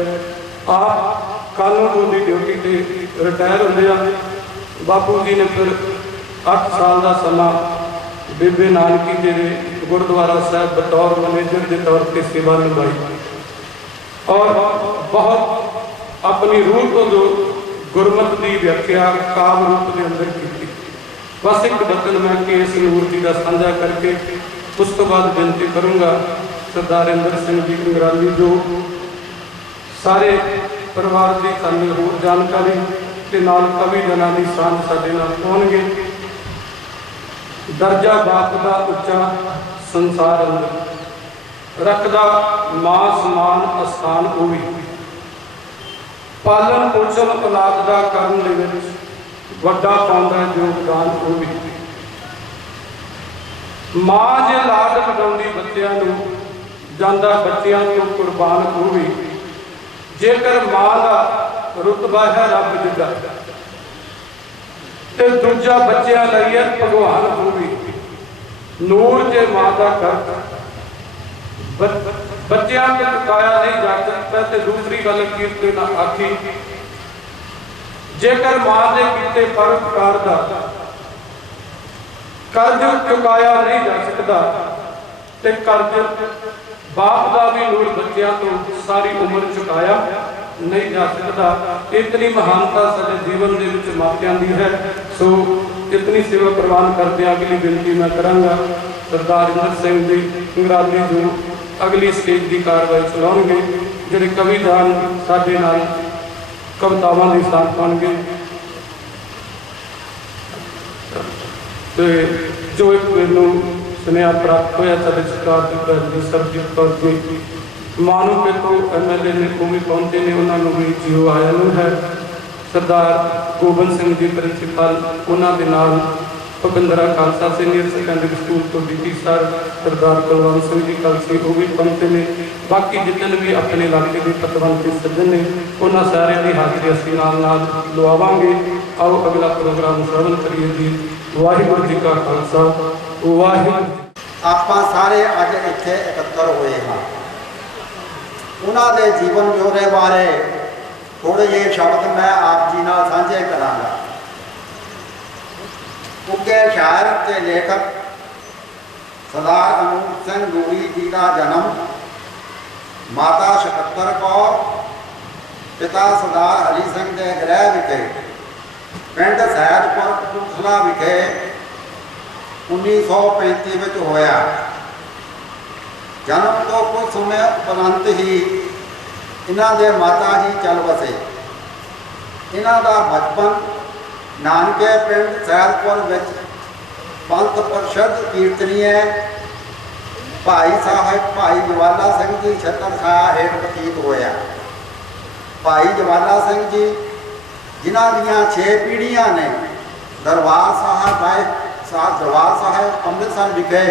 ਆਪ ਕਾਨੂੰਨ ਦੀ ਡਿਊਟੀ ਤੇ ਰਿਟਾਇਰ ਹੁੰਦੇ ਆ। ਬਾਪੂ ਜੀ ਨੇ ਫਿਰ 8 ਸਾਲ ਦਾ ਸਮਾਂ ਬੇਬੇ ਨਾਨਕੀ ਜੀ ਦੇ ਗੁਰਦੁਆਰਾ ਸਾਹਿਬ ਬਤੌਰ ਮੈਨੇਜਰ ਦੇ ਤੌਰ ਤੇ ਸੇਵਾ ਨਿਭਾਈ ਔਰ ਬਹੁਤ ਆਪਣੀ ਰੂਹ ਤੋਂ ਜੋ ਗੁਰਮਤਿ ਦੀ ਵਿਆਖਿਆ ਕਾਵਿ ਰੂਪ ਦੇ ਅੰਦਰ ਕੀਤੀ। ਬਸ ਇੱਕ ਬਚਨ ਮੈਂ ਕੇਸ ਨੂਰ ਜੀ ਦਾ ਸਾਂਝਾ ਕਰਕੇ ਉਸ ਤੋਂ ਬਾਅਦ ਬੇਨਤੀ ਕਰੂੰਗਾ ਸਰਦਾਰ ਇੰਦਰ ਸਿੰਘ ਜੀ ਕੰਗਰਾਲੀ, ਜੋ ਸਾਰੇ ਪਰਿਵਾਰ ਦੀ ਸਾਨੂੰ ਹੋਰ ਜਾਣਕਾਰੀ ਤੇ ਨਾਲ ਕਵੀ ਜਨਾਂ ਦੀ ਸਾਂਝ ਸਾਡੇ ਨਾਲ ਪਾਉਣਗੇ। ਦਰਜਾ ਬਾਪ ਦਾ ਉੱਚਾ ਸੰਸਾਰ ਅੰਦਰ ਰੱਖਦਾ, ਮਾਂ ਸਮਾਨ ਅਸਥਾਨ ਉਹ ਵੀ, ਪਾਲਣ ਪੋਸ਼ਣ ਔਲਾਦ ਦਾ ਕਰਨ ਦੇ ਵਿੱਚ ਵੱਡਾ ਪਾਉਂਦਾ ਯੋਗਦਾਨ ਉਹ ਵੀ। ਮਾਂ ਜੇ ਲਾਡ ਵਧਾਉਂਦੀ ਬੱਚਿਆਂ ਨੂੰ, ਜਾਂਦਾ ਬੱਚਿਆਂ ਤੋਂ ਕੁਰਬਾਨ ਉਹ ਵੀ। ਜੇਕਰ ਮਾਂ ਦਾ ਰੁਤਬਾ ਹੈ ਰੱਬ ਜਿੱਡਾ ਤੇ ਦੂਜਾ ਬੱਚਿਆਂ ਲਈ ਹੈ ਭਗਵਾਨ ਉਹ ਵੀ। ਨੂਰ ਜੇ ਮਾਂ ਦਾ ਕਰ ਬੱਚਿਆਂ ਤੇ ਟਿਕਾਇਆ ਨਹੀਂ ਜਾ ਸਕਦਾ। ਤੇ ਦੂਸਰੀ ਗੱਲ ਕੀਰਤੇ ਨਾ ਆਖੀ, ਜੇਕਰ ਮਾਂ ਦੇ ਕੀਤੇ ਪਰਉਪਕਾਰ ਦਾ ਕਰਜ਼ ਚੁਕਾਇਆ ਨਹੀਂ ਜਾ ਸਕਦਾ ਤੇ ਕਰਜ਼ ਬਾਪ ਦਾ ਵੀ ਨੂਰ ਬੱਚਿਆਂ ਤੋਂ ਸਾਰੀ ਉਮਰ ਚੁਕਾਇਆ ਨਹੀਂ ਜਾ ਸਕਦਾ। ਇਤਨੀ ਮਹਾਨਤਾ ਸਾਡੇ ਜੀਵਨ ਦੇ ਵਿੱਚ ਮਾਪਿਆਂ ਦੀ ਹੈ। ਸੋ ਇਤਨੀ ਸੇਵਾ ਪ੍ਰਵਾਨ ਕਰਦਿਆਂ ਅਗਲੀ ਬੇਨਤੀ ਮੈਂ ਕਰਾਂਗਾ ਸਰਦਾਰ ਇੰਦਰ ਸਿੰਘ ਜੀ ਕੰਗਰਾਲੀ ਜੋ ਅਗਲੀ ਸਟੇਜ ਦੀ ਕਾਰਵਾਈ ਚਲਾਉਣਗੇ, ਜਿਹੜੇ ਕਵੀਦਾਨ ਸਾਡੇ ਨਾਲ ਕਵਿਤਾਵਾਂ ਦੀ ਸਾਂਝ ਪਾਉਣਗੇ ਤੇ ਜੋ ਇੱਕ ਮੈਨੂੰ ਸੁਨੇਹਾ ਪ੍ਰਾਪਤ ਹੋਇਆ ਸਾਡੇ ਸਰਕਾਰ ਦੀ ਪ੍ਰੈਜ਼ੀਡੈਂਟ ਸਰਬਜੀਤ ਕੌਰ ਜੀ ਮਾਨੂਕੇ ਤੋਂ ਐਮਐਲਏ ਨੇ ਉਹ ਵੀ ਪਹੁੰਚੇ ਨੇ, ਉਹਨਾਂ ਨੂੰ ਵੀ ਜੀਓ ਆਇਆ ਨੂੰ ਹੈ। ਸਰਦਾਰ ਗੋਬਿੰਦ ਸਿੰਘ ਜੀ ਪ੍ਰਿੰਸੀਪਲ, ਉਹਨਾਂ ਦੇ ਨਾਲ Bhupindra Khalsa senior secondary school ਤੋਂ ਡੀਪੀ ਸਰ, ਸਰਦਾਰ ਕੁਲਵੰਤ ਸਿੰਘ ਜੀ ਕਲਸੀ ਉਹ ਵੀ ਪਹੁੰਚੇ ਨੇ। ਬਾਕੀ ਜਿਤਨੇ ਵੀ ਆਪਣੇ ਇਲਾਕੇ ਦੇ ਪਤਵੰਤੇ ਸੱਜਣ ਨੇ, ਉਹਨਾਂ ਸਾਰਿਆਂ ਦੀ ਹਾਜ਼ਰੀ ਅਸੀਂ ਨਾਲ ਲਵਾਵਾਂਗੇ। ਆਓ ਅਗਲਾ ਪ੍ਰੋਗਰਾਮ ਸ਼ੁਰੂ ਕਰੀਏ ਜੀ। ਵਾਹਿਗੁਰੂ ਜੀ ਕਾ ਖਾਲਸਾ, ਵਾਹਿਗੁਰੂ। ਆਪਾਂ ਸਾਰੇ ਅੱਜ ਇੱਥੇ ਇਕੱਤਰ ਹੋਏ ਹਾਂ। ਉਹਨਾਂ ਦੇ ਜੀਵਨ ਜੋਰੇ ਬਾਰੇ ਥੋੜੇ ਜਿਹੇ ਸ਼ਬਦ ਮੈਂ ਆਪ ਜੀ ਨਾਲ ਸਾਂਝੇ ਕਰਾਂਗਾ। ਉੱਘੇ ਸ਼ਾਇਰ ਤੇ ਲੇਖਕ ਸਰਦਾਰ ਅਨੂਪ ਸਿੰਘ ਨੂਰੀ ਜੀ ਦਾ ਜਨਮ ਮਾਤਾ ਸ਼ਕੱਤਰ ਕੌਰ, ਪਿਤਾ ਸਰਦਾਰ ਹਰੀ ਸਿੰਘ ਦੇ ਗ੍ਰਹਿ ਵਿਖੇ ਪਿੰਡ ਸੈਦਪੁਰ ਕਪੂਰਥਲਾ ਵਿਖੇ 1935 ਵਿੱਚ ਹੋਇਆ। ਜਨਮ ਤੋਂ ਕੁਝ ਸਮੇਂ ਉਪਰੰਤ ਹੀ ਇਹਨਾਂ ਦੇ ਮਾਤਾ ਜੀ ਚੱਲ ਵਸੇ। ਇਹਨਾਂ ਦਾ ਬਚਪਨ ਨਾਨਕੇ ਪਿੰਡ ਸੈਦਪੁਰ ਵਿੱਚ ਪੰਥ ਪ੍ਰਸ਼ਦ ਕੀਰਤਨੀਏ ਭਾਈ ਸਾਹਿਬ ਭਾਈ ਜਵਾਲਾ ਸਿੰਘ ਜੀ ਛਤਰ ਛਾਇਆ ਹੇਠ ਬਤੀਤ ਹੋਇਆ। ਭਾਈ ਜਵਾਲਾ ਸਿੰਘ ਜੀ ਜਿਨ੍ਹਾਂ ਦੀਆਂ 6 ਪੀੜ੍ਹੀਆਂ ਨੇ ਦਰਬਾਰ ਸਾਹਿਬ ਅੰਮ੍ਰਿਤਸਰ ਵਿਖੇ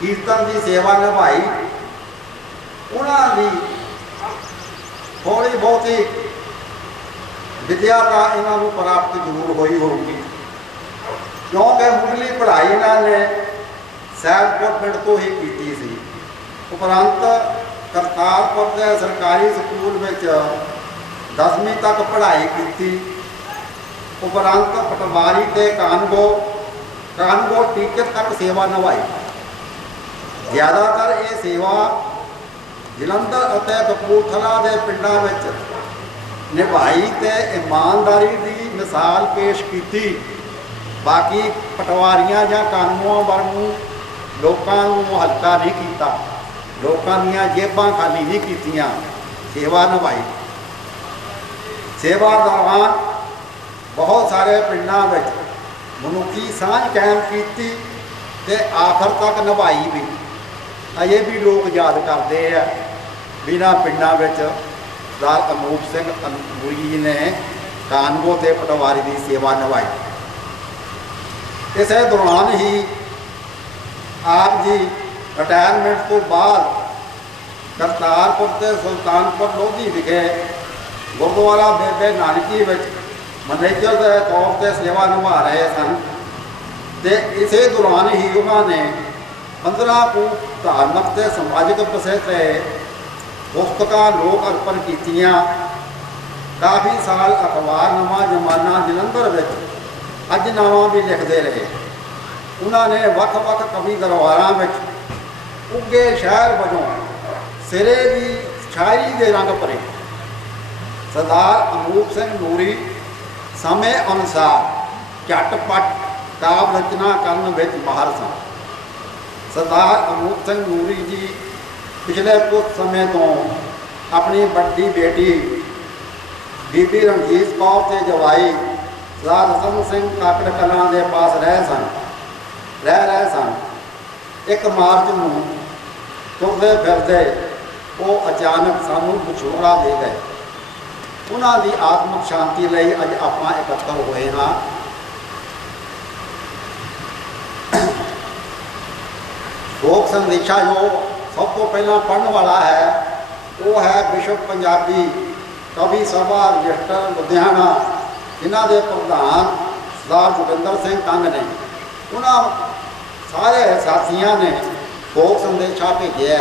ਕੀਰਤਨ ਦੀ ਸੇਵਾ ਨਿਭਾਈ, ਉਹਨਾਂ ਦੀ ਥੋੜ੍ਹੀ ਬਹੁਤੀ ਵਿਦਿਆ ਤਾਂ ਇਹਨਾਂ ਨੂੰ ਪ੍ਰਾਪਤ ਜ਼ਰੂਰ ਹੋਈ ਹੋਊਗੀ, ਕਿਉਂਕਿ ਮੁੱਢਲੀ ਪੜ੍ਹਾਈ ਇਹਨਾਂ ਨੇ ਸੈਦਪੁਰ ਪਿੰਡ ਤੋਂ ਹੀ ਕੀਤੀ ਸੀ। ਉਪਰੰਤ ਕਰਤਾਰਪੁਰ ਦੇ ਸਰਕਾਰੀ ਸਕੂਲ ਵਿੱਚ 10ਵੀਂ ਤੱਕ ਪੜ੍ਹਾਈ ਕੀਤੀ। ਉਪਰੰਤ ਪਟਵਾਰੀ ਤੇ ਕਾਨਗੋ ਟੀਚਰ ਤੱਕ ਸੇਵਾ ਨਿਭਾਈ। ਜ਼ਿਆਦਾਤਰ ਇਹ ਸੇਵਾ ਜਲੰਧਰ ਅਤੇ ਕਪੂਰਥਲਾ ਦੇ ਪਿੰਡਾਂ ਵਿੱਚ ਨਿਭਾਈ ਤੇ ਇਮਾਨਦਾਰੀ ਦੀ ਮਿਸਾਲ ਪੇਸ਼ ਕੀਤੀ। ਬਾਕੀ ਪਟਵਾਰੀਆਂ ਜਾਂ ਕਾਨੂੰਨਾਂ ਵਾਂਗੂ ਲੋਕਾਂ ਨੂੰ ਹਲਕਾ ਨਹੀਂ ਕੀਤਾ, ਲੋਕਾਂ ਦੀਆਂ ਜੇਬਾਂ ਖਾਲੀ ਨਹੀਂ ਕੀਤੀਆਂ, ਸੇਵਾ ਨਿਭਾਈ। ਸੇਵਾ ਦੌਰਾਨ ਬਹੁਤ ਸਾਰੇ ਪਿੰਡਾਂ ਵਿੱਚ ਮਨੁੱਖੀ ਸਾਂਝ ਕਾਇਮ ਕੀਤੀ ਤੇ ਆਖਰ ਤੱਕ ਨਿਭਾਈ ਵੀ। ਅਜੇ ਵੀ ਲੋਕ ਯਾਦ ਕਰਦੇ ਆ ਬਿਨਾਂ ਪਿੰਡਾਂ ਵਿੱਚ ਸਰਦਾਰ ਅਨੂਪ ਸਿੰਘ ਨੂਰੀ ਜੀ ਨੇ ਕਾਨਗੋ ਤੇ ਪਟਵਾਰੀ ਦੀ ਸੇਵਾ ਨਿਭਾਈ। ਇਸੇ ਦੌਰਾਨ ਹੀ ਆਪ ਜੀ ਰਿਟਾਇਰਮੈਂਟ ਤੋਂ ਬਾਅਦ ਕਰਤਾਰਪੁਰ ਤੇ ਸੁਲਤਾਨਪੁਰ ਲੋਧੀ ਵਿਖੇ ਗੁਰਦੁਆਰਾ ਬੇਬੇ ਨਾਨਕੀ ਵਿੱਚ ਮੈਨੇਜਰ ਦੇ ਤੌਰ ਤੇ ਸੇਵਾ ਨਿਭਾ ਰਹੇ ਸਨ ਤੇ ਇਸੇ ਦੌਰਾਨ ਹੀ ਉਹਨਾਂ ਨੇ 15 ਕੁ ਧਾਰਮਿਕ ਤੇ ਸਮਾਜਿਕ ਵਿਸ਼ੇ ਤੇ ਪੁਸਤਕਾਂ ਲੋਕ ਅਰਪਣ ਕੀਤੀਆਂ। ਕਾਫੀ ਸਾਲ ਅਖਬਾਰ ਨਵਾਂ ਜ਼ਮਾਨਾ ਜਲੰਧਰ ਵਿੱਚ ਅਜਨਾਮਾ ਵੀ ਲਿਖਦੇ ਰਹੇ। ਉਹਨਾਂ ਨੇ ਵੱਖ-ਵੱਖ ਕਵੀ ਦਰਬਾਰਾਂ ਵਿੱਚ ਉੱਗੇ ਸ਼ਾਇਰ ਵਜੋਂ ਸਿਰੇ ਦੀ ਸ਼ਾਇਰੀ ਦੇ ਰੰਗ ਭਰੇ। ਸਰਦਾਰ ਅਨੂਪ ਸਿੰਘ ਨੂਰੀ ਸਮੇਂ ਅਨੁਸਾਰ ਝਟਪਟ ਕਾਵਿ ਰਚਨਾ ਕਰਨ ਵਿੱਚ ਮਾਹਰ ਸਨ। ਸਰਦਾਰ ਅਨੂਪ ਸਿੰਘ ਨੂਰੀ ਜੀ ਪਿਛਲੇ ਕੁਝ ਸਮੇਂ ਤੋਂ ਆਪਣੀ ਵੱਡੀ ਬੇਟੀ ਬੀਬੀ ਰਣਜੀਤ ਕੌਰ ਤੇ ਜਵਾਈ ਸਰਦਾਰ ਰਤਨ ਸਿੰਘ ਕਾਕੜ ਕਲਾਂ ਦੇ ਪਾਸ ਰਹਿ ਰਹੇ ਸਨ। 1 ਮਾਰਚ ਨੂੰ ਤੁਰਦੇ ਫਿਰਦੇ ਉਹ ਅਚਾਨਕ ਸਾਨੂੰ ਵਿਛੋੜਾ ਦੇ ਗਏ। ਉਹਨਾਂ ਦੀ ਆਤਮਿਕ ਸ਼ਾਂਤੀ ਲਈ ਅੱਜ ਆਪਾਂ ਇਕੱਤਰ ਹੋਏ ਹਾਂ। ਸ਼ੋਕ ਸੰਦੇਸ਼ਾ ਜੋ ਸਭ ਤੋਂ ਪਹਿਲਾਂ ਪੜ੍ਹਨ ਵਾਲਾ ਹੈ ਉਹ ਹੈ ਵਿਸ਼ਵ ਪੰਜਾਬੀ ਕਵੀ ਸਭਾ ਰਜਿਸਟਰ ਲੁਧਿਆਣਾ, ਜਿਨ੍ਹਾਂ ਦੇ ਪ੍ਰਧਾਨ ਸਰਦਾਰ ਜੋਗਿੰਦਰ ਸਿੰਘ ਕੰਗ ਨੇ। ਉਹਨਾਂ ਸਾਰੇ ਸਾਥੀਆਂ ਨੇ ਸ਼ੋਕ ਸੰਦੇਸ਼ਾ ਭੇਜਿਆ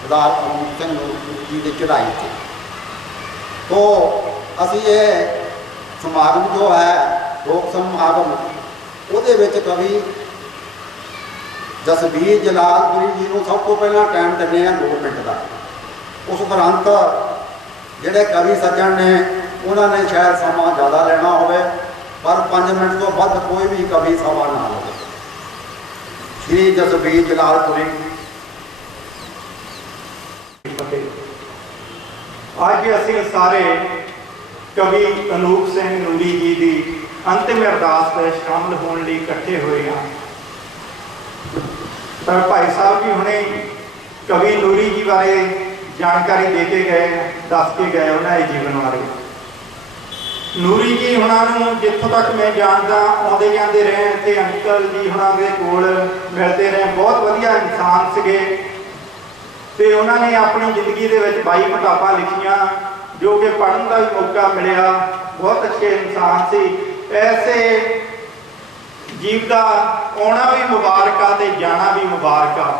ਸਰਦਾਰ ਅਨੂਪ ਸਿੰਘ ਨੂਰੀ ਜੀ ਦੀ ਚੜ੍ਹਾਈ 'ਤੇ। ਤੋ ਅਸੀਂ ਇਹ ਸਮਾਗਮ ਜੋ ਹੈ ਲੋਕ ਸਮਾਗਮ, ਉਹਦੇ ਵਿੱਚ ਕਵੀ ਜਸਬੀਰ ਜਲਾਲਪੁਰੀ ਜੀ ਨੂੰ ਸਭ ਤੋਂ ਪਹਿਲਾਂ ਟਾਈਮ ਦਿੰਦੇ ਹਾਂ 2 ਮਿੰਟ ਦਾ। ਉਸ ਉਪਰੰਤ ਜਿਹੜੇ ਕਵੀ ਸੱਜਣ ਨੇ ਉਹਨਾਂ ਨੇ ਸ਼ਾਇਦ ਸਮਾਂ ਜ਼ਿਆਦਾ ਲੈਣਾ ਹੋਵੇ, ਪਰ 5 ਮਿੰਟ ਤੋਂ ਵੱਧ ਕੋਈ ਵੀ ਕਵੀ ਸਭਾ ਨਾ ਲਵੇ। ਸ਼੍ਰੀ ਜਸਬੀਰ ਜਲਾਲਪੁਰੀ। ਅੱਜ ਅਸੀਂ ਸਾਰੇ ਕਵੀ ਅਨੂਪ ਸਿੰਘ ਨੂਰੀ ਜੀ ਦੀ ਅੰਤਿਮ ਅਰਦਾਸ ਵਿੱਚ ਸ਼ਾਮਲ ਹੋਣ ਲਈ ਇਕੱਠੇ ਹੋਏ ਹਾਂ। ਪਰ ਭਾਈ ਸਾਹਿਬ ਜੀ ਹੁਣੇ ਕਵੀ ਨੂਰੀ ਜੀ ਬਾਰੇ ਜਾਣਕਾਰੀ ਦੇ ਕੇ ਗਏ, ਦੱਸ ਕੇ ਗਏ ਉਹਨਾਂ ਦੇ ਜੀਵਨ ਬਾਰੇ। ਨੂਰੀ ਜੀ ਹੁਣਾਂ ਨੂੰ ਜਿੱਥੋਂ ਤੱਕ ਮੈਂ ਜਾਣਦਾ ਆਉਂਦੇ ਜਾਂਦੇ ਰਹੇ ਤੇ ਅੰਕਲ ਜੀ ਹੁਣਾਂ ਦੇ ਕੋਲ ਮਿਲਦੇ ਰਹੇ। ਬਹੁਤ ਵਧੀਆ ਇਨਸਾਨ ਸੀਗੇ ਤੇ ਉਹਨਾਂ ਨੇ ਆਪਣੀ ਜ਼ਿੰਦਗੀ ਦੇ ਵਿੱਚ 22 ਕਿਤਾਬਾਂ ਲਿਖੀਆਂ ਜੋ ਕਿ ਪੜ੍ਹਨ ਦਾ ਵੀ ਮੌਕਾ ਮਿਲਿਆ। ਬਹੁਤ ਅੱਛੇ ਇਨਸਾਨ ਸੀ। ਐਸੇ ਜੀਵ ਦਾ ਆਉਣਾ ਵੀ ਮੁਬਾਰਕ ਆ ਤੇ ਜਾਣਾ ਵੀ ਮੁਬਾਰਕ ਆ।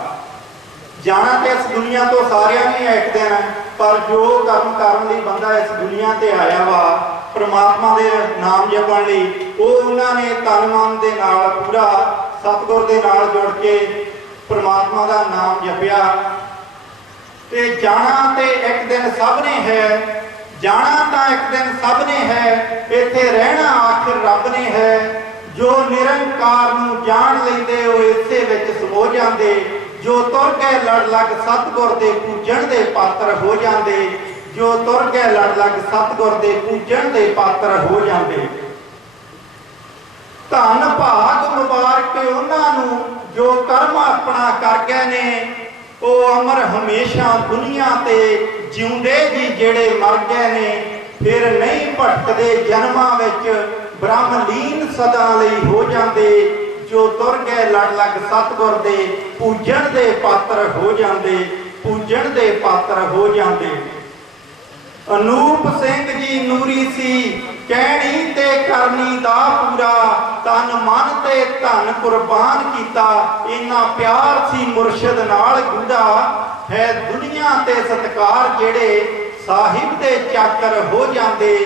ਜਾਣਾ ਤੇ ਇਸ ਦੁਨੀਆ ਤੋਂ ਸਾਰਿਆਂ ਨੇ ਇੱਕ ਦਿਨ, ਪਰ ਜੋ ਕਰਮ ਕਰਨ ਲਈ ਬੰਦਾ ਇਸ ਦੁਨੀਆ ਤੇ ਆਇਆ ਵਾ ਪ੍ਰਮਾਤਮਾ ਦੇ ਨਾਮ ਜਪਣ ਲਈ, ਉਹ ਉਹਨਾਂ ਨੇ ਤਨ ਮਨ ਦੇ ਨਾਲ ਪੂਰਾ ਸਤਿਗੁਰ ਦੇ ਨਾਲ ਜੁੜ ਕੇ ਪ੍ਰਮਾਤਮਾ ਦਾ ਨਾਮ ਜਪਿਆ। ਤੇ ਜਾਣਾ ਤੇ ਇੱਕ ਦਿਨ ਸਭ ਨੇ ਹੈ, ਜਾਣਾ ਤਾਂ ਇੱਕ ਦਿਨ ਸਭ ਨੇ ਹੈ, ਇੱਥੇ ਰਹਿਣਾ ਆਖਿਰ ਰੱਬ ਨੇ ਹੈ। ਜੋ ਨਿਰੰਕਾਰ ਨੂੰ ਜਾਣ ਲੈਂਦੇ ਉਹ ਇਸੇ ਵਿੱਚ ਸਮੋ ਜਾਂਦੇ, ਜੋ ਤੁਰ ਕੇ ਲੜ ਲੱਗ ਸਤਿਗੁਰ ਦੇ ਪੂਜਣ ਦੇ ਪਾਤਰ ਹੋ ਜਾਂਦੇ। ਜੋ ਤੁਰ ਗਏ ਲੜ ਲੱਗ ਸਤਿਗੁਰ ਦੇ ਪੂਜਣ ਦੇ ਪਾਤਰ ਹੋ ਜਾਂਦੇ। ਧੰਨ ਭਾਗ ਮੁਬਾਰਕ ਉਹਨਾਂ ਨੂੰ ਜੋ ਕਰਮ ਆਪਣਾ ਕਰ ਗਏ ਨੇ, ਉਹ ਅਮਰ ਹਮੇਸ਼ਾ ਦੁਨੀਆ ਤੇ ਜਿਉਂਦੇ ਜੀ ਜਿਹੜੇ ਮਰ ਗਏ ਨੇ, ਫਿਰ ਨਹੀਂ ਭਟਕਦੇ ਜਨਮਾਂ ਵਿੱਚ ਬ੍ਰਹਮਲੀਨ ਸਦਾ ਲਈ ਹੋ ਜਾਂਦੇ। ਜੋ ਤੁਰ ਗਏ ਲੜ ਲੱਗ ਸਤਿਗੁਰ ਦੇ ਪੂਜਣ ਦੇ ਪਾਤਰ ਹੋ ਜਾਂਦੇ, ਪੂਜਣ ਦੇ ਪਾਤਰ ਹੋ ਜਾਂਦੇ। ਅਨੂਪ ਸਿੰਘ ਜੀ ਨੂਰੀ ਸੀ ਕਹਿਣੀ ਤੇ ਕਰਨੀ ਦਾ ਪੂਰਾ, ਤਨ ਮਨ ਤੇ ਧਨ ਕੁਰਬਾਨ ਕੀਤਾ, ਇੰਨਾ ਪਿਆਰ ਸੀ ਮੁਰਸ਼ਿਦ ਨਾਲ ਗੂੜਾ। ਹੈ ਦੁਨੀਆ ਤੇ ਸਤਕਾਰ ਜਿਹੜੇ ਸਾਹਿਬ ਦੇ ਚਾਕਰ ਹੋ ਜਾਂਦੇ,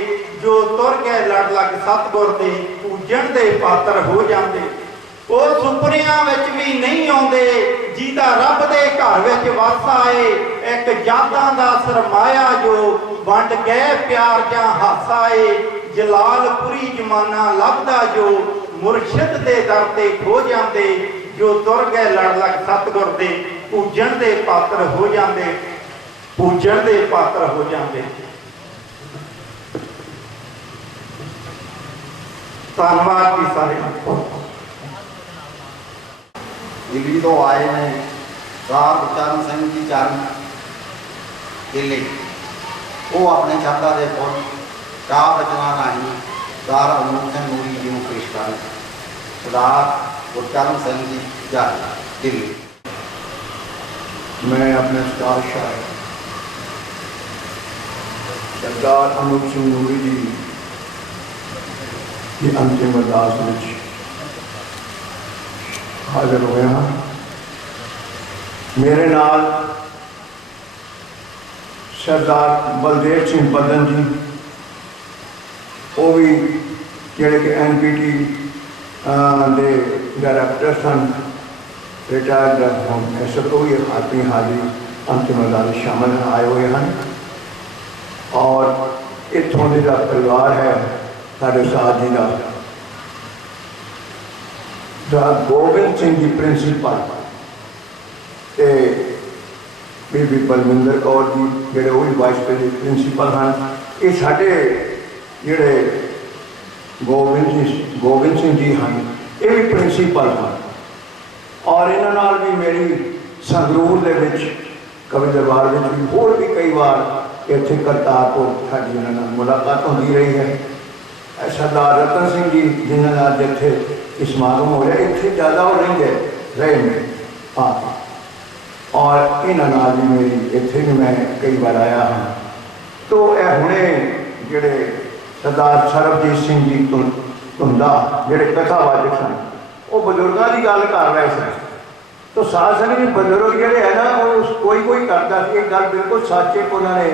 ਜੋ ਤੁਰ ਗਏ ਲੜ ਲੱਗ ਸਤਿਗੁਰ ਦੇ ਪੂਜਣ ਦੇ ਪਾਤਰ ਹੋ ਜਾਂਦੇ। ਉਹ ਸੁਪਨਿਆਂ ਵਿੱਚ ਵੀ ਨਹੀਂ ਆਉਂਦੇ ਜਿਹਦਾ ਰੱਬ ਦੇ ਘਰ ਵਿੱਚ ਵਸ ਆਏ, ਇੱਕ ਯਾਦਾਂ ਦਾ ਸਰਮਾਇਆ ਜੋ ਵੰਡ ਗਏ ਪਿਆਰ ਜਾਂ ਹਾਸਾ ਏ। ਜਲਾਲਪੁਰੀ ਜ਼ਮਾਨਾ ਲੱਭਦਾ ਜੋ ਮੁਰਸ਼ਿਦ ਦੇ ਦਰ ਤੇ ਖੋ ਜਾਂਦੇ, ਜੋ ਤੁਰ ਗਏ ਲੜ ਲੱਗ ਸਤਿਗੁਰ ਦੇ ਪੂਜਣ ਦੇ ਪਾਤਰ ਹੋ ਜਾਂਦੇ, ਪੂਜਣ ਦੇ ਪਾਤਰ ਹੋ ਜਾਂਦੇ। ਧੰਨਵਾਦ ਜੀ ਸਾਰਿਆਂ ਦਾ। ਦਿੱਲੀ ਤੋਂ ਆਏ ਨੇ ਸਰਦਾਰ ਗੁਰਚਰਨ ਸਿੰਘ ਜੀ ਚਰਨ ਦਿੱਲੀ। ਉਹ ਆਪਣੇ ਸ਼ਬਦਾਂ ਦੇ ਫੁੱਲ ਕਾਵਿ ਰਚਨਾ ਰਾਹੀਂ ਸਰਦਾਰ ਅਨੂਪ ਸਿੰਘ ਨੂਰੀ ਜੀ ਨੂੰ ਪੇਸ਼ ਕਰਨ। ਸਰਦਾਰ ਗੁਰਚਰਨ ਸਿੰਘ ਜੀ ਚਰਨ ਦਿੱਲੀ। मैं अपने स्टार शायर सरदार अनूप सिंह नूरी जी की अंतिम अरदास में हाजिर होए हाँ। मेरे नाल सरदार बलदेव सिंह बदन जी, वो भी जोड़े कि NPT के डायरैक्टर सन, रिटायर्ड हम ऐसे को भी अपनी हाजिरी अंतिम अरदास शामिल आए हुए हैं। और इतों का परिवार है साढ़े साथ जी का गोबिंद सिंह जी प्रिंसीपल, बीबी बलविंदर कौर जी जोड़े वो भी वाइस प्रिंसीपल हैं। ये साढ़े जोड़े गोबिंद सिंह जी हैं, ये भी प्रिंसीपल हैं। और इन्होंने भी मेरी संगरूर के कवि दरबार में भी होर भी कई बार इतने करतारपुर साड़ी उन्होंने मुलाकात होती रही है। सरदार रतन सिंह जी जिन्होंने अज इतने समागम हो रहा इतने ज़्यादा वो रहे हाँ। और इन्होंने भी मेरी इतने भी मैं कई बार आया हाँ। तो यह हुणे जोड़े सरदार सरबजीत सिंह जी धुंदा जोड़े कथावाचक सन, वो बजुर्गों की गल कर रहे थे। तो साथ संग भी बजुर्ग जोड़े है ना, वो कोई करता ये गल बिल्कुल सच है। उन्होंने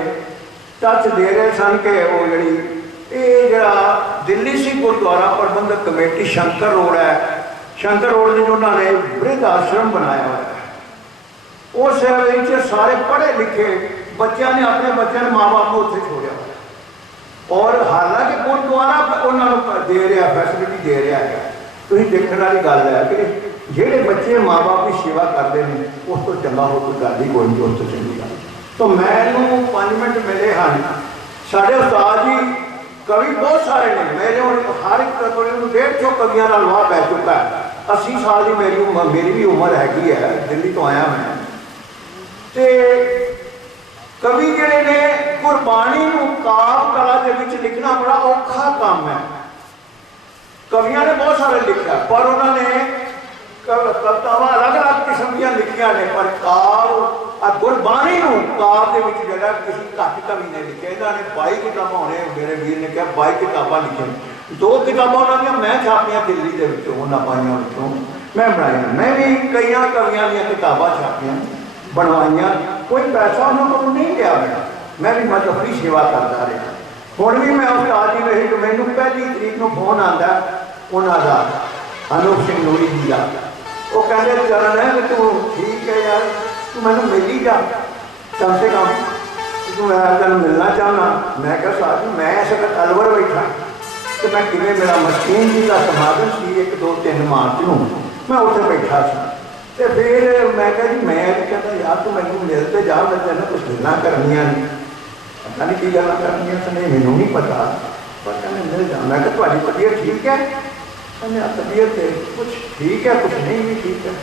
टच दे रहे सन कि वो जी जरा दिल्ली सी गुरुद्वारा प्रबंधक कमेटी शंकर रोड है, शंकर रोड में उन्होंने वृद्ध आश्रम बनाया हुआ है। उस सारे पढ़े लिखे बच्चों ने अपने बच्चों ने माँ बाप को उत्थे छोड़ा, और हालांकि गुरुद्वारा उन्होंने दे रहा फैसिलिटी दे रहा है। तो देखने वाली गल है कि जोड़े बच्चे माँ बाप की सेवा करते हैं उस तो चंगा हो कोई गल ही कोई नहीं, उस तो चंगी गल। तो मैनू 5 मिनट मिले हैं। साढ़े उस्ताद जी कवि बहुत सारे ने, मेरे हर एक 150 कवियों का वाह पै चुका है। 80 साल की मेरी भी उम्र हैगी है, दिल्ली तो आया मैं। तो कवि जोड़े ने गुरबाणी काव कला के लिखना बड़ा औखा काम है। कवियों ने बहुत सारे लिखा, पर उन्होंने कवितावां अलग अलग किस्म दी लिखिया ने, पर काव गुरबाणी काव के जगह किसी घट कवि ने लिखे। इन्होंने 22 किताबां होने, मेरे वीर ने कहा 22 किताबां लिखिया। 2 किताबां उन्होंने मैं छापिया दिल्ली के उन्होंने पाइया मैं बनाई। मैं भी कई कवियों दी किताबां छापिया बनवाइया, कोई पैसा उन्होंने को नहीं लिया। मैं भी मतलब अपनी सेवा करता रहा। हुण भी मैं उस्ताद जी रही तो मैनू पहली तरीक को फोन आता उन्होंने अनूप सिंह नूरी जी का। वो कहते चरण है कि तू ठीक है यार, तू मैनू मिल ही जा कम से कम, तू मैं तेन मिलना चाहना। मैं क्या साहब जी मैं इस वक्त अलवर बैठा, तो मैं किमें मेरा मशीन जी का समागम सी 1 2 3 मार्च को मैं उत्थे बैठा सी। तो फिर मैं कहा जी मैं कहता यार तू मैनू मिलते जा, मैं तेन कुछ गल्लां करनियां ने। पता नहीं की गल करनी कहने मैनू नहीं पता पर कहने मिल जा। मैं कहा तुम्हारी तबीयत ठीक है? कहने तबीयत कुछ ठीक है कुछ नहीं भी ठीक है।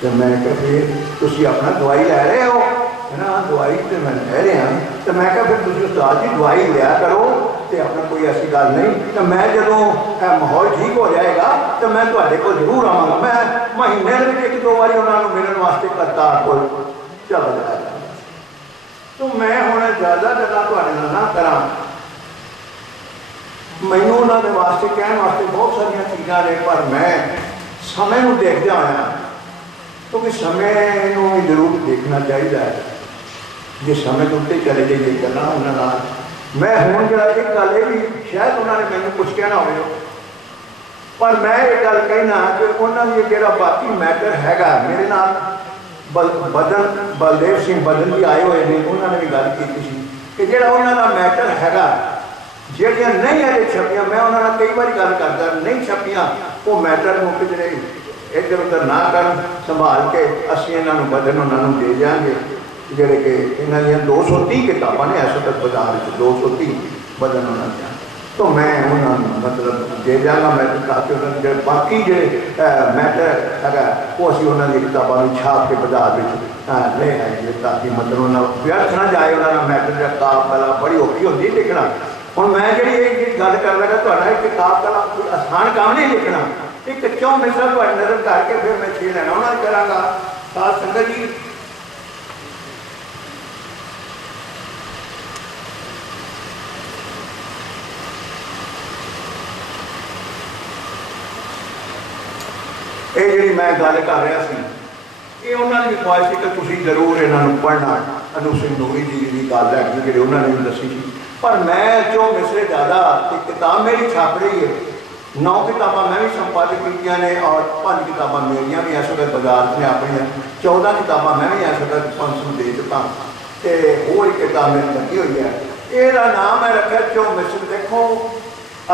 तो मैं क्या फिर तुम अपना दवाई लै रहे हो? कहना हाँ दवाई तो मैं लै रहा। तो मैं क्या फिर तुम उस्ताद जी दवाई लिया करो तो अपना कोई ऐसी गल नहीं। तो मैं जो माहौल ठीक हो जाएगा तो मैं तुहाडे कोल जरूर आवांगा। मैं महीने में एक दो बारी उन्होंने मिलने वास्ते करतारपुर चला जाएगा। तो मैं हुण ज़्यादा गल्लां तुहाडे नाल ना करा। मैनूं उन्होंने वास्ते कहने वास्ते बहुत सारिया चीज़ां ने पर मैं समय को देखदा आया क्योंकि समय को जरूर देखना चाहिए है। जो समय के उत्ते चले जाइए गल्लां उन्हां नाल मैं हुण जरा एक गल ये भी शायद उन्होंने मैनूं कुछ कहना हो पर मैं एक गल कहना कि उन्होंने जो बाकी मैटर हैगा मेरे नाल बलदेव सिंह बदन भी आए हुए हैं उन्होंने भी गल की कि जो उन्होंने मैटर हैगा ਜਿਹੜੀਆਂ नहीं अजे छपियां मैं उन्होंने कई बार गल करता नहीं छपियां वो मैटर मुख्य जो इधर उधर ना कर संभाल के असीं इन्हों बदन उन्होंने दे देंगे जोड़े कि इन्हों 230 किताबां ने इस वक्त बाजार 230 बदन उन्होंने तो मैं उन्होंने मतलब दे देंगा मैटर ताकि उन्होंने जो बाकी जो मैटर है वो असीं उन्होंने किताबों छाप के बाजार में ले आएंगे ताकि मतलब उन्होंने व्यर्थ ना जाए उन्होंने मैटर का किताब कला बड़ी औखी होती लिखना। ਹੁਣ मैं जी गल कर लगा तो किताब कला कोई आसान काम नहीं लिखना एक क्यों मिसरा तो नजर करके फिर मैं 6 लाइना उन्होंने कराँगा। साथ संगत जी ये जी मैं गल कर रहा सी ये उन्होंने भी ख्वाहिश कि तुम जरूर इन्हों पढ़ना अनु सिंह नूरी जी की गल है जी उन्होंने भी दसी थी पर मैं जो मिसरे ज़्यादा किताब मेरी छाप रही है 9 किताबां मैं भी संपादित की ने और 5 किताबां मेरिया भी इस वक्त बाजार में अपन 14 किताबां मैं भी इस वक्त 500 दे चुका तो होर किताब मेरी लगी हुई है। यदा नाम मैं रखा चो मिसर। देखो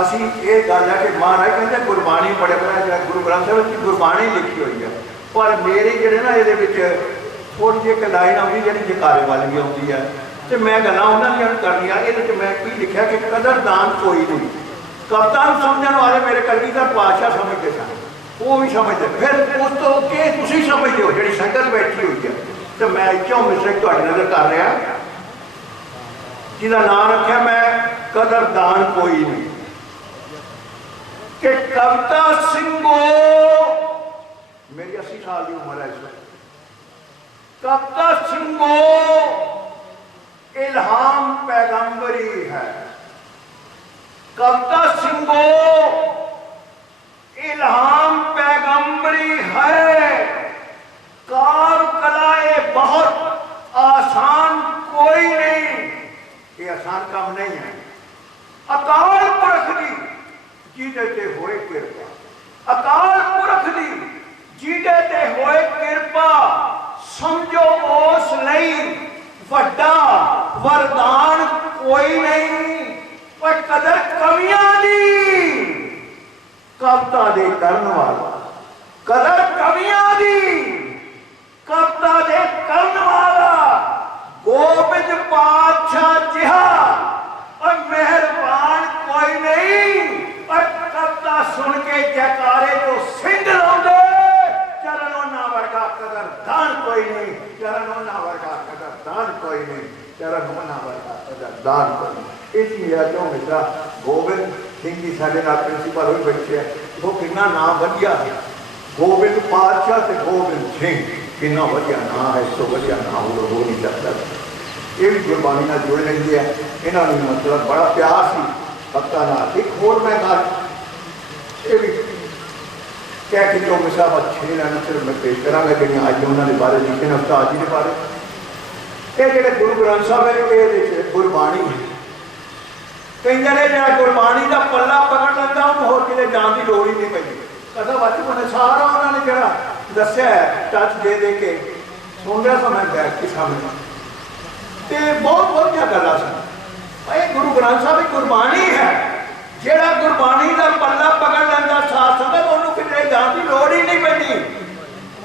असी ये गल है कि महाराज कहते गुरबाणी बड़े बड़ा गुरु ग्रंथ साहिब की गुरबाणी लिखी हुई है पर मेरी जो ना ये थोड़ी जी एक लाइन आती जी जकारे वाली भी आती है तो मैं गल्लां उन्होंने करनिया ये मैं की लिखा कि कदरदान कोई नहीं। कविता समझने वाले मेरे कलगीधर पातशाह समझते सन वो भी समझते फिर उस तो के तुसीं समझते हो जी संगत बैठी हुई है। तो मैं क्यों मिसरे तुहाडी नज़र कर रहा जिसका नाम रखा मैं कदरदान कोई नहीं कि कविता सिंगो मेरी 80 साल की उम्र है इस वक्त। कविता सिंगो इल्हाम पैगंबरी है। कविता सिंगो इल्हाम पैगंबरी है। कार कलाए बहुत आसान कोई नहीं ये आसान काम नहीं है। अकाल पुरख दी जिदे ते होए कृपा अकाल पुरख दी जिदे ते होए कृपा समझो उस लई वड्डा वरदान कोई नहीं पर कदर कवियां दी कविता दे करन वाला कदर कवियां दी कविता दे करन वाला गोबिंद पातशाह जिहा और मेहरबान कोई नहीं। और कविता सुन के जयकारे जो सिंध लाउंदे चरणों ना वर्गा कदरदान कोई नहीं। चरणों ना वर्गा कदरदान कोई नहीं। चरणों ना वर्गा कदरदान कोई नहीं। इस मेरा क्यों मित्रा गोबिंद सिंह जी साढ़े नाल प्रिंसीपल हुए बैठे हैं वो कितना नाम वधिया है गोबिंद पातशाह से गोबिंद सिंह कितना वधिया नाम है। इस तो वधिया नाम हो नहीं सकता। ये भी गुरबाणी नाल जुड़ लेंदी है। इन्होंने मतलब बड़ा प्यार सी भक्तां नाल। एक होर मैं गल ये भी कह के जो मिसाब 6 लाइनां सिर्फ मैं पेश करांगा जिहड़ियां अज उन्होंने बारे लिखे ने उस्ताद जी के बारे। ये जिहड़े गुरु ग्रंथ साहिब है ये गुरबाणी है। कईयां ने जो गुरबाणी का पल्ला पकड़ लेंदा उन्होंने होर किते जाण की लोड़ ही नहीं पैंदी। कथा बचपन सारा उन्होंने जो दस्या है टच दे दे के सुन रहा समय बैठ के सामने तो बहुत वधिया गल्लां सन। ये गुरु ग्रंथ साहिब गुरबाणी है जेड़ा गुरबाणी का पल्ला पकड़ लेंदा साथ संगत उन्होंने किते जाण की लोड़ ही नहीं पैंदी।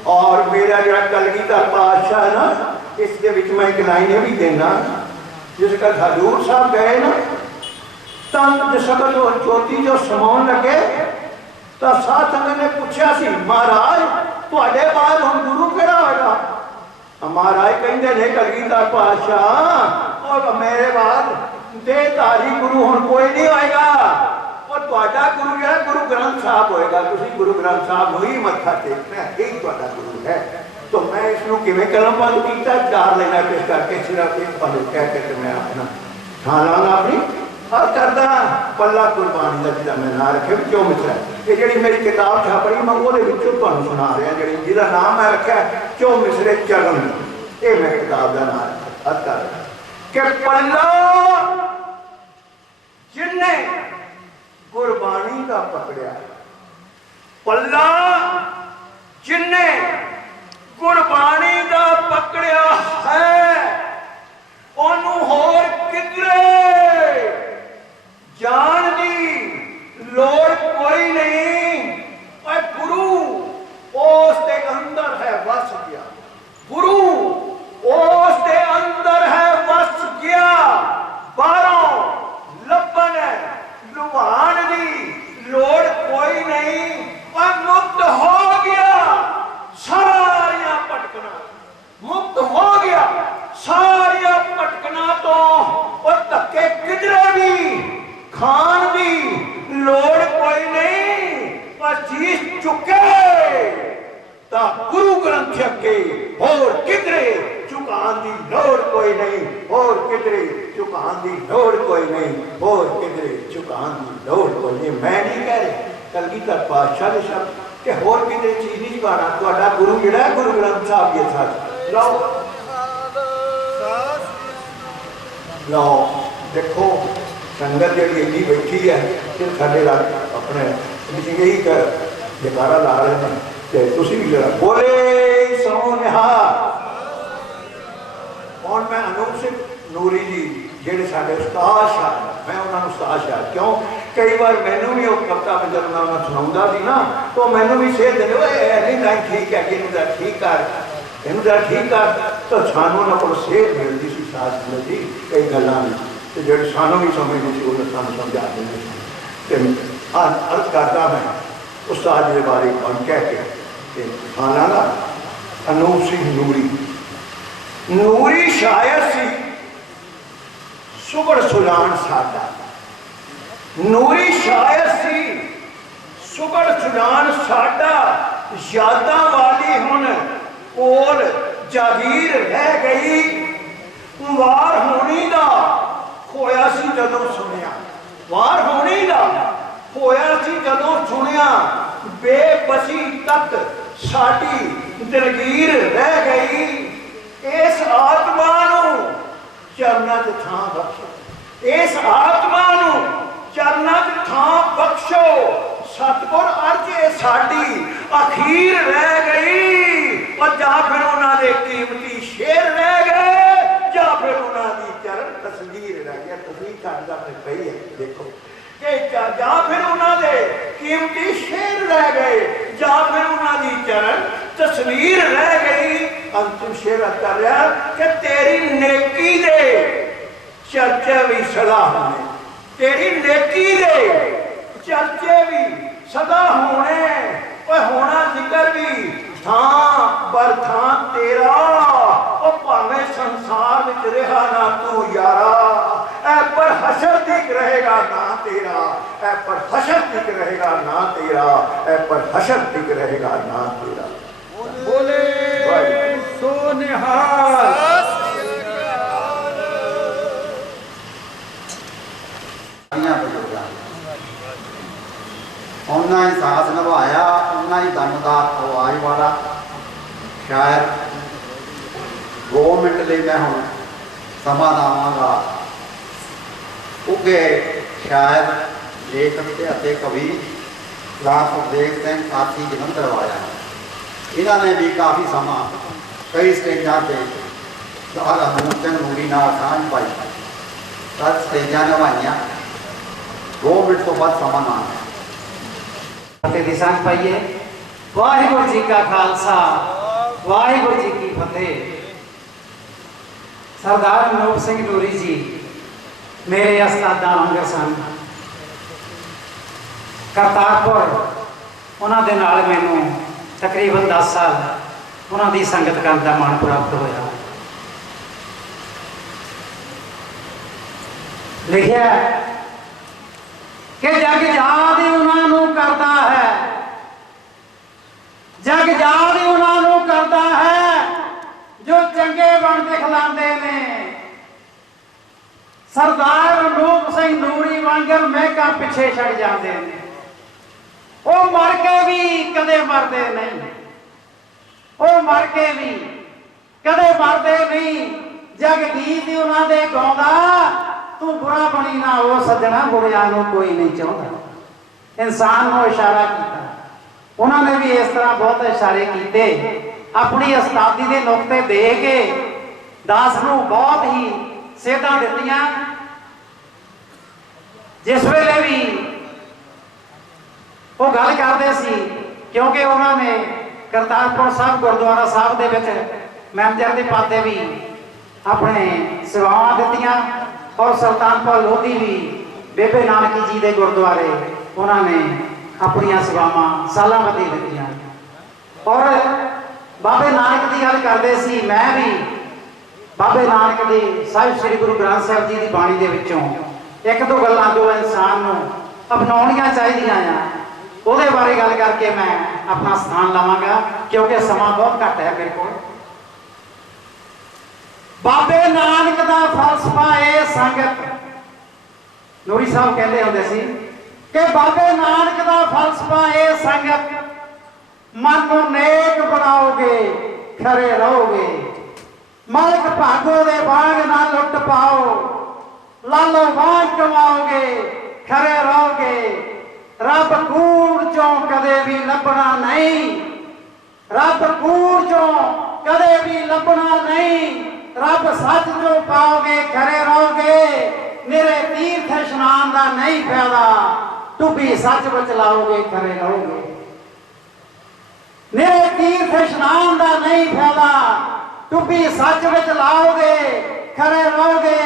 और मेरा जो कलगीधर पातशाह है ना इस दे विच मैं एक लाइन ये भी देना जिस घर हजूर साहब गए ना, तन जसकत और ज्योति जो समाउन लगे तो साथ ने पूछा सी महाराज तुहाडे बाद हुण गुरु केड़ा होएगा? महाराज कहंदे ने कलगीधर पातशाह और मेरे बाद देहधारी गुरु हुण कोई नहीं होएगा और तुहाडा गुरु है गुरु ग्रंथ साहब होएगा। तुसीं गुरु ग्रंथ साहब नूं ही मत्था टेकना, यही तुहाडा गुरु है। तो मैं इसनूं किवें कलमबंद कीता? 4 लाइनां पेश करके सिर्फ एक पल कह के मैं अपना ठां लांगा अपनी और करदा पल्ला कुर्बानी का जिहदा मैं नाम रखे क्यों मित्रा। ये जिहड़ी मेरी किताब छप रही मैं वो तुहानूं सुना रहा, जिहड़ी जिहदा नाम मैं रखा क्यों मिसरे चरण, ये मैं किताब का नाम रखा कि पल्ला जिन्ने गुरबाणी का पकड़िया, पल्ला जिन्ने गुरबाणी का पकड़िया है ओनू होर किधरे जान दी लोड़ कोई नहीं। और गुरु उसके अंदर है वस गया, गुरु उसके अंदर है वस गया। बारों लबन है लुभान दी लोड़ कोई नहीं और मुक्त हो गया सारिया भटकना, मुक्त हो गया सारिया भटकना तो और धक्के किधरे भी खान दी लोड़ कोई नहीं पर चीज चुके ता गुरु ग्रंथ अगे और किधरे चुकान दी लोड़ कोई नहीं, और किधरे चुकान दी लोड़ कोई नहीं, और किधरे चुकान दी लोड़ कोई नहीं। मैं नहीं कह रही, कलगीधर पातशाह के शब्द कि होर किधरे चीज नहीं चुकाना, तुहाडा गुरु जिहड़ा है गुरु ग्रंथ साहब जी साथ लो लो। देखो संगत जी इन्नी बैठी है फिर साढ़े अपने यही कर जयकारा ला रहे हैं कि तुम भी जरा बोले सो निहाल। और मैं अनूप सिंह नूरी जी जेडे साढ़े उस्ताद शाह, मैं उन्होंने उस्ताद शाह क्यों कई बार मैनू भी कविता में जब मैं उन्हें सुनाऊंगा सी ना तो मैनू भी सेध देने नहीं लाइन ठीक है कि जरा ठीक कर, इन जरा ठीक कर। तो सानू उन्होंने को सेध मिलती सी, साथ मिलती कई गल्लां तो जो सानू भी समझती थी उन्हें सानू समझा देंगे। अर्ज करता मैं उस्ताद के बारे में कह के खाना ना अनूप सिंह नूरी, नूरी शायर सी सुगड़ सुलान साडा, नूरी शायर सी सुगड़ सुलान साडा। यादां वाली हुण कोल जागीर रह गई, वार होनी दा होया सी जदों सुनिया, वार होनी दा होया सी जदों सुनिया। बेबसी तक साडी दिलगीर रह गई, इस आत्मा नूं चरनां च थां बख्शो, इस आत्मा नूं चरनां च थां बख्शो। सतगुर अर्ज ए साडी अखीर रह गई और जा फिर उन्होंने कीमती शेर रह गए, जा फिर उन्होंने चरण तस्वीर रह गया। तस्वीर छड्डदा पई है देखो कि जा फिर उन्होंने कीमती शेर रह गए, जा फिर उन्होंने चरण तस्वीर रह गई। अंतिम शेर कर रहा कि तेरी नेकी दे चर्चे भी सदा होने, तेरी नेकी दे चर्चे भी सदा होने और होना जिक्र भी थां बर थां तेरा। और भावें संसार विच रहा ना तू यारा, ऐ पर हशर तक रहेगा ना तेरा, ऐ पर हशर तक रहेगा ना तेरा, ऐ पर हशर तक रहेगा ना तेरा। बोले सो निहाल। उन्ना ही साहस निभाया, उन्ना ही दमदार आवाज वाला शायर। 2 मिनट लिए मैं हूँ समा देवांगा उगे शायर लेखक ते कवि राम सुखदेव सिंह साथी जलंधर वाया। इन्होंने भी काफ़ी समा कई स्टेजा से अनूप सिंह नूरी नाल सांझ पाई, 10 स्टेजा निभाइया, 2 मिनट तो बाद समा ना फतेह दी सांझ पाइए। वाहिगुरू जी का खालसा वाहिगुरू जी की फतेह। सरदार अनूप सिंह नूरी जी मेरे उस्तादा वांगर सन। करतारपुर उन्होंने नाल मैनू तकरीबन 10 साल उन्होंने संगत करने का मान प्राप्त होया। लिखिया कि जग याद ही उन्होंने करता है, जग याद ही उन्होंने करता है जो चंगे बन दिखलाते ने। सरदार अनूप सिंह नूरी वांगर महका पिछे छड़ जाते हैं, वो मर के भी कदे मरते नहीं, वो मर के भी कदे मरते नहीं। जगदीत ही उन्होंने गाँदा तू बुरा बनी ना हो सजना, बुरिया कोई नहीं चाहता। इंसान को इशारा किया, उन्होंने भी इस तरह बहुत इशारे किए, अपनी उस्तादी के नुकते दे के दास नूं बहुत ही सेधा दित्तियां। जिस वेले भी वो गल करते सी, क्योंकि उन्होंने करतारपुर साहब गुरुद्वारा साहब दे विच मैनेजर के पद से भी अपने सेवावां दित्तियां और सुल्तानपुर लोधी भी बेबे नानकी जी के गुरुद्वारे उन्होंने अपन सेवावां सालां बधी दित्तियां। और बाबे नानक की गल करते सी, मैं भी बाबे नानक के साहिब श्री गुरु ग्रंथ साहिब जी की बाणी के विचों एक दो गल्लां जो इंसान नूं अपनाउणियां चाहीदियां आ, उहदे बारे गल करके मैं अपना स्थान लवांगा, क्योंकि समा बहुत घट है मेरे को। बाबे नानक का फलसफा है संगत। नूरी साहब कहते होंदे सी कि बाबे नानक का फलसफा है संगत। मन को नेक बनाओगे खरे रहोगे, मालिक भागो दे बाग ना लुट पाओ, लालो बाग कमाओगे खरे रहोगे। रब कूड़ चों कदे भी लभना नहीं, रब कूड़ चों कदे भी लभना नहीं। रब सच जो पाओगे खरे रहोगे, मेरे तीर्थ स्नान का नहीं फायदा, टुब्बी सच बच लाओगे खरे रहोगे। मेरे तीर्थ स्नान का नहीं फायदा, टुब्बी सच बच लाओगे खरे रहोगे।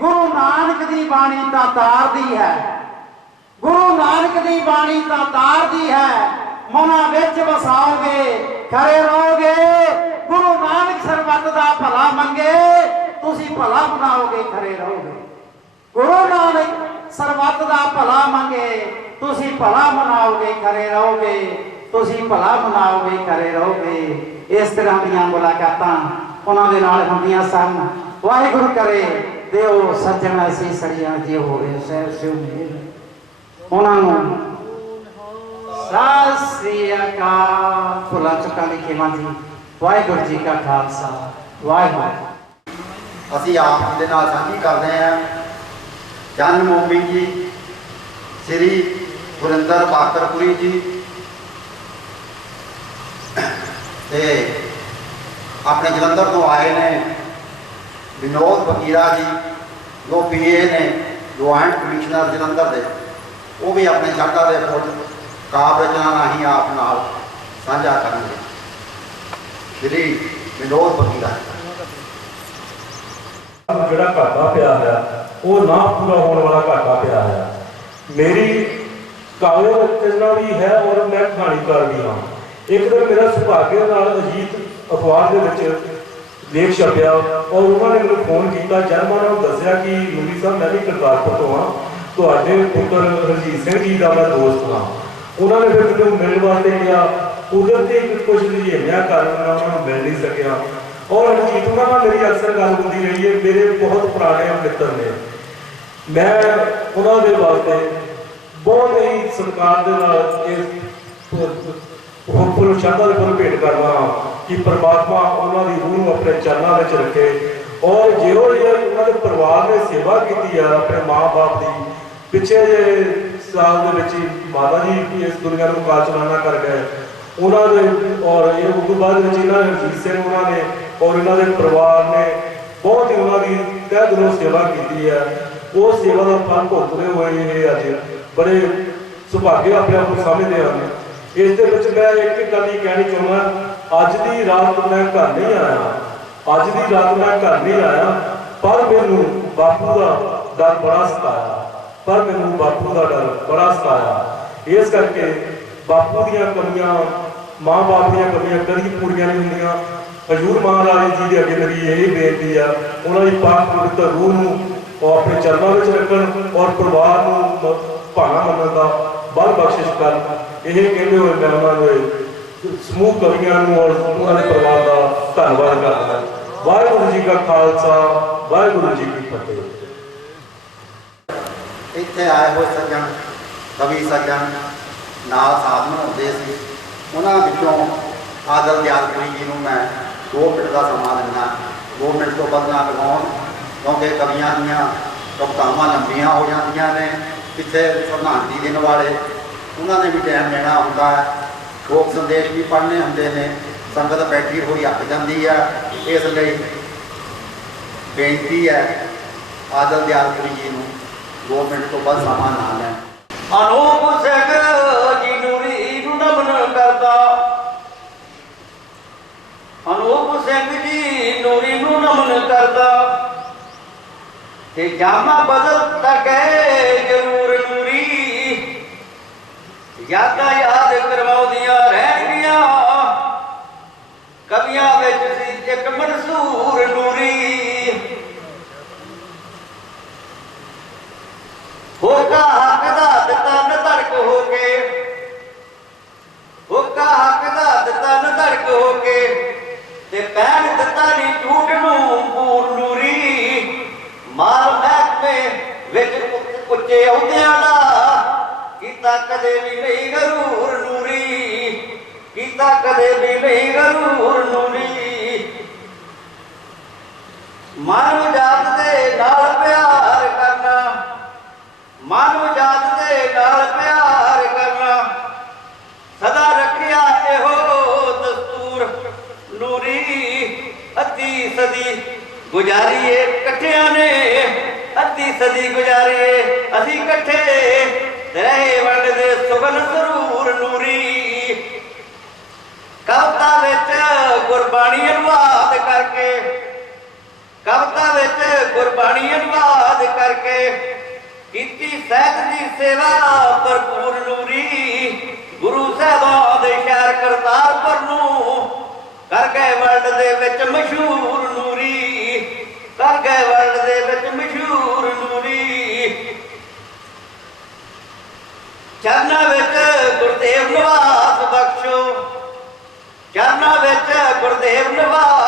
गुरु नानक की बाणी ता तार दी है, गुरु नानक की बाणी ता तार दी है, मना विच वसाओगे खरे रहोगे। गुरु नानक सरबत का भला मंगे, तुसी भला बनाओगे खरे रहोगे। गुरु नानक सरबत का भला मंगे, तुसी भला मनाओगे खरे रहोगे, तुसी भला मनाओगे खरे रहोगे। इस तरह दी मुलाकातां उन्होंने नाल हुंदियां सन। वाहिगुरू करे देओ सज्जण ऐसी सड़ियां जे होवे सहब सिउ मेल। उन्होंने सत श्री अकाल। भुला चुका लिखे मां जी। वाहिगुरू जी का खालसा वाहिगुरू। ਅਸੀਂ ਆਪ ਜੀ ਦੇ ਨਾਲ ਸਾਂਝੀ ਕਰਦੇ ਹਾਂ ਜਨਮ ਭੂਮੀ ਜੀ ਸ੍ਰੀ ਗੁਰਿੰਦਰ ਬਾਕਰਪੁਰੀ ਜੀ ਤੇ ਆਪਣੇ ਜਲੰਧਰ ਤੋਂ ਆਏ ਨੇ ਵਿਨੋਦ ਫਕੀਰਾ ਜੀ ਜੋ ਪੀਏ ਨੇ ਜੁਆਇੰਟ ਕਮਿਸ਼ਨਰ ਜਲੰਧਰ ਦੇ, ਉਹ ਵੀ ਆਪਣੇ ਸ਼ਬਦਾਂ ਦੇ ਫੁੱਲ ਕਾਵਿ ਰਚਨਾ ਰਾਹੀਂ ਆਪ ਨਾਲ ਸਾਂਝਾ ਕਰਨਗੇ। ਸ੍ਰੀ ਵਿਨੋਦ ਫਕੀਰਾ ਜਿਹੜਾ ਘਾਟਾ ਪਿਆ ਹੈ ਉਹ ਨਾ ਪੂਰਾ ਹੋਣ ਵਾਲਾ ਘਾਟਾ ਪਿਆ ਹੈ। ਮੇਰੀ ਕਾਵਿ ਰਚਨਾ ਵੀ ਹੈ ਔਰ ਮੈਂ ਕਹਾਣੀਕਾਰ ਵੀ ਹਾਂ। ਇੱਕ ਦਿਨ ਮੇਰਾ ਸੁਭਾਗੇ ਨਾਲ ਅਜੀਤ ਅਖਬਾਰ ਦੇ ਵਿੱਚ ਲੇਖ ਛਪਿਆ ਔਰ ਉਹਨਾਂ ਨੇ ਮੈਨੂੰ ਫੋਨ ਕੀਤਾ। ਜਦ ਮੈਂ ਉਹਨਾਂ ਨੂੰ ਦੱਸਿਆ ਕਿ ਨੂਰੀ ਸਾਹਿਬ ਮੈਂ ਵੀ ਕਰਤਾਰਪੁਰ ਤੋਂ ਹਾਂ, ਤੁਹਾਡੇ ਪੁੱਤਰ ਰਣਜੀਤ ਸਿੰਘ ਜੀ ਦਾ ਮੈਂ ਦੋਸਤ ਹਾਂ। ਉਹਨਾਂ ਨੇ ਫਿਰ ਮੈਨੂੰ ਮਿਲਣ ਵਾਸਤੇ ਕਿਹਾ। ਕੁਦਰਤੀ ਕੁਝ ਨਜਿਹਿਆਂ ਕਾਰਨ ਮੈਂ ਉਹਨਾਂ ਨੂੰ ਮਿਲ ਨਹੀਂ ਸਕਿਆ। ਔਰ ਰਣਜੀਤ ਉਹਨਾਂ ਨਾਲ ਮੇਰੀ ਅਕਸਰ ਗੱਲ ਹੁੰਦੀ ਰਹੀ ਹੈ, ਮੇਰੇ ਬਹੁਤ ਪੁਰਾਣੇ ਮਿੱਤਰ ਨੇ। ਮੈਂ ਉਹਨਾਂ ਦੇ ਵਾਸਤੇ ਬਹੁਤ ਹੀ ਸਤਿਕਾਰ ਦੇ ਨਾਲ ਇਹ ਫੁੱਲ ਸ਼ਰਧਾ ਦੇ ਫੁੱਲ ਭੇਟ ਕਰਦਾ ਕਿ ਪ੍ਰਮਾਤਮਾ ਉਹਨਾਂ ਦੀ ਰੂਹ ਨੂੰ ਆਪਣੇ ਚਰਨਾਂ ਵਿੱਚ ਰੱਖੇ। ਔਰ ਜਿਹੋ ਜਿਹੇ ਉਹਨਾਂ ਦੇ ਪਰਿਵਾਰ ਨੇ ਸੇਵਾ ਕੀਤੀ ਆ ਆਪਣੇ ਮਾਂ-ਬਾਪ ਦੀ, ਪਿੱਛੇ ਜੇ ਸਾਲ ਦੇ ਵਿੱਚ ਹੀ ਮਾਤਾ ਜੀ ਇਸ ਦੁਨੀਆ ਨੂੰ ਕਾਲ ਚਲਾਣਾ ਕਰ ਗਏ ਉਹਨਾਂ ਦੇ, ਔਰ ਇਹ ਉਸ ਤੋਂ ਬਾਅਦ ਵਿੱਚ ਇਹਨਾਂ ਰਣਜੀਤ ਸਿੰਘ ਉਹਨਾਂ ਨੇ ਔਰ ਇਹਨਾਂ ਦੇ ਪਰਿਵਾਰ ਨੇ ਬਹੁਤ ਹੀ ਉਹਨਾਂ ਦੀ ਤਹਿ ਦਿਲੋਂ ਸੇਵਾ ਕੀਤੀ ਹੈ। ਉਹ ਸੇਵਾ ਦਾ ਫਲ ਭੁਗਤਦੇ ਹੋਏ ਇਹ ਅੱਜ ਬੜੇ ਸੁਭਾਗੇ ਆਪਣੇ ਆਪ ਨੂੰ ਸਮਝਦੇ ਹਨ। ਇਸ ਦੇ ਵਿੱਚ ਮੈਂ ਇੱਕ ਗੱਲ ਹੀ ਕਹਿਣੀ ਚਾਹੁੰਦਾ, ਅੱਜ ਦੀ ਰਾਤ ਮੈਂ ਘਰ ਨਹੀਂ ਆਇਆ, ਅੱਜ ਦੀ ਰਾਤ ਮੈਂ ਘਰ ਨਹੀਂ ਆਇਆ, ਪਰ ਮੈਨੂੰ ਬਾਪੂ ਦਾ ਡਰ ਬੜਾ ਸਤਾਇਆ। ਇਸ ਕਰਕੇ ਬਾਪੂ ਦੀਆਂ ਕਮੀਆਂ, ਮਾਂ ਬਾਪ ਦੀਆਂ ਕਮੀਆਂ ਕਦੀ ਪੂਰੀਆਂ ਨਹੀਂ ਹੁੰਦੀਆਂ। ਹਜ਼ੂਰ ਮਹਾਰਾਜ ਜੀ ਦੇ ਅੱਗੇ ਮੇਰੀ ਇਹ ਬੇਨਤੀ ਆ, ਉਹਨਾਂ ਦੀ ਪਾਕ ਪਵਿੱਤਰ ਰੂਹ ਨੂੰ ਉਹ ਆਪਣੇ ਚਰਨਾਂ ਵਿੱਚ ਰੱਖਣ ਔਰ ਪਰਿਵਾਰ ਨੂੰ ਭਾਣਾ ਮੰਨਣ ਦਾ ਬਲ ਬਖਸ਼ਿਸ਼ ਕਰਨ। ਇਹ ਕਹਿੰਦੇ ਹੋਏ ਮੈਂ ਉਹਨਾਂ ਦੇ ਸਮੂਹ ਕਵੀਆਂ ਨੂੰ ਔਰ ਉਹਨਾਂ ਦੇ ਪਰਿਵਾਰ ਦਾ ਧੰਨਵਾਦ ਕਰਦਾ। ਵਾਹਿਗੁਰੂ ਜੀ ਕਾ ਖਾਲਸਾ, ਵਾਹਿਗੁਰੂ ਜੀ ਕੀ ਫਤਿਹ। ਇੱਥੇ ਆਏ ਹੋਏ ਸੱਜਣ, ਕਵੀ ਸੱਜਣ ਨਾਲ ਸਾਥ ਬਣਾਉਂਦੇ ਸੀ। ਉਹਨਾਂ ਵਿੱਚੋਂ ਆਦਲ ਦਿਆਲਪੁਰੀ ਜੀ ਨੂੰ ਮੈਂ 2 ਮਿੰਟ ਦਾ ਸਮਾਂ ਦਿੰਦਾ। 2 ਮਿੰਟ ਤੋਂ ਵੱਧ ਨਾ ਲਗਾਉਣ, ਕਿਉਂਕਿ ਕਵੀਆਂ ਦੀਆਂ ਕਵਿਤਾਵਾਂ ਲੰਬੀਆਂ ਹੋ ਜਾਂਦੀਆਂ ਨੇ। ਪਿੱਛੇ ਪ੍ਰਧਾਨਗੀ ਦੇਣ ਵਾਲੇ ਉਹਨਾਂ ਨੇ ਵੀ ਟਾਈਮ ਲੈਣਾ ਹੁੰਦਾ ਹੈ, ਸ਼ੋਕ ਸੰਦੇਸ਼ ਵੀ ਪੜ੍ਹਨੇ ਹੁੰਦੇ ਨੇ, ਸੰਗਤ ਬੈਠੀ ਹੋਈ ਅੱਕ ਜਾਂਦੀ ਹੈ। ਇਸ ਲਈ ਬੇਨਤੀ ਹੈ ਆਦਲ ਦਿਆਲਪੁਰੀ ਜੀ ਨੂੰ 2 ਮਿੰਟ ਤੋਂ ਵੱਧ ਸਮਾਂ ਨਾ ਲੈਣ। ਅਨੂਪ ਸਿੰਘ ਜੀ ਨੂਰੀ ਨੂੰ ਨਮਨ ਕਰਦਾ, ਅਨੂਪ ਸਿੰਘ ਜੀ ਨੂਰੀ ਨੂੰ ਨਮਨ ਕਰਦਾ, ਤੇ ਜਾਮਾ ਬਦਲ ਤਕੇ ਜ਼ਰੂਰ ਨੂਰੀ, ਯਾਦਾਂ ਯਾਦ ਕਰਵਾਉਂਦੀਆਂ ਰਹਿਣਗੀਆਂ। ਕਵੀਆਂ ਵਿੱਚ ਸੀ ਇੱਕ ਮਨਸੂਰ ਨੂਰੀ, ਹੋਕਾ ਹੱਕ ਦਾ ਦਿੱਤਾ ਨਧੜਕ ਹੋ ਕੇ, ਹੋਕਾ ਹੱਕ ਦਾ ਦਿੱਤਾ ਨਧੜਕ ਹੋ ਕੇ, ਤੇ ਪੈਣ ਦਿੱਤਾ ਨੀ ਝੂਠ ਨੂੰ ਪੂਰ ਨੂਰੀ। ਮਾਲ ਮਹਿਕਮੇ ਵਿੱਚ ਉੱਚੇ ਅਹੁਦਿਆਂ ਦਾ ਕੀਤਾ ਕਦੇ ਵੀ ਨਹੀਂ ਗਰੂਰ ਨੂਰੀ, ਕੀਤਾ ਕਦੇ ਵੀ ਨਹੀਂ ਗਰੂਰ ਨੂਰੀ। ਮਾਨਵ ਜਾਤ ਦੇ ਨਾਲ ਪਿਆਰ ਕਰਨਾ, ਮਾਨਵ ਜਾਤ ਦੇ ਨਾਲ ਪਿਆਰ ਕਰਨਾ, ਸਦਾ ਰੱਖਿਆ ਇਹੋ ਦਸਤੂਰ ਨੂਰੀ। ਅੱਧੀ ਸਦੀ ਗੁਜ਼ਾਰੀਏ ਇਕੱਠਿਆਂ ਨੇ, ਅੱਧੀ ਸਦੀ ਗੁਜ਼ਾਰੀਏ ਅਸੀਂ ਇਕੱਠੇ, ਰਹੇ ਵੰਡਦੇ ਸੁਗਨ ਸਰੂਰ ਨੂਰੀ। ਕਵਿਤਾ ਵਿੱਚ ਗੁਰਬਾਣੀ ਅਨੁਵਾਦ ਕਰਕੇ, ਕਵਿਤਾ ਵਿੱਚ ਗੁਰਬਾਣੀ ਅਨੁਵਾਦ ਕਰਕੇ ਕੀਤੀ ਸਾਹਿਤ ਦੀ ਸੇਵਾ ਭਰਪੂਰ ਨੂਰੀ। ਗੁਰੂ ਸਾਹਿਬਾਂ ਦੇ ਸ਼ਹਿਰ ਕਰਤਾਰਪੁਰ ਨੂੰ ਕਰ ਗਏ ਵਰਲਡ ਦੇ ਵਿੱਚ ਮਸ਼ਹੂਰ ਨੂਰੀ, ਕਰ ਗਏ ਵਰਲਡ ਦੇ ਵਿੱਚ ਮਸ਼ਹੂਰ ਨੂਰੀ। ਚਰਨਾਂ ਵਿੱਚ ਗੁਰਦੇਵ ਨਿਵਾਸ ਬਖਸ਼ੋ, ਚਰਨਾਂ ਵਿੱਚ ਗੁਰਦੇਵ ਨਿਵਾਸ